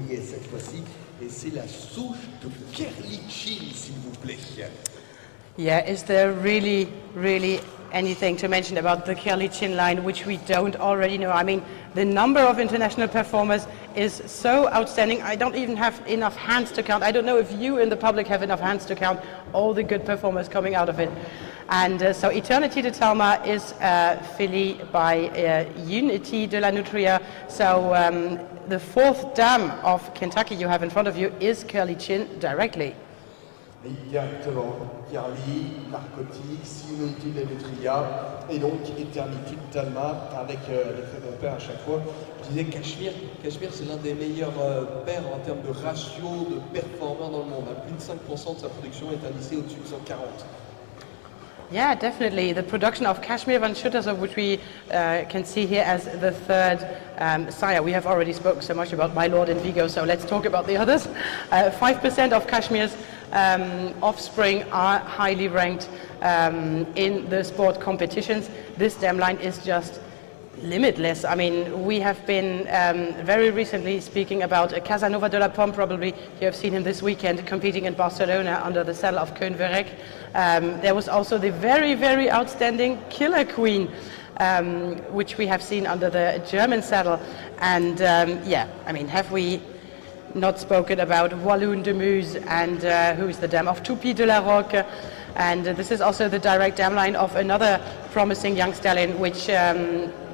lignée cette fois-ci. Et c'est la souche de Kerlichin, s'il vous plaît. Yeah, is there really anything to mention about the Kerlichin line which we don't already know? I mean, the number of international performers is so outstanding. I don't even have enough hands to count. I don't know if you in the public have enough hands to count all the good performers coming out of it. And so Eternity de Talma is filly by Unity de la Nutria. So the 4th dam of Kentucky you have in front of you is Kerlichin directly. Et directement, Carly, Narcotics, Unity de Nutria, et donc Eternity de Talma, avec les très bons pères à chaque fois. Je disais Cachemire, c'est l'un des meilleurs pères en termes de ratio de performeurs dans le monde. Plus de 5% de sa production est indicée au-dessus de 140. Yeah, definitely. The production of Kashmir van Schutters, which we can see here as the 3rd sire. We have already spoken so much about My Lord and Vigo, so let's talk about the others. 5% of Kashmir's offspring are highly ranked in the sport competitions. This dam line is just limitless. I mean, we have been very recently speaking about Casanova de la Pomme. Probably you have seen him this weekend competing in Barcelona under the saddle of Koen-Verrek. There was also the very outstanding Killer Queen, which we have seen under the German saddle. And yeah, I mean, have we not spoken about Walloon de Muse and who is the dam of Toupie de la Roque? And this is also the direct dam line of another promising young stallion, which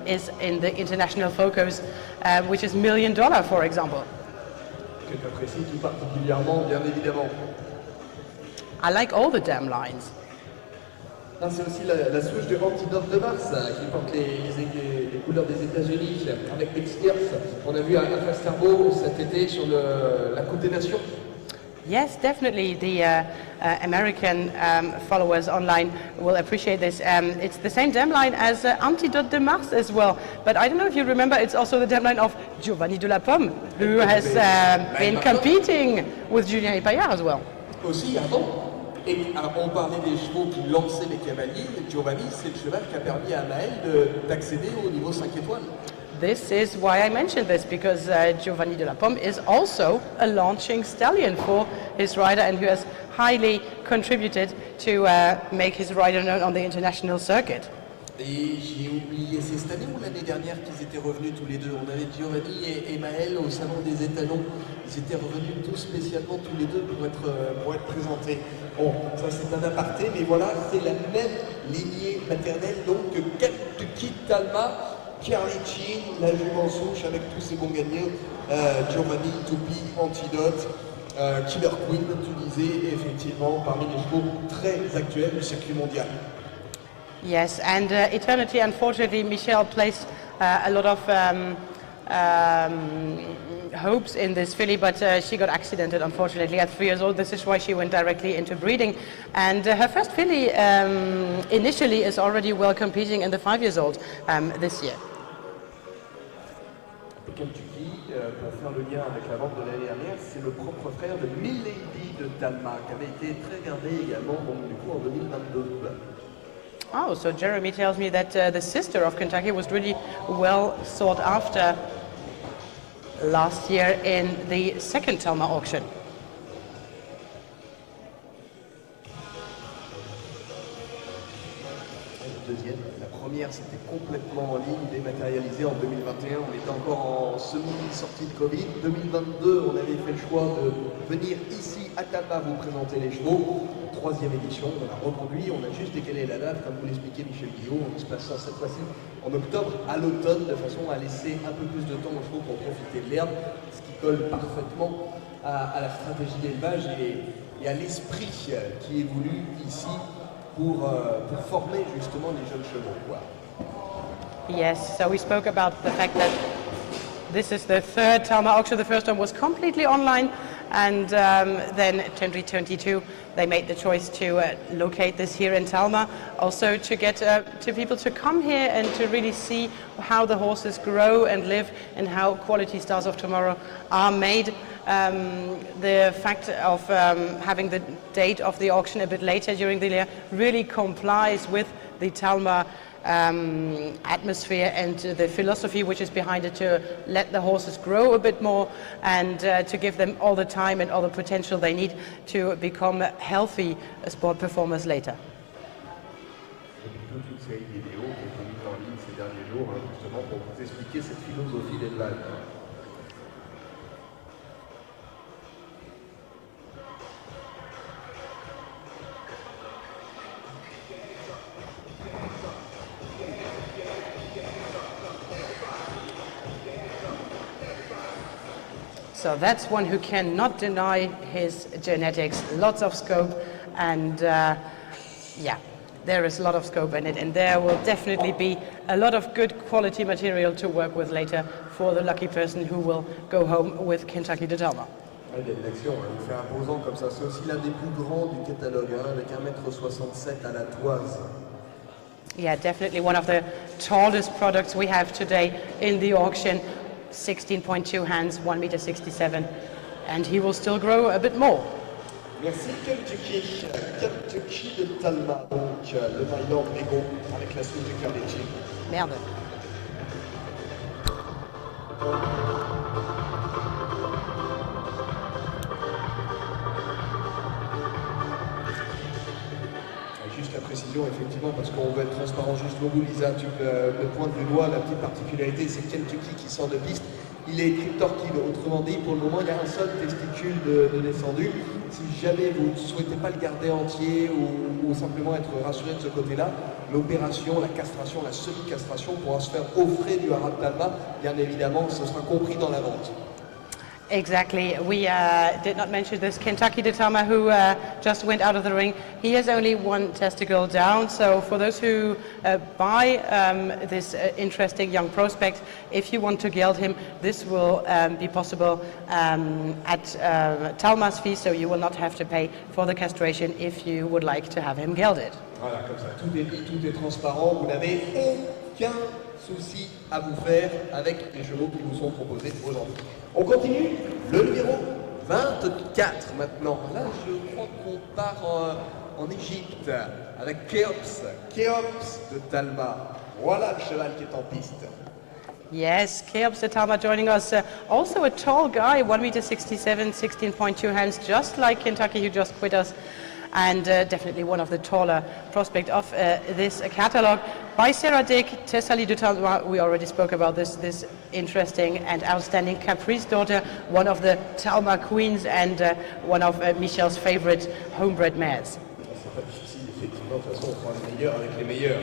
is in the international focus, which is $1 Million, for example. Que tu apprécies tout particulièrement, bien évidemment. I like all the dam lines. C'est aussi la souche de Antidote de Mars qui porte les couleurs des États-Unis avec l'extérieur. On a vu à Fasterbo cet été sur la Côte des Nations. Yes, definitely. The American followers online will appreciate this. It's the same dam line as Antidote de Mars as well. But I don't know if you remember, it's also the dam line of Giovanni de la Pomme, who has been competing with Julien Epayard as well. Aussi, avant. Et alors, on parlait des chevaux qui lançaient les cavaliers. Giovanni, c'est le cheval qui a permis à Maël d'accéder au niveau 5 étoiles. This is why I mentioned this, because Giovanni de la Pomme is also a launching stallion for his rider and who has highly contributed to make his rider known on the international circuit. Et j'ai oublié, c'est cette année ou l'année dernière qu'ils étaient revenus tous les deux. On avait Giovanni et Maël au salon des étalons. Ils étaient revenus tous spécialement tous les deux pour être présentés. Bon, ça c'est un aparté, mais voilà, c'est la même lignée maternelle donc que Kentucky Talma, Kerlichin, la jument souche avec tous ses bons gagnants, Giovanni, Toupie, Antidote, Killer Queen, tu disais, effectivement, parmi les chevaux très actuels du circuit mondial. Yes, and Eternity, unfortunately, Michelle placed a lot of hopes in this filly, but she got accidented, unfortunately, at 3 years old. This is why she went directly into breeding. And her first filly initially is already well competing in the 5 years old this year. Kentucky, pour faire le lien avec la vente de l'année dernière, c'est le propre frère de Milady de Talma, qui avait été très gardé également, donc du coup en 2022. Oh, so Jeremy tells me that the sister of Kentucky was really well sought after last year in the second Talma auction. Deuxième. La première, c'était complètement en ligne, dématérialisée en 2021. On était encore en semi-sortie de Covid. 2022, on avait fait le choix de venir ici à Talma vous présenter les chevaux. Troisième édition, on a reconduit, on a juste décalé la date, comme vous l'expliquait Michel Guillaume, en se passant cette fois-ci en octobre à l'automne, de façon à laisser un peu plus de temps aux chevaux pour profiter de l'herbe, ce qui colle parfaitement à la stratégie d'élevage et à l'esprit qui est voulu ici pour former justement les jeunes chevaux. Quoi. Yes, so we spoke about the fact that this is the third Talma auction. The first one was completely online, and then 2022 they made the choice to locate this here in Talma, also to get to people to come here and to really see how the horses grow and live and how quality stars of tomorrow are made. The fact of having the date of the auction a bit later during the year really complies with the Talma atmosphere and the philosophy which is behind it, to let the horses grow a bit more and to give them all the time and all the potential they need to become healthy sport performers later. Toute une série de vidéos qui ont été mises en ligne ces derniers jours, justement pour vous expliquer cette philosophie d'élevage. So that's one who cannot deny his genetics. Lots of scope, and yeah, there is a lot of scope in it, and there will definitely be a lot of good quality material to work with later for the lucky person who will go home with Kentucky de Talma. Il y a de l'action, il fait imposant comme ça. C'est aussi l'un des plus grands du catalogue, avec 1,67 m à la toise. Yeah, definitely one of the tallest products we have today in the auction. 16.2 hands, 1,67 m, and he will still grow a bit more. Merci Kentucky. Kentucky de Talma, donc le Maryland Ego avec la suite du Carnegie. Merde. Juste la précision, effectivement, parce qu'on veut être transparent jusqu'au bout, Lisa, tu le pointes du doigt, la petite particularité, c'est Kentucky qui sort de piste. Il est écrit torquide, autrement dit, pour le moment, il y a un seul testicule de descendu. Si jamais vous ne souhaitez pas le garder entier ou simplement être rassuré de ce côté-là, l'opération, la castration, la semi-castration pourra se faire aux frais du Haras Talma. Bien évidemment, ce sera compris dans la vente. Exactly. We did not mention this Kentucky de Talma, who just went out of the ring. He has only one testicle down, so for those who buy this interesting young prospect, if you want to geld him, this will be possible at Talma's fee, so you will not have to pay for the castration if you would like to have him gelded. Voilà, comme ça, tout est dit, tout est transparent, vous n'avez aucun souci à vous faire avec les chevaux qui vous sont proposés aujourd'hui. On continue, le numéro 24 maintenant. Là, je crois qu'on part en Égypte avec Kéops de Talma. Voilà le cheval qui est en piste. Yes, Kéops de Talma joining us. Also a tall guy, 1,67 m, 16.2 hands, just like Kentucky, who just quit us. And definitely one of the taller prospects of this catalog. By Sarah Dick, Thessaly de Talma, we already spoke about this interesting and outstanding Caprice daughter, one of the Talma queens and one of Michel's favorite homebred mares. C'est pas difficile, effectivement, de toute façon, on prend les meilleurs avec les meilleurs.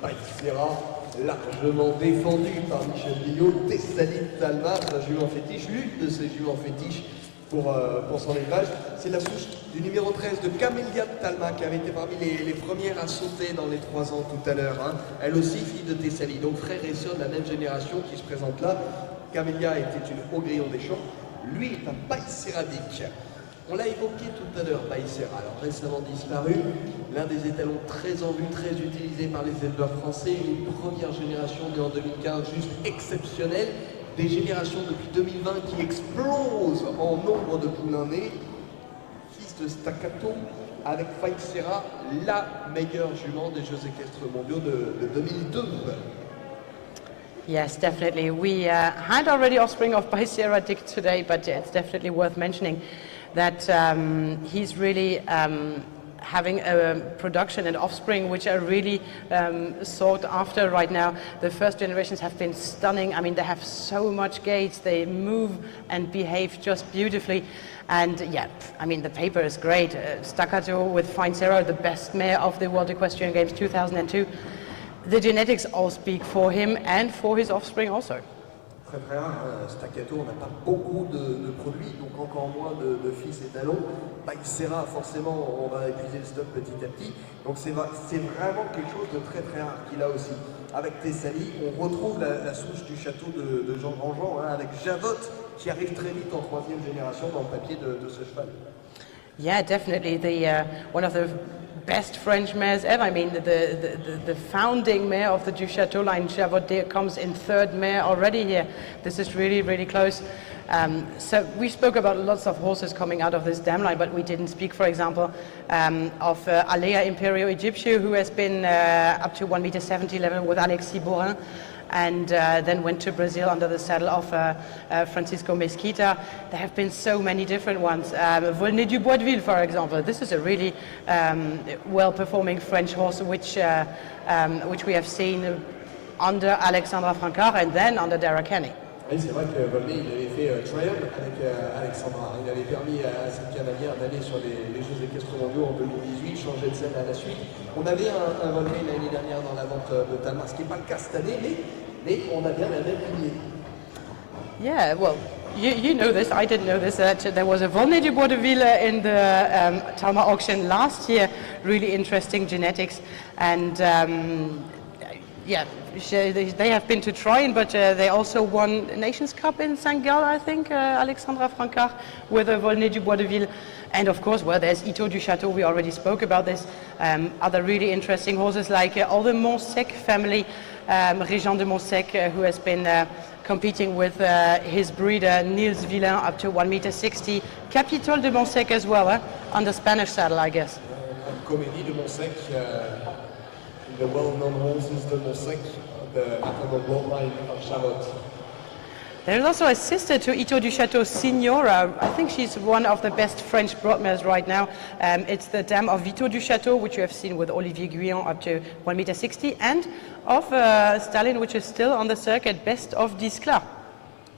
By Sarah, largement défendu par Michel Guillot, Thessalie Talma, sa jument fétiche, l'une de ses juments fétiches pour son élevage. C'est la souche du numéro 13 de Camélia Talma qui avait été parmi les premières à sauter dans les 3 ans tout à l'heure. Hein. Elle aussi fille de Thessalie, donc frère et sœur de la même génération qui se présente là. Camélia était une Augrillon des Champs, lui est un Baïséradique. On l'a évoqué tout à l'heure, Baïséra, alors récemment disparu, l'un des étalons très en vue, très utilisé par les éleveurs français, une première génération née en 2015 juste exceptionnelle, des générations depuis 2020 qui explosent en nombre de poulains nés, fils de Staccato, avec Baïséra, la meilleure jument des Jeux équestres mondiaux de 2002. Yes, definitely. We had already offspring of Baïséra Dick today, but it's definitely worth mentioning that he's really having a production and offspring which are really sought after right now. The first generations have been stunning. I mean, they have so much gaits, they move and behave just beautifully. And yeah, I mean, the paper is great. Staccato with Fine Sarah, the best mare of the World Equestrian Games 2002. The genetics all speak for him and for his offspring also. Très rare, Staccato, on n'a pas beaucoup de produits, donc encore moins de fils étalons. Baïséra, forcément, on va épuiser le stock petit à petit. Donc c'est vraiment quelque chose de très rare qu'il a aussi. Avec Thessalie, on retrouve la souche du château de Jean Grandjean, hein, avec Javotte, qui arrive très vite en 3e génération dans le papier de ce cheval. Yeah, definitely. One of the best French mares ever. I mean, the founding mare of the Du Chateau line, Javotte, comes in 3rd mare already here. This is really, really close. So we spoke about lots of horses coming out of this dam line, but we didn't speak, for example, of Alea Imperio Egipcio, who has been up to 1.70 m level with Alexis Borin, and then went to Brazil under the saddle of Francisco Mesquita. There have been so many different ones. Volney du Bois de Ville, for example. This is a really well-performing French horse, which we have seen under Alexandra Francard and then under Dara Kenny. Oui, c'est vrai que Volney, il avait fait Triumph avec Alexandra. Il avait permis à cette cavalière d'aller sur les Jeux équestres mondiaux en 2018, changer de scène à la suite. On avait un Volney l'année dernière dans la vente de Talma, ce qui n'est pas le cas cette année, mais on a bien la même lignée. Yeah, well, you know this, I didn't know this, that there was a Volney du Bois de Ville in the Talma auction last year. Really interesting genetics, and yeah, they have been to Troyes, but they also won Nations Cup in St. Gall, I think, Alexandra Francard, with a Volney du Bois de Ville. And of course, well, there's Ito du Chateau, we already spoke about this. Other really interesting horses like all the Montsec family, Régent de Montsec, who has been competing with his breeder Niels Villain up to 1.60 m. Capitol de Montsec as well, on the Spanish saddle, I guess. Comédie de Montsec, the well-known horses de Montsec, the Atoma Gold Line of Charlotte. There is also a sister to Ito du Chateau, Signora. I think she's one of the best French broadmares right now. It's the dam of Vito du Chateau, which you have seen with Olivier Guyon up to 1.60 m, and of Stalin, which is still on the circuit, Best of Discla.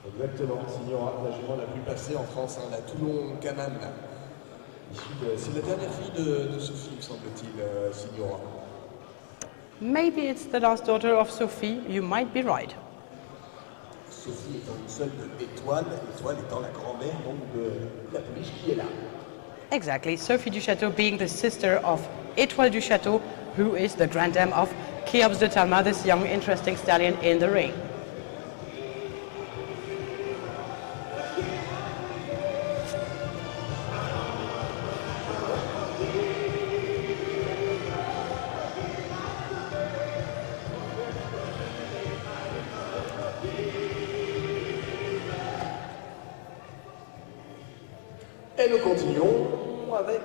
Exactement, Signora, la jument la plus passée en France, hein, la Toulon Canam. C'est la dernière fille de Sophie, me semble-t-il, Signora. Maybe it's the last daughter of Sophie, you might be right. Sophie étant une seule d'Étoile, Étoile étant la grand-mère donc de la pouliche qui est là. Exactly, Sophie du Chateau being the sister of Étoile du Chateau, who is the grand dame of Cheops de Talma, this young interesting stallion in the ring. Et nous continuons avec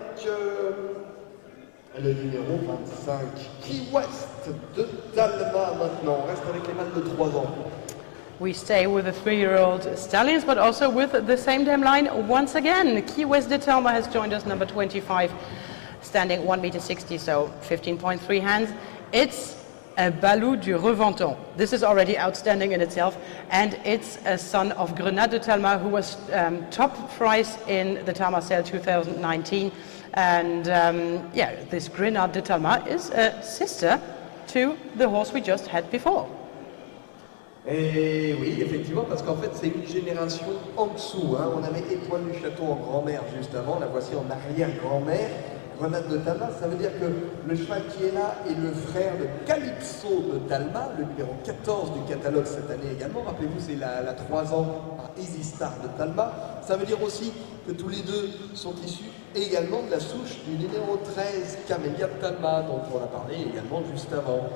le numéro 25, Key West de Talma maintenant. On reste avec les mâles de 3 ans. We stay with the 3-year-old stallions, but also with the same dam line once again. Key West de Talma has joined us, number 25, standing 1.60 m, so 15.3 hands. It's a Balou du Reventon. This is already outstanding in itself, and it's a son of Grenade de Talma, who was top prize in the Talma sale 2019. And yeah, this Grenade de Talma is a sister to the horse we just had before. Et oui, effectivement, parce qu'en fait, c'est une génération en dessous. Hein. On avait Étoile du Château en grand-mère juste avant, la voici en arrière-grand-mère. Grenade de Talma, ça veut dire que le cheval qui est là est le frère de Calypso de Talma, le numéro 14 du catalogue cette année également. Rappelez-vous, c'est la 3 ans par Easy Star de Talma. Ça veut dire aussi que tous les deux sont issus également de la souche du numéro 13, Camélia de Talma, dont on a parlé également juste avant.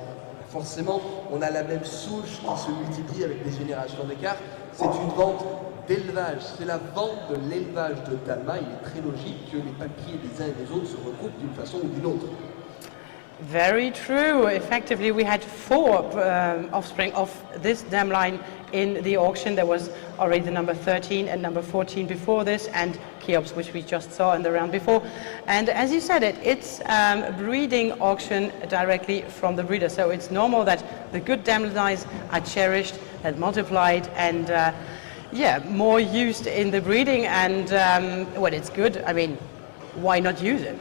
Forcément, on a la même souche qui se multiplie avec des générations d'écart. C'est une vente d'élevage, c'est la vente de l'élevage de Talma. Il est très logique que les papiers des uns et des autres se recoupent d'une façon ou d'une autre. Very true. Effectively, we had 4 offspring of this dam line in the auction. There was already the number 13 and number 14 before this, and Cheops, which we just saw in the round before. And as you said it's a breeding auction directly from the breeder. So it's normal that the good dam lines are cherished and multiplied and more used in the breeding. And when it's good, I mean, why not use it?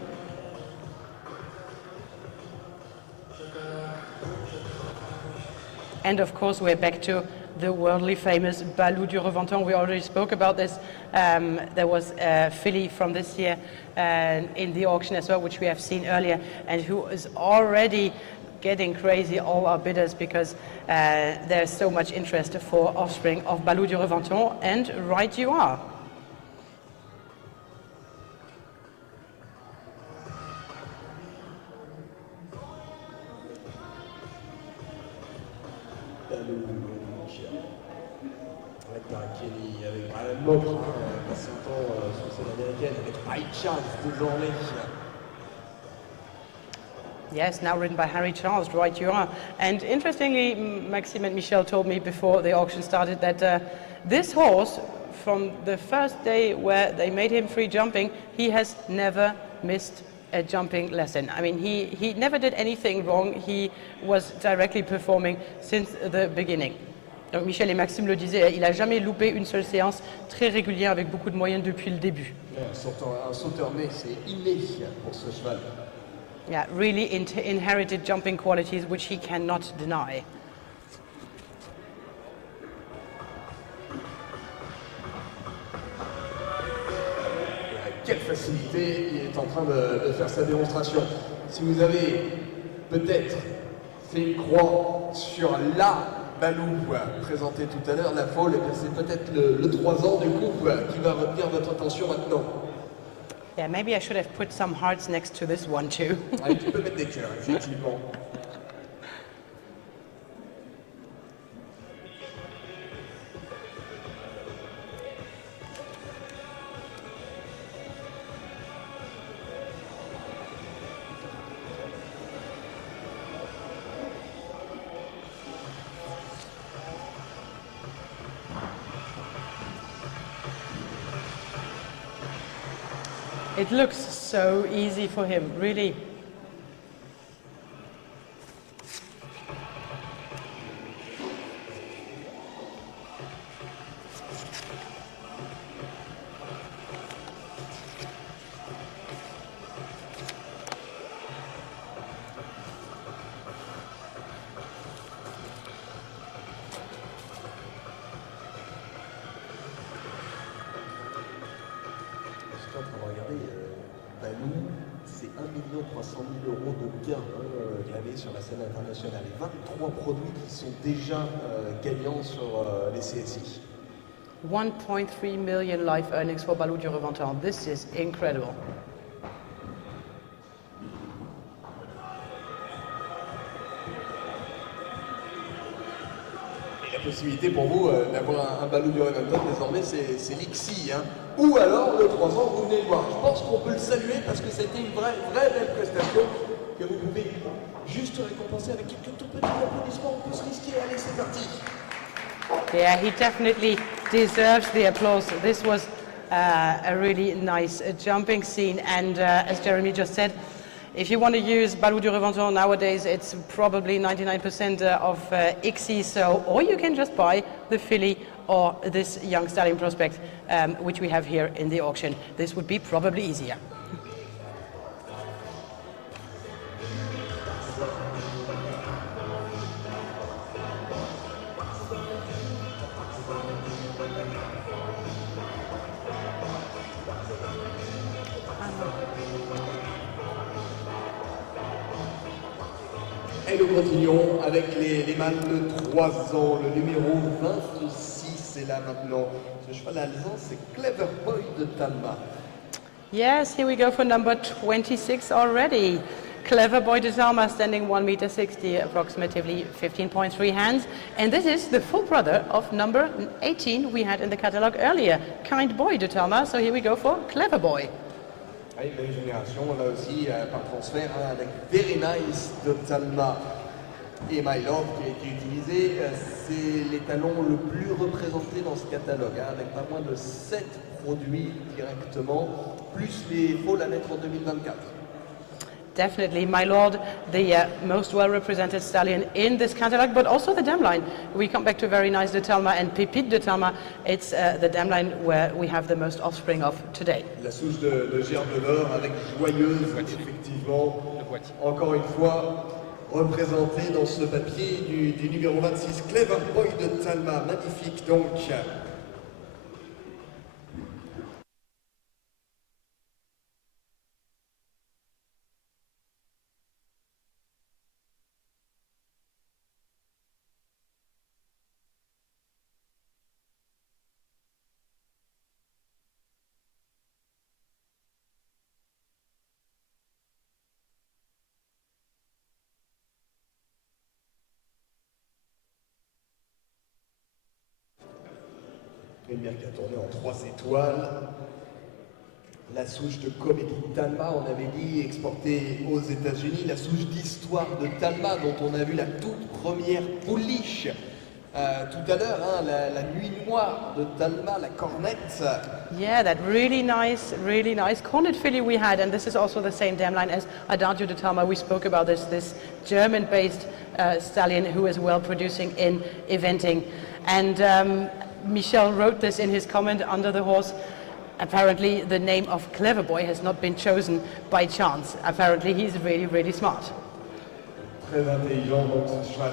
And of course, we're back to the worldly famous Balou du Reventon. We already spoke about this. There was a filly from this year in the auction as well, which we have seen earlier, and who is already getting crazy, all our bidders, because there's so much interest for offspring of Balou du Reventon, and right you are. Avec Brian Moore, passé un temps sur scène américaine, avec High Chance désormais. Yes, now written by Harry Charles, right you are. And interestingly, Maxime and Michel told me before the auction started that this horse, from the first day where they made him free jumping, he has never missed a jumping lesson. I mean, he never did anything wrong. He was directly performing since the beginning. Donc Michel et Maxime le disaient, il n'a jamais loupé une seule séance, très régulière avec beaucoup de moyens depuis le début. Un sauteur né, c'est inné pour ce cheval. Yeah, really inherited jumping qualities which he cannot deny. Quelle facilité, il est en train de faire sa démonstration. Si vous avez peut-être fait une croix sur la Balou présenté tout à l'heure, la folle, eh bien c'est peut-être le 3 ans du couple qui va retenir votre attention maintenant. Yeah, maybe I should have put some hearts next to this one too. Tu peux mettre des cœurs, effectivement. It looks so easy for him, really. Balou, c'est 1 300 000 € de gains gravés sur la scène internationale. 23 produits qui sont déjà gagnants sur les CSI. 1.3 million life earnings for Balou du Reventon. This is incredible. La possibilité pour vous d'avoir un Balou du Reventon, désormais, c'est l'IXI. Hein. Ou alors, le 3 ans, vous venez le voir. Je pense qu'on peut le saluer parce que c'était une vraie belle prestation que vous pouvez juste récompenser avec quelques tout petits applaudissements. On peut se risquer. Allez, c'est parti. Yeah, he definitely deserves the applause. This was a really nice jumping scene, and as Jeremy just said, if you want to use Balou du Reventon nowadays, it's probably 99% of ICSI, so, or you can just buy the filly or this young stallion prospect, which we have here in the auction. This would be probably easier. Et nous continuons avec les mâles de 3 ans. Le numéro 26 est là maintenant. Ce cheval alezan, c'est Clever Boy de Talma. Yes, here we go for number 26 already. Clever Boy de Talma, standing 1.60 m, approximately 15.3 hands. And this is the full brother of number 18 we had in the catalogue earlier, Kind Boy de Talma. So here we go for Clever Boy. Oui, belle génération, là aussi par transfert avec Very Nice de Talma et My Love qui a été utilisé. C'est les talons le plus représentés dans ce catalogue, avec pas moins de 7 produits directement, plus les faux à mettre en 2024. Definitely, my lord, the most well-represented stallion in this catalogue, but also the dam line. We come back to Very Nice de Talma and Pépite de Talma. It's the dam line where we have the most offspring of today. La souche de Gerbe d'Or avec Joyeuse, effectivement, encore une fois, représentée dans ce papier du numéro 26, Clever Boy de Talma, magnifique donc. Une mère qui a tourné en 3 étoiles. La souche de comédie de Talma, on avait dit, exportée aux États-Unis. La souche d'histoire de Talma, dont on a vu la toute première pouliche tout à l'heure, hein, la nuit noire de Talma, la cornette. Yeah, that really nice cornet filly we had, and this is also the same dam line as Adagio de Talma. We spoke about this German-based stallion who is well producing in eventing. And Michel wrote this in his comment under the horse. Apparently the name of Clever Boy has not been chosen by chance. Apparently he's really, really smart. Très intelligent donc ce cheval.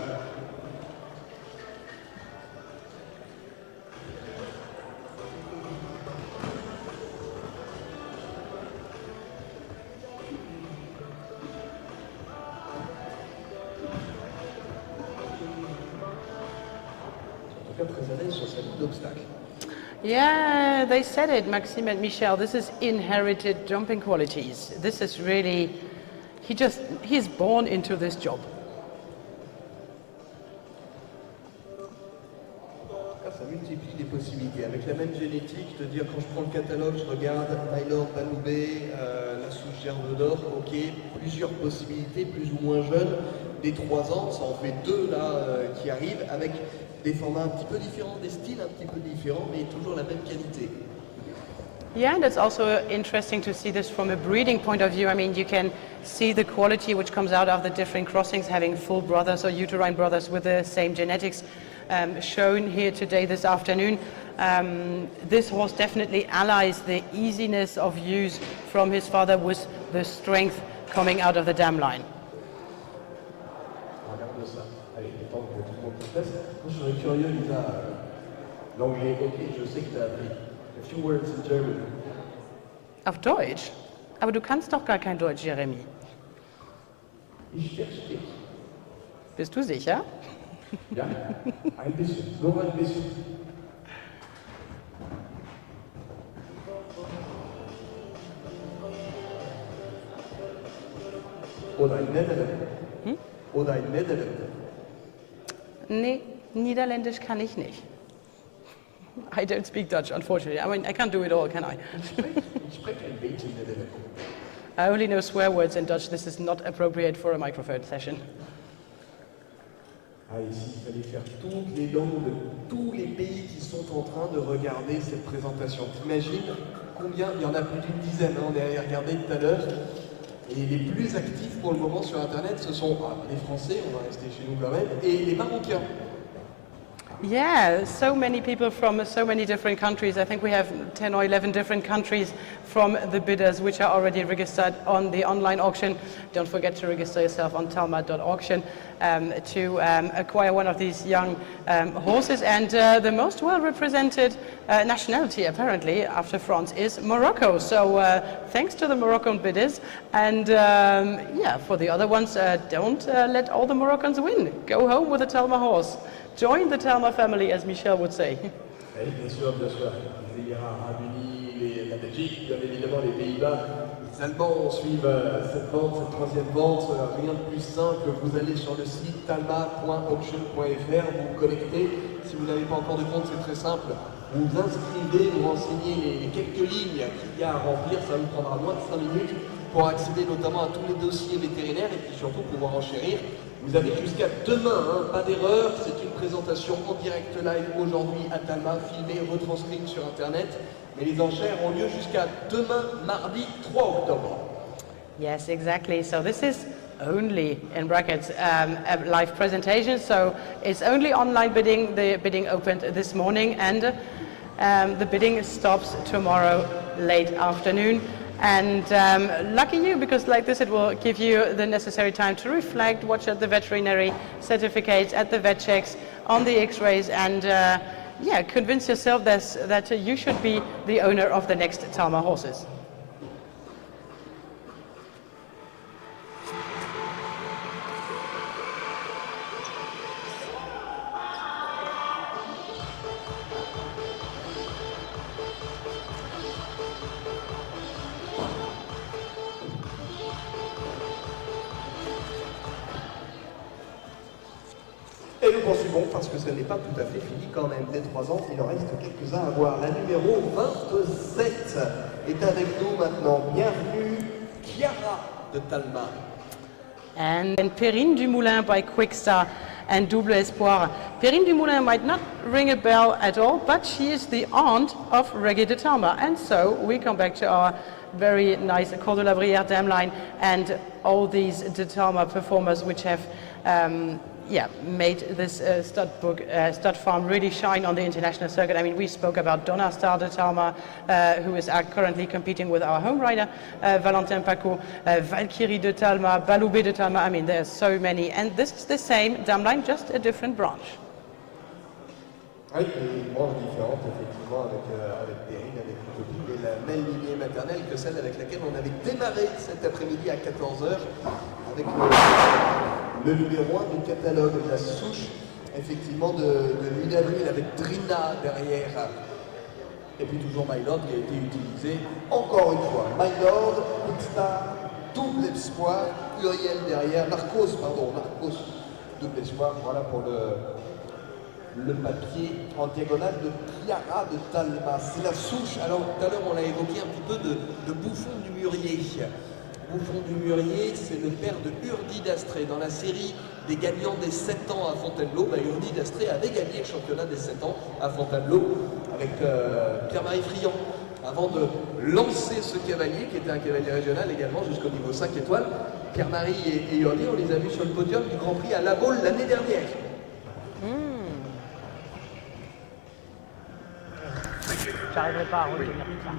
En tout cas très à l'aise sur sa ligne d'obstacle. Yeah, they said it, Maxime and Michel. This is inherited jumping qualities. This is really, he's born into this job. Ça multiplie les possibilités. Avec la même génétique, te dire quand je prends le catalogue, je regarde Mylord, Banoubé, la souche Gerbe d'Or, ok, plusieurs possibilités, plus ou moins jeunes, des 3 ans, ça en fait 2 là qui arrivent avec des formats un petit peu différents, des styles un petit peu différents, mais toujours la même qualité. Yeah, and it's also interesting to see this from a breeding point of view. I mean, you can see the quality which comes out of the different crossings, having full brothers or uterine brothers with the same genetics shown here today, this afternoon. This horse definitely allies the easiness of use from his father with the strength coming out of the dam line. Regarde ça. Allez, temps que tout le monde se fasse. Moi, je serais curieux, Lisa. L'anglais, ok, je sais que tu as appris. A few words in German. Auf Deutsch? Aber du kannst doch gar kein Deutsch, Jeremy. Ich verstehe. Bist du sicher? Ja, ein bisschen, nur ein bisschen. Oder in Niederlande. Oder in Niederlande. Nee, Niederländisch kann ich nicht. I don't speak Dutch, unfortunately. I mean, I can't do it all, can I? Ich spreche ein bisschen Niederländisch. I only know swear words in Dutch. This is not appropriate for a microphone session. Ah, ici, il fallait faire toutes les langues de tous les pays qui sont en train de regarder cette présentation. T'imagines combien? Il y en a plus d'une dizaine, hein, on est allé regarder tout à l'heure. Et les plus actifs pour le moment sur Internet, ce sont les Français, on va rester chez nous quand même, et les Marocains. Yeah, so many people from so many different countries. I think we have 10 or 11 different countries from the bidders which are already registered on the online auction. Don't forget to register yourself on Talma.auction to acquire one of these young horses. And the most well represented nationality apparently after France is Morocco. So thanks to the Moroccan bidders. And yeah, for the other ones, don't let all the Moroccans win. Go home with a Talma horse. Join the Talma family, as Michel would say. Oui, bien sûr, bien sûr. Les Émirats Arabes Unis, la Belgique, bien évidemment les Pays-Bas. Les Allemands suivent cette vente, cette troisième vente. Rien de plus simple, vous allez sur le site talma.auction.fr, vous vous connectez. Si vous n'avez pas encore de compte, c'est très simple. Vous vous inscrivez, vous renseignez les quelques lignes qu'il y a à remplir. Ça vous prendra moins de 5 minutes pour accéder notamment à tous les dossiers vétérinaires et puis surtout pouvoir enchérir. Vous avez jusqu'à demain, hein, pas d'erreur, c'est une présentation en direct live aujourd'hui à Talma, filmée, retranscrite sur internet. Mais les enchères ont lieu jusqu'à demain, mardi 3 octobre. Yes, exactly. So this is only, in brackets, a live presentation. So it's only online bidding. The bidding opened this morning and the bidding stops tomorrow late afternoon. And lucky you, because like this it will give you the necessary time to reflect, watch at the veterinary certificates, at the vet checks, on the x-rays, and yeah, convince yourself that you should be the owner of the next Talma horses. Et nous poursuivons parce que ce n'est pas tout à fait fini quand même. Des 3 ans, il en reste quelques-uns à voir. La numéro 27 est avec nous maintenant. Bienvenue, Chiara de Talma. And Perrine Dumoulin by Quickstar and Double Espoir. Perrine Dumoulin might not ring a bell at all, but she is the aunt of Reggae de Talma. And so we come back to our very nice Col de la Brière dam line and all these de Talma performers which have yeah, made this stud farm really shine on the international circuit. I mean, we spoke about Donna Star de Talma, who is currently competing with our home rider, Valentin Paco, Valkyrie de Talma, Baloubé de Talma. I mean, there's so many. And this is the same dam line, just a different branch. Oui, une branche différente, effectivement, avec Perrine, avec Utopie, mais la même lignée maternelle que celle avec laquelle on avait démarré cet après-midi à 14h, avec le numéro 1 du catalogue, la souche, effectivement, de nuit d'avril, avec Drina derrière. Et puis toujours My Lord qui a été utilisé encore une fois. My Lord, Quickstar, Double Espoir, Uriel derrière, Marcos, Double Espoir, voilà pour le papier en diagonale de Chiara de Talma. C'est la souche. Alors tout à l'heure on l'a évoqué un petit peu de Bouffon du Mûrier. Bouffon du Mûrier, c'est le père de Urdi d'Astrée. Dans la série des gagnants des 7 ans à Fontainebleau, Urdi d'Astrée avait gagné le championnat des 7 ans à Fontainebleau avec Pierre-Marie Friand. Avant de lancer ce cavalier, qui était un cavalier régional également jusqu'au niveau 5 étoiles, Pierre-Marie et Urdi, on les a vus sur le podium du Grand Prix à La Baule l'année dernière. J'arriverai pas à retenir tout ça.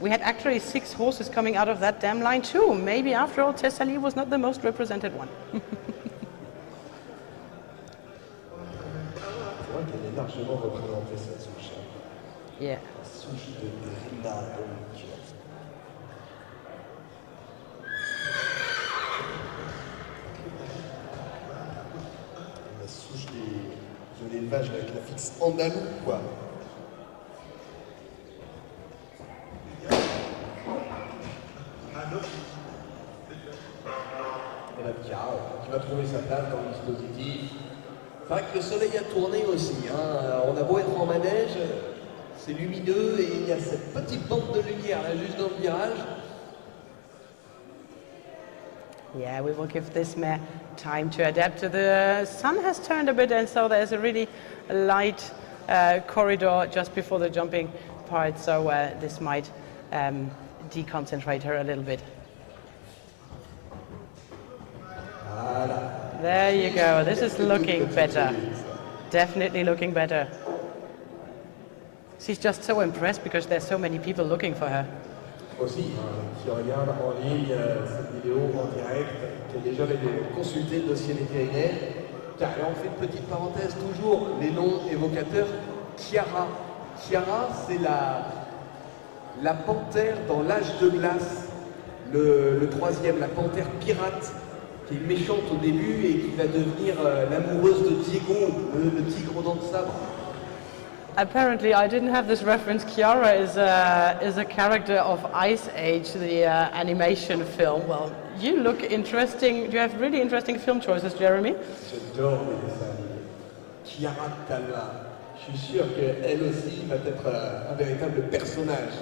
We had actually 6 horses coming out of that dam line too. Maybe after all, Thessaly was not the most represented one. C'est vrai qu'elle est largement représentée cette souche. Yeah. La souche de Drina, donc. La souche de l'élevage avec la fixe andalou, quoi. Et la Chiara, qui va trouver sa place dans le dispositif. C'est vrai que le soleil a tourné aussi. Hein. On a beau être en manège, c'est lumineux et il y a cette petite bande de lumière là juste dans le virage. Yeah, we will give this mare time to adapt. The sun has turned a bit, and so there's a really light corridor just before the jumping part, so this might deconcentrate her a little bit. There you go. This is looking better. Definitely looking better. She's just so impressed because there's so many people looking for her. Aussi, qui regarde en ligne cette vidéo en direct, qui a déjà consulté le dossier vétérinaire, car là on fait une petite parenthèse, toujours les noms évocateurs. Chiara. Chiara, c'est la panthère dans l'âge de glace, le troisième, la panthère pirate, qui est méchante au début et qui va devenir l'amoureuse de Diego, le tigre aux dents de sabre. Apparently, I didn't have this reference. Chiara is a character of Ice Age, the animation film. Well, you look interesting. You have really interesting film choices, Jeremy. J'adore les dessins animés. Chiara Talma. Je suis sûr qu'elle aussi va être un véritable personnage.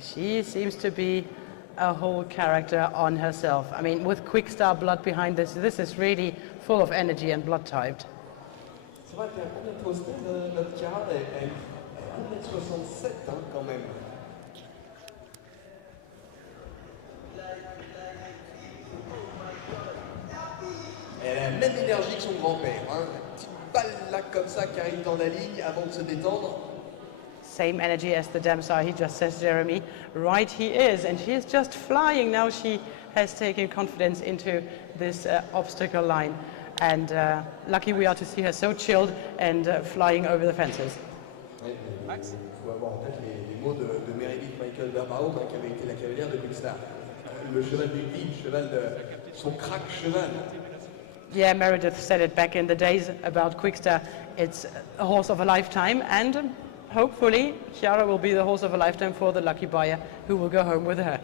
She seems to be a whole character on herself. I mean, with Quickstar blood behind this, this is really full of energy and blood typed. C'est vrai qu'elle a combien de postes, notre Chiara? Elle a 1m67 hein, quand même. Elle a la même énergie que son grand-père. Hein. Une petite balle là comme ça qui arrive dans la ligne avant de se détendre. Same energy as the Damsar, he just says, Jeremy. Right he is, and she is just flying. Now she has taken confidence into this obstacle line. And lucky we are to see her so chilled and flying over the fences. Ouais, Max, il faut avoir en tête les mots de Meredith Michael Verbaum, qui avait été la cavalière de Quickstar. Le cheval du guide, son crack cheval. Yeah, Meredith said it back in the days about Quickstar. It's a horse of a lifetime, and hopefully Chiara will be the horse of a lifetime for the lucky buyer who will go home with her.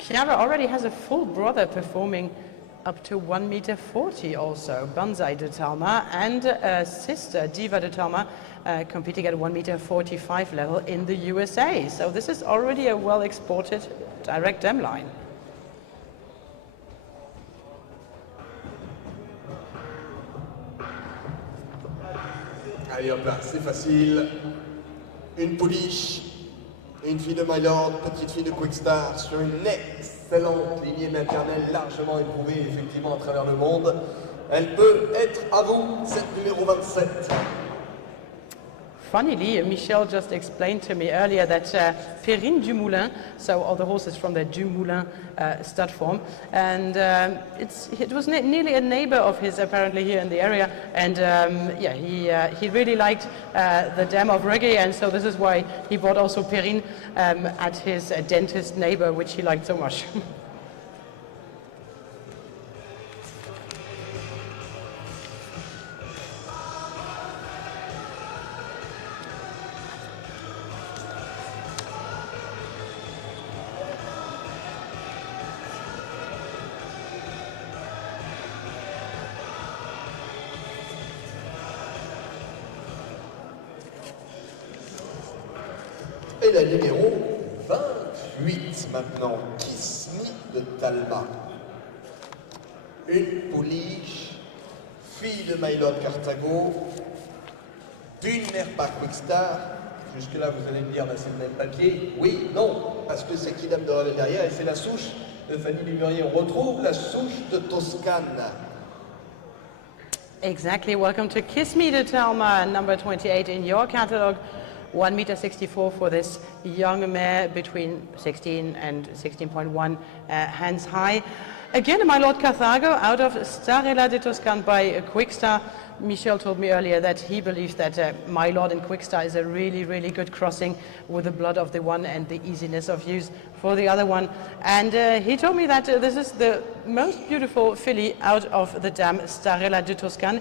Chiara already has a full brother performing up to 1.40 m also, Banzai de Talma, and a sister, Diva de Talma, competing at 1.45 m level in the USA. So this is already a well-exported direct M line. Allez hop là, c'est facile. Une pouliche, une fille de My Lord, petite fille de Quickstar sur une excellente lignée maternelle largement éprouvée effectivement à travers le monde. Elle peut être à vous, cette numéro 27. Funnily, Michel just explained to me earlier that Perrine Dumoulin, so all the horses from the Dumoulin stud form, and it was nearly a neighbor of his apparently here in the area, and yeah, he really liked the dam of Reggae, and so this is why he bought also Perrine at his dentist neighbor, which he liked so much. Et la numéro 28 maintenant, Kiss Me de Talma. Une pouliche, fille de My Lord Carthago, d'une mère par Quickstar. Jusque-là, vous allez me dire, bah, c'est le même papier. Oui, non, parce que c'est Kidam de Revel derrière et c'est la souche de Fanny Lumurier. On retrouve la souche de Toscane. Exactly. Welcome to Kiss Me de Talma, number 28 in your catalog. 1.64 m for this young mare between 16 and 16.1 hands high. Again, My Lord Carthago out of Starella de Toscane by Quickstar. Michel told me earlier that he believes that My Lord and Quickstar is a really, really good crossing with the blood of the one and the easiness of use for the other one. And he told me that this is the most beautiful filly out of the dam Starella de Toscane.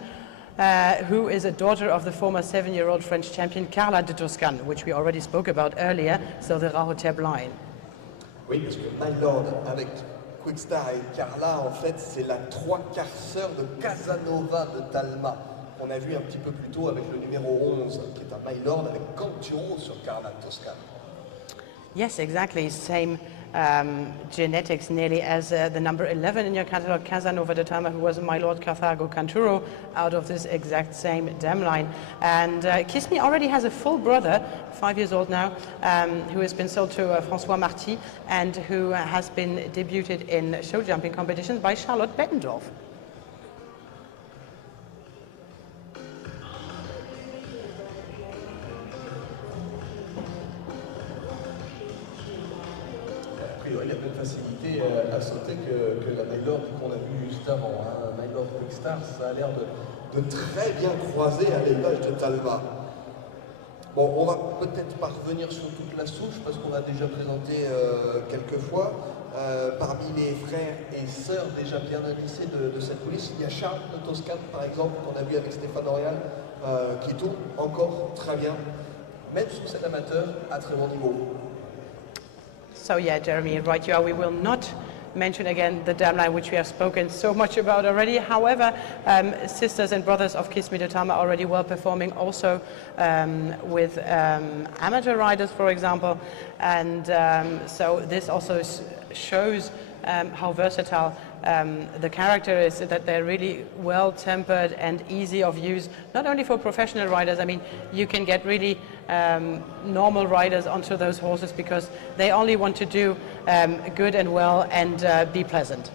Who is a daughter of the former 7-year-old French champion Carla de Toscane, which we already spoke about earlier, so the Rahotep line. Oui, parce que My Lord avec Quickstar et Carla, en fait, c'est la 3/4 sœur de Casanova de Talma, qu'on a vu un petit peu plus tôt avec le numéro 11, qui est un My Lord avec Canturo sur Carla de Toscane. Yes, exactly. Same genetics nearly as the number 11 in your catalog, Casanova de Talma, who was my Lord Carthago Canturo, out of this exact same dam line. And Kiss Me already has a full brother, 5 years old now, who has been sold to François Mardi and who has been debuted in show jumping competitions by Charlotte Bettendorf. Il y a plus de facilité à sauter que la Mylord qu'on a vue juste avant. Hein. Mylord Quickstar, ça a l'air de très bien croiser à l'élevage de Talma. Bon, on va peut-être pas revenir sur toute la souche parce qu'on a déjà présenté quelques fois. Parmi les frères et sœurs déjà bien initiés de cette police, il y a Charles de Toscane par exemple, qu'on a vu avec Stéphane Orial, qui tourne encore très bien, même sous cet amateur à très bon niveau. So yeah, Jeremy, right you are. We will not mention again the dam line, which we have spoken so much about already. However, sisters and brothers of Kiss Me de Talma are already well performing also with amateur riders, for example. And so this also shows how versatile the character is, that they're really well-tempered and easy of use, not only for professional riders. I mean, you can get really normal riders onto those horses because they only want to do good and well and be pleasant.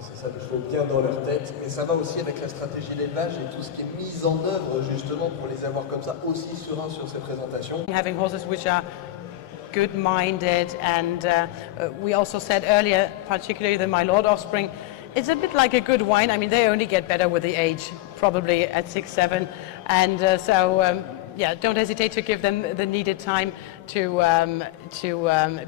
C'est ça, il faut bien dans leur tête, mais ça va aussi avec la stratégie d'élevage et tout ce qui est mis en œuvre justement pour les avoir comme ça aussi sereins sur ces présentations. Having horses which are good-minded, and we also said earlier, particularly the My Lord offspring, it's a bit like a good wine. I mean, they only get better with the age, probably at 6, 7, and yeah, don't hesitate to give them the needed time to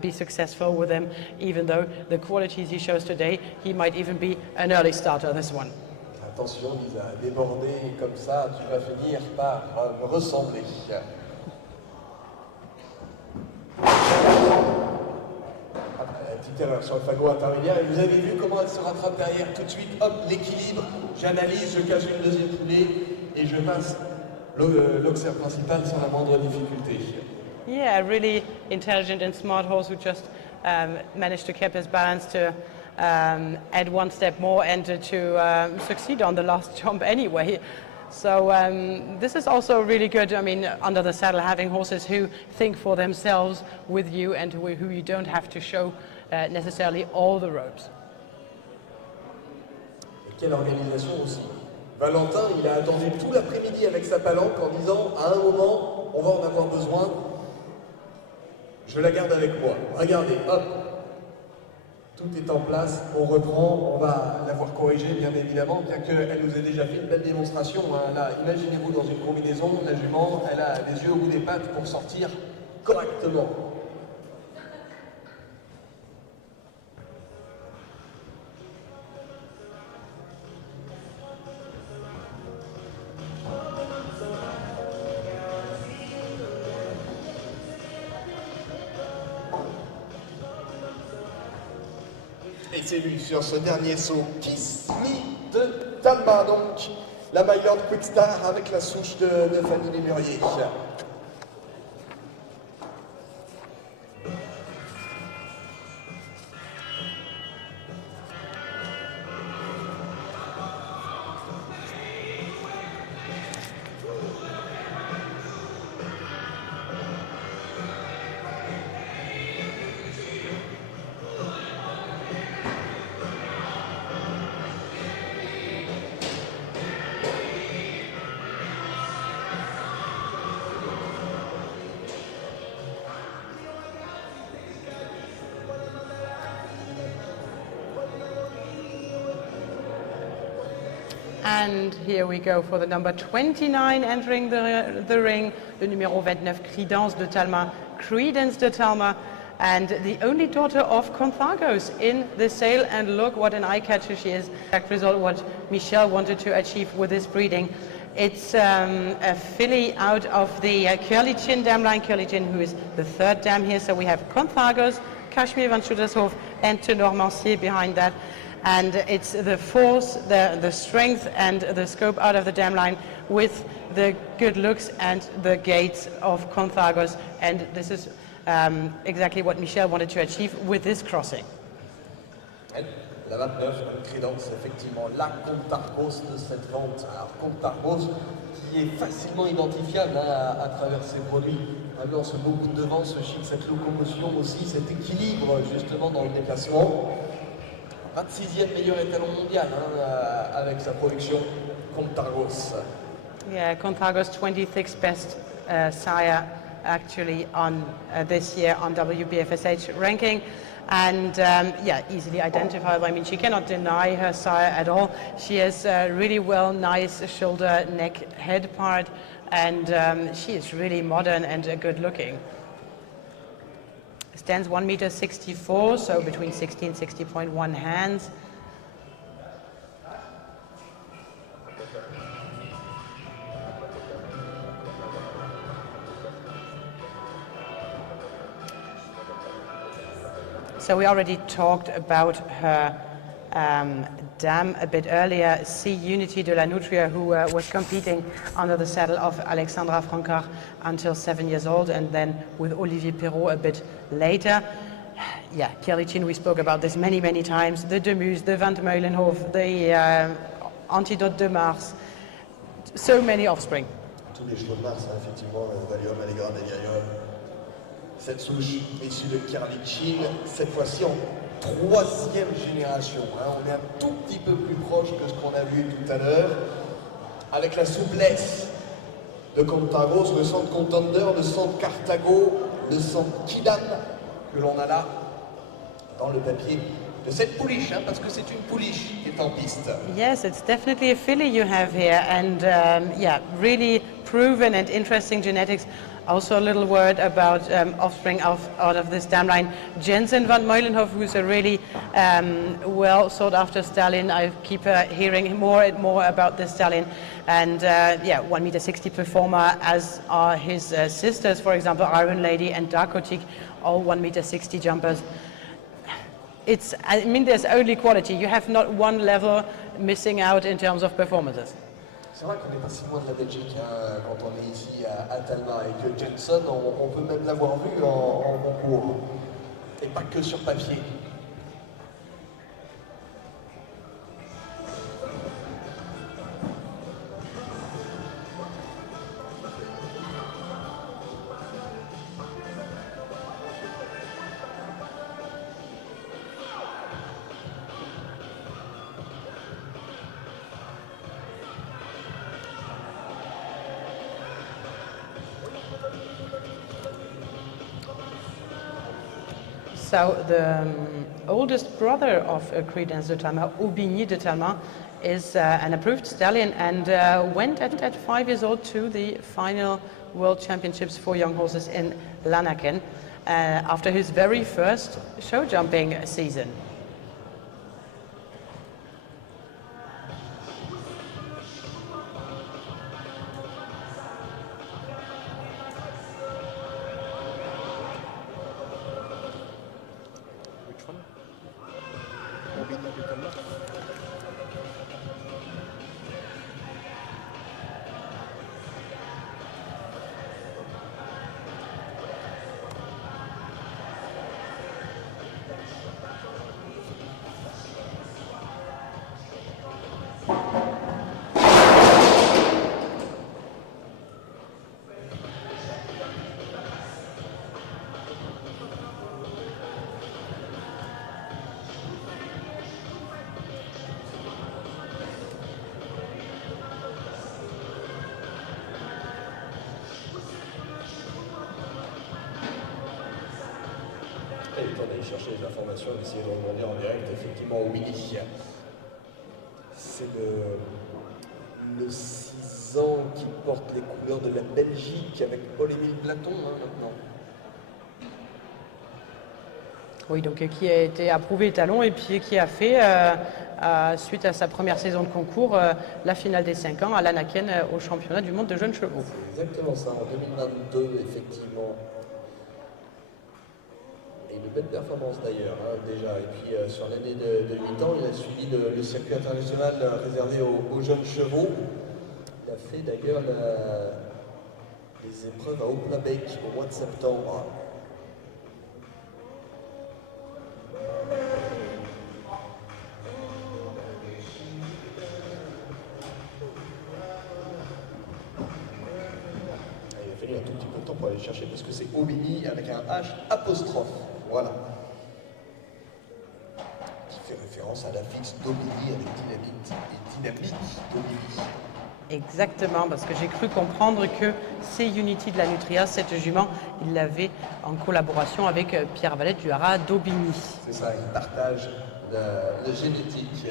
be successful with them, even though the qualities he shows today, he might even be an early starter, this one. Attention, Lisa, déborder comme ça, tu vas finir par me ressembler. Petite erreur sur le fagot intermédiaire, et vous avez vu comment elle se rattrape derrière tout de suite, hop, l'équilibre, j'analyse, je casse une deuxième foulée et je passe l'oxer principal sans la moindre difficulté. Yeah, really intelligent and smart horse who just managed to keep his balance to add one step more and to succeed on the last jump anyway. So this is also really good, I mean, under the saddle, having horses who think for themselves with you and who you don't have to show necessarily all the ropes. Et quelle organisation aussi. Valentin, il a attendu tout l'après-midi avec sa palanque en disant à un moment, on va en avoir besoin, je la garde avec moi. Regardez, hop, tout est en place, on reprend, on va l'avoir corrigée bien évidemment, bien qu'elle nous ait déjà fait une belle démonstration. Hein. Là, imaginez-vous dans une combinaison, la jument, elle a les yeux au bout des pattes pour sortir correctement. Et c'est lui sur ce dernier saut, Kiss Me de Talma, donc la Mylord Quickstar avec la souche de Fanny Lémurier. And here we go for the number 29 entering the ring, the numéro 29, Credence de Talma, Credence de Talma, and the only daughter of Conthagos in the sale, and look what an eye-catcher she is. Exact result what Michel wanted to achieve with this breeding. It's a filly out of the Curly Chin dam line, Curly Chin who is the third dam here, so we have Conthagos, Kashmir van Schuttershof and Tenormancier behind that. And it's the force, the strength and the scope out of the dam line with the good looks and the gaits of Conthagos. And this is exactly what Michel wanted to achieve with this crossing. La 29, comme crédence, effectivement, la Contargos de cette vente. Alors, Contargos qui est facilement identifiable à travers ses produits. On se beaucoup de devant, ce chic, cette locomotion aussi, cet équilibre justement dans le déplacement. 26e meilleur étalon mondial avec sa production Contargos. Yeah, Contargos 26th best sire actually on this year on WBFSH ranking. And yeah, easily identifiable. I mean, she cannot deny her sire at all. She has really nice shoulder, neck, head part, and she is really modern and good looking. Stands 1 meter 64, so between 60 and 60.1 hands. So we already talked about her dam a bit earlier, C Unity de la Nutria, who was competing under the saddle of Alexandra Francard until 7 years old, and then with Olivier Perrault a bit later. Yeah, Kierlichin, we spoke about this many, many times. The Demuse, the Van Meulenhof, the Antidote de Mars. So many offspring. Tous les chevaux de Mars, hein, effectivement, Valium, Allegra, Mediarium. Cette souche issue de Kierlichin, cette fois-ci en 3e génération. Hein. On est un tout petit peu plus proche que ce qu'on a vu tout à l'heure. Avec la souplesse de Contargos, le centre Contender, le centre Carthago, le centre Kidam, que l'on a là dans le papier de cette pouliche, hein, parce que c'est une pouliche qui est en piste. Yes, it's definitely a filly you have here, and yeah, really proven and interesting genetics. Also a little word about offspring out of this dam line. Jensen van Meulenhof, who's a really well sought after stallion. I keep hearing more and more about this stallion. And yeah, 1 meter 60 performer, as are his sisters, for example, Iron Lady and Darkotik, all 1 meter 60 jumpers. I mean, there's only quality. You have not one level missing out in terms of performances. C'est vrai qu'on n'est pas si loin de la Belgique hein, quand on est ici à Talma et que Jensen, on peut même l'avoir vu en concours. Et pas que sur papier. So the oldest brother of Credence de Talma, Aubigny de Talma, is an approved stallion and went at 5 years old to the final World Championships for young horses in Lanaken after his very first show jumping season. Et on a chercher les informations, on essayer de rebondir en direct, effectivement, au Mini. C'est le 6 ans qui porte les couleurs de la Belgique avec Paul-Émile Platon hein, maintenant. Oui, donc qui a été approuvé étalon et puis qui a fait, suite à sa première saison de concours, la finale des 5 ans à Lanaken au championnat du monde de jeunes chevaux. C'est exactement ça, en 2022, effectivement. Et une belle performance d'ailleurs, hein, déjà. Et puis sur l'année de 8 ans, il a suivi le circuit international réservé aux jeunes chevaux. Il a fait d'ailleurs les épreuves à Oplabeek au mois de septembre. mis un tout petit peu de temps pour aller le chercher parce que c'est Aubigny avec un H apostrophe. Voilà. Qui fait référence à l'affixe d'Aubigny avec dynamite et dynamique d'Aubigny. Exactement, parce que j'ai cru comprendre que c'est Unity de la Nutria, cette jument, il l'avait en collaboration avec Pierre Valette du haras d'Aubigny. C'est ça, ils partagent le génétique.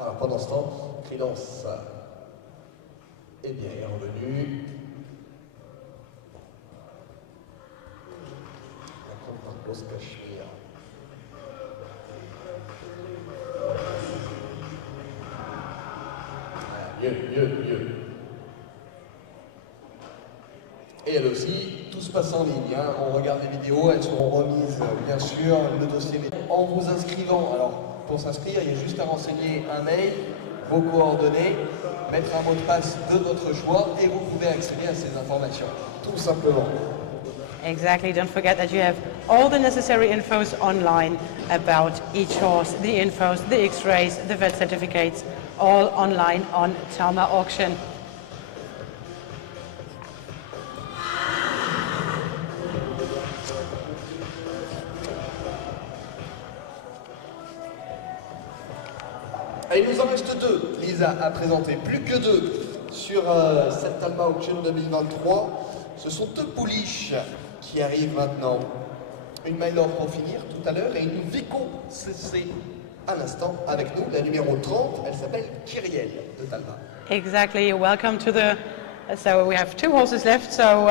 Alors, pendant ce temps, Credence est bien revenu. La compte par grosse cachemire. Mieux. Et elle aussi, tout se passe en ligne. Hein. On regarde les vidéos, elles seront remises, bien sûr, le dossier. En vous inscrivant, alors pour s'inscrire, il y a juste à renseigner un mail, vos coordonnées, mettre un mot de passe de votre choix et vous pouvez accéder à ces informations. Tout simplement. Exactly, don't forget that you have all the necessary infos online about each horse, the infos, the X-rays, the vet certificates, all online on Talma Auction. Et il nous en reste deux, Lisa, à présenter. Plus que deux sur cette Talma Auction 2023. Ce sont deux pouliches qui arrivent maintenant. Une Mylord pour finir tout à l'heure et une Vico CC à l'instant avec nous. La numéro 30, elle s'appelle Kyriel de Talma. Exactly, welcome to the... So we have two horses left, so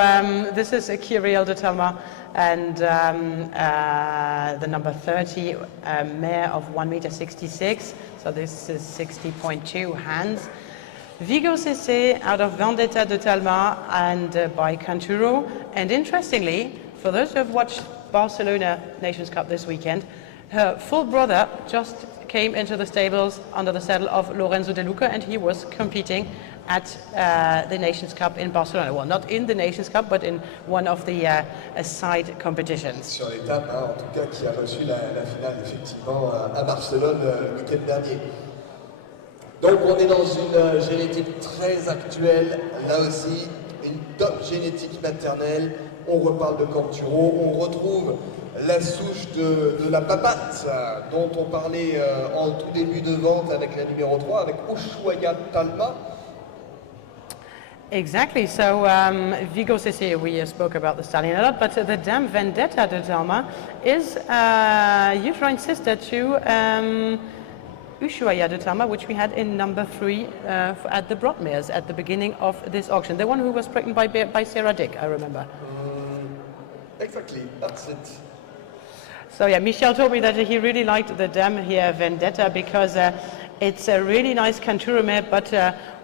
this is a Kyriel de Talma and the number 30, mare of 1m66, so this is 60.2 hands. Vigo CC out of Vendetta de Talma and by Canturo. And interestingly, for those who have watched Barcelona Nations Cup this weekend, her full brother just came into the stables under the saddle of Lorenzo De Luca and he was competing at the Nations Cup in Barcelona. Well, not in the Nations Cup, but in one of the side competitions. Sur l'étape, hein, en tout cas, qui a reçu la finale effectivement à Barcelone le week-end dernier. Donc on est dans une génétique très actuelle, là aussi, une top génétique maternelle. On reparle de Canturo, on retrouve la souche de la papate dont on parlait en tout début de vente avec la numéro 3, avec Ushuaia Talma. Exactly. So Vigo CC, we spoke about the stallion a lot, but the dam Vendetta de Talma is uterine sister to Ushuaia de Talma, which we had in number 3 at the Broadmeres at the beginning of this auction. The one who was pregnant by Sarah Dick, I remember. Exactly, that's it. So yeah, Michel told me that he really liked the dam here, Vendetta, because it's a really nice Canturo mare, but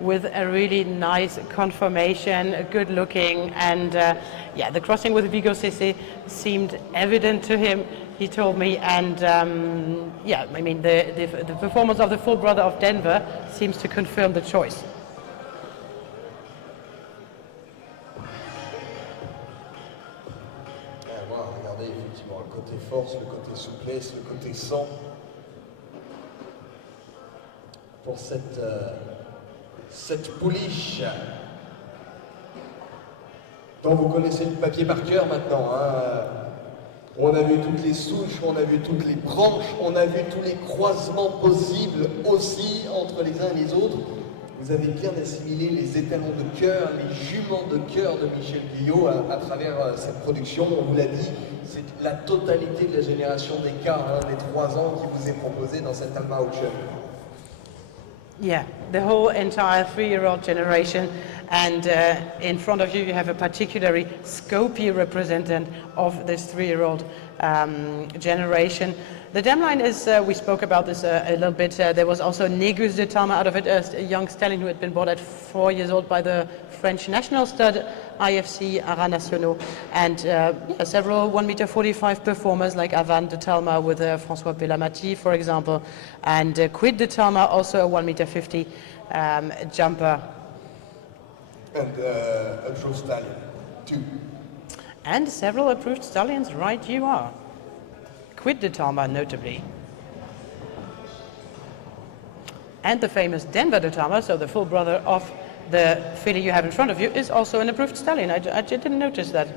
with a really nice conformation, good looking, and yeah, the crossing with Vigo CC seemed evident to him, he told me, and yeah, I mean, the performance of the full brother of Denver seems to confirm the choice. Regardez effectivement le côté force, le côté souplesse, le côté sang pour cette pouliche dont vous connaissez le papier par cœur maintenant. Hein. On a vu toutes les souches, on a vu toutes les branches, on a vu tous les croisements possibles aussi entre les uns et les autres. Vous avez bien assimilé les étalons de cœur, les juments de cœur de Michel Guyot à travers cette production. On vous l'a dit, c'est la totalité de la génération des K, des 3 ans qui vous est proposée dans cette Talma Auction. Yeah, the whole entire 3-year-old generation, and in front of you you have a particularly scopy representative of this 3-year-old generation. The dam line is, we spoke about this a little bit, there was also Négus de Talma out of it, a young stallion who had been bought at 4 years old by the French national stud IFC Haras Nationaux, and yeah, several 1m45 performers like Avan de Talma with François Bellamati, for example, and Quid de Talma, also a 1m50 jumper. And a true stallion, too. And several approved stallions, right you are. Quid de Talma, notably. And the famous Denver de Talma, so the full brother of the filly you have in front of you is also an approved stallion. I didn't notice that.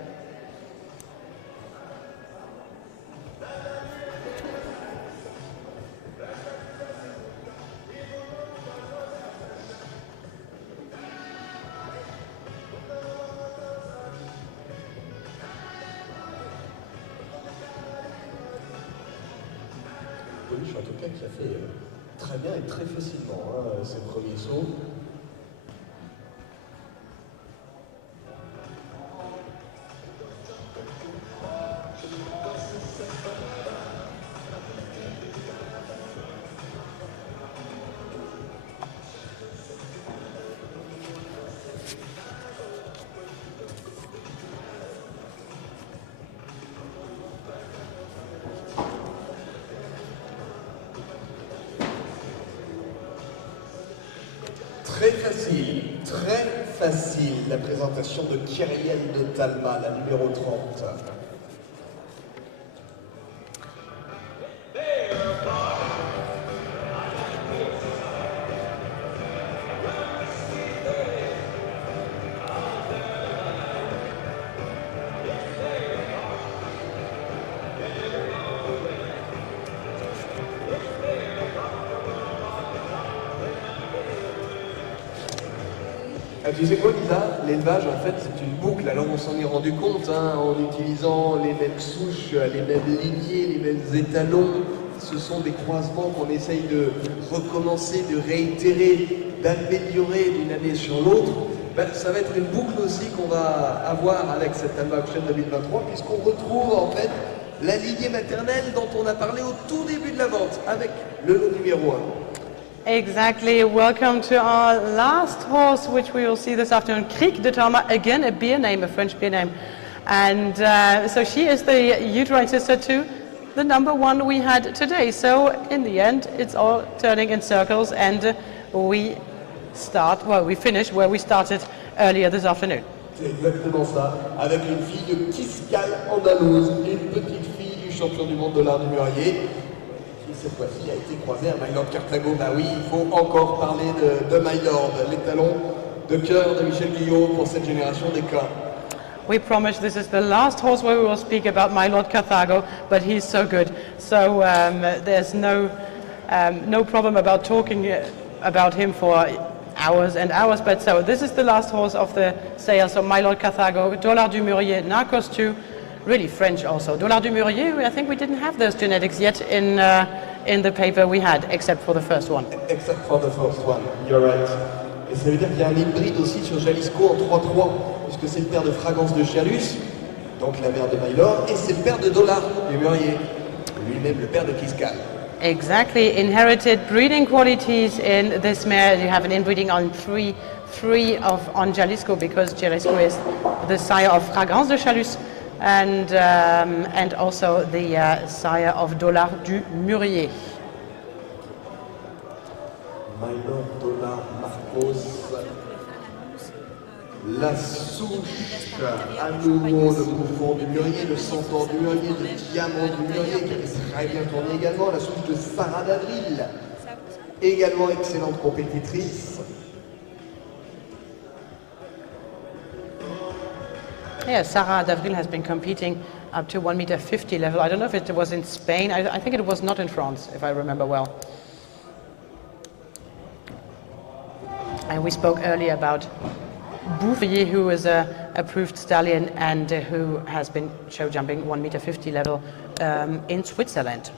Coluche, en tout cas, qui a fait très bien et très facilement ses premiers sauts. Très facile, la présentation de Kyriel de Talma, la numéro 30. Tu sais quoi, Lisa? L'élevage, en fait, c'est une boucle. Alors, on s'en est rendu compte en utilisant les mêmes souches, les mêmes lignées, les mêmes étalons. Ce sont des croisements qu'on essaye de recommencer, de réitérer, d'améliorer d'une année sur l'autre. Ben, ça va être une boucle aussi qu'on va avoir avec cette Talma Auction 2023, puisqu'on retrouve en fait la lignée maternelle dont on a parlé au tout début de la vente, avec le lot numéro 1. Exactly. Welcome to our last horse, which we will see this afternoon, Krieg de Talma, again a beer name, a French beer name. And so she is the uterine sister to the number 1 we had today. So in the end, it's all turning in circles, and we finish where we started earlier this afternoon. C'est exactement ça, avec une fille de Kiscal andalouse, une petite fille du champion du monde de l'art du mûrier. Cette fois-ci a été croisée à My Lord Carthago. Bah oui, il faut encore parler de My Lord, l'étalon de cœur de Michel Guillot pour cette génération des cas. We promise this is the last horse where we will speak about My Lord Carthago, but he's so good. So there's no problem about talking about him for hours and hours. But so this is the last horse of the sale. So My Lord Carthago, Dollar du Mûrier, Narcos 2, really French also. Dollar du Mûrier, I think we didn't have those genetics yet in the paper we had, except for the first one. Except for the first one, you're right. Et ça veut dire qu'il y a un hybride aussi sur Jalisco en 3-3, puisque c'est le père de Fragance de Chalus, donc la mère de Maylor, et c'est le père de Dollar du Mûrier, lui-même le père de Kiscal. Exactly, inherited breeding qualities in this mare. You have an inbreeding on on Jalisco, because Jalisco is the sire of Fragance de Chalus, and also the sire of Dollar du Mûrier. Maylor, Dollar, Marcos, la souche à nouveau de Bouffon du Mûrier, le Centaure du Mûrier, le Diamant du Mûrier qui avait très bien tourné également, la souche de Sarah d'Avril, également excellente compétitrice. Yeah, Sarah d'Avril has been competing up to 1.50 m level. I don't know if it was in Spain. I think it was not in France, if I remember well. And we spoke earlier about Bouvier, who is a approved stallion and who has been show jumping 1.50 m level in Switzerland.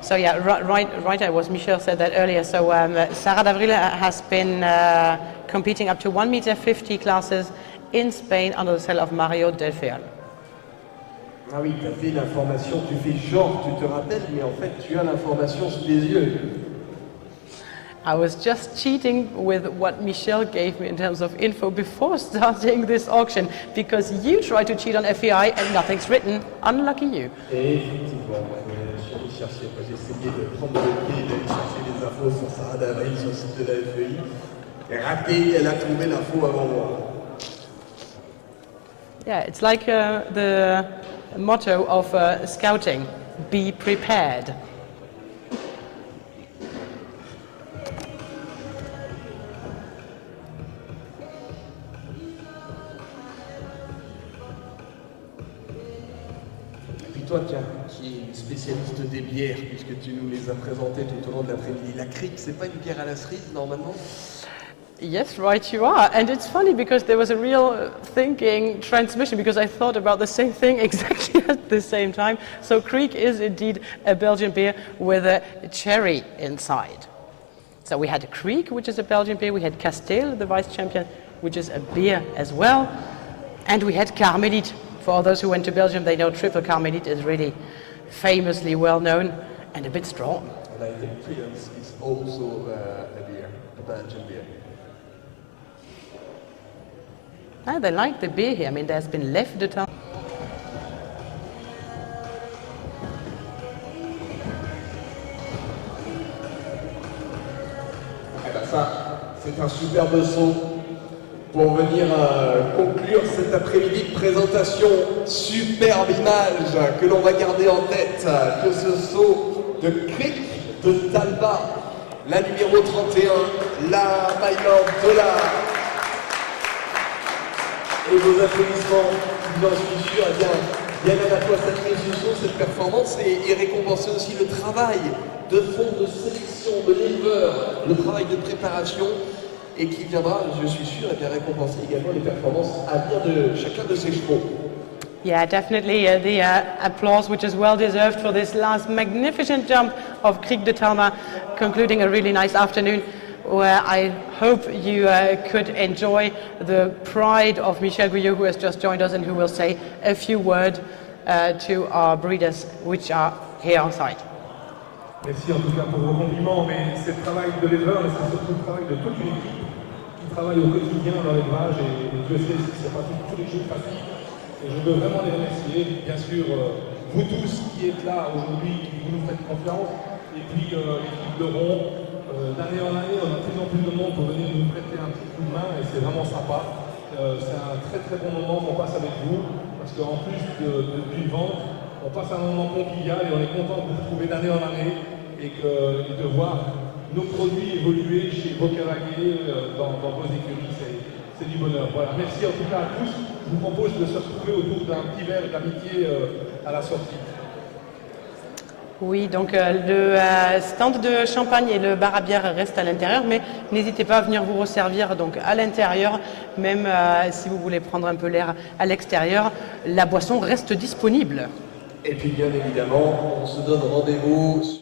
So yeah, right. Was Michel said that earlier. So Sarah d'Avril has been competing up to 1.50 m classes in Spain under the sail of Mario Del Feal. Ah oui, tu as fait l'information, tu fais genre, tu te rappelles, mais en fait tu as l'information sous les yeux. I was just cheating with what Michel gave me in terms of info before starting this auction, because you tried to cheat on FEI and nothing's written. Unlucky you. Et effectivement, j'ai essayé de prendre le pied et d'aller chercher des infos sur Sarah d'Avril sur le site de la FEI. Et raté, elle a trouvé l'info avant moi. Yeah, it's like the motto of scouting, be prepared. toi qui es une spécialiste des bières, puisque tu nous les as présentées tout au long de l'après-midi, la crique, c'est pas une bière à la cerise normalement? Yes, right you are. And it's funny because there was a real thinking transmission because I thought about the same thing exactly at the same time. So Kriek is indeed a Belgian beer with a cherry inside. So we had Kriek, which is a Belgian beer. We had Castell, the vice champion, which is a beer as well. And we had Carmelite. For all those who went to Belgium, they know triple Carmelite is really famously well known and a bit strong. And I think Prudence is also a beer, a Belgian beer. Ah, they like the beer here. I mean, there's been left the time. Eh ben ça, c'est un superbe son pour venir conclure cet après-midi de présentation. Superbe image que l'on va garder en tête, que ce saut de Kriek de Talma, la numéro 31, la Maillot de la... Et vos applaudissements, j'en suis sûr, eh bien à la fois cette résultation, cette performance et récompenser aussi le travail de fond, de sélection, de l'éleveur, le travail de préparation et qui viendra, je suis sûr, et bien récompenser également les performances à venir de chacun de ces chevaux. Yeah, definitely the applause, which is well deserved for this last magnificent jump of Kriek de Talma, concluding a really nice afternoon where I hope you could enjoy the pride of Michel Guyot, who has just joined us and who will say a few words to our breeders, which are here on site. Merci en tout cas pour vos compliments, mais c'est le travail de l'éleveur, mais c'est surtout le travail de toute une équipe qui travaille au quotidien dans l'élevage et Dieu sait si c'est pas tous les jours facile. Et je veux vraiment les remercier, bien sûr, vous tous qui êtes là aujourd'hui, qui vous nous faites confiance, et puis l'équipe de Rond. D'année en année, on a de plus en plus de monde pour venir nous prêter un petit coup de main et c'est vraiment sympa. C'est un très très bon moment qu'on passe avec vous parce qu'en plus d'une vente, on passe un moment convivial et on est content de vous retrouver d'année en année et de voir nos produits évoluer chez vos cavaliers dans vos écuries. C'est du bonheur. Voilà. Merci en tout cas à tous. Je vous propose de se retrouver autour d'un petit verre d'amitié à la sortie. Oui, donc le stand de champagne et le bar à bière restent à l'intérieur, mais n'hésitez pas à venir vous resservir donc à l'intérieur, même si vous voulez prendre un peu l'air à l'extérieur, la boisson reste disponible. Et puis bien évidemment, on se donne rendez-vous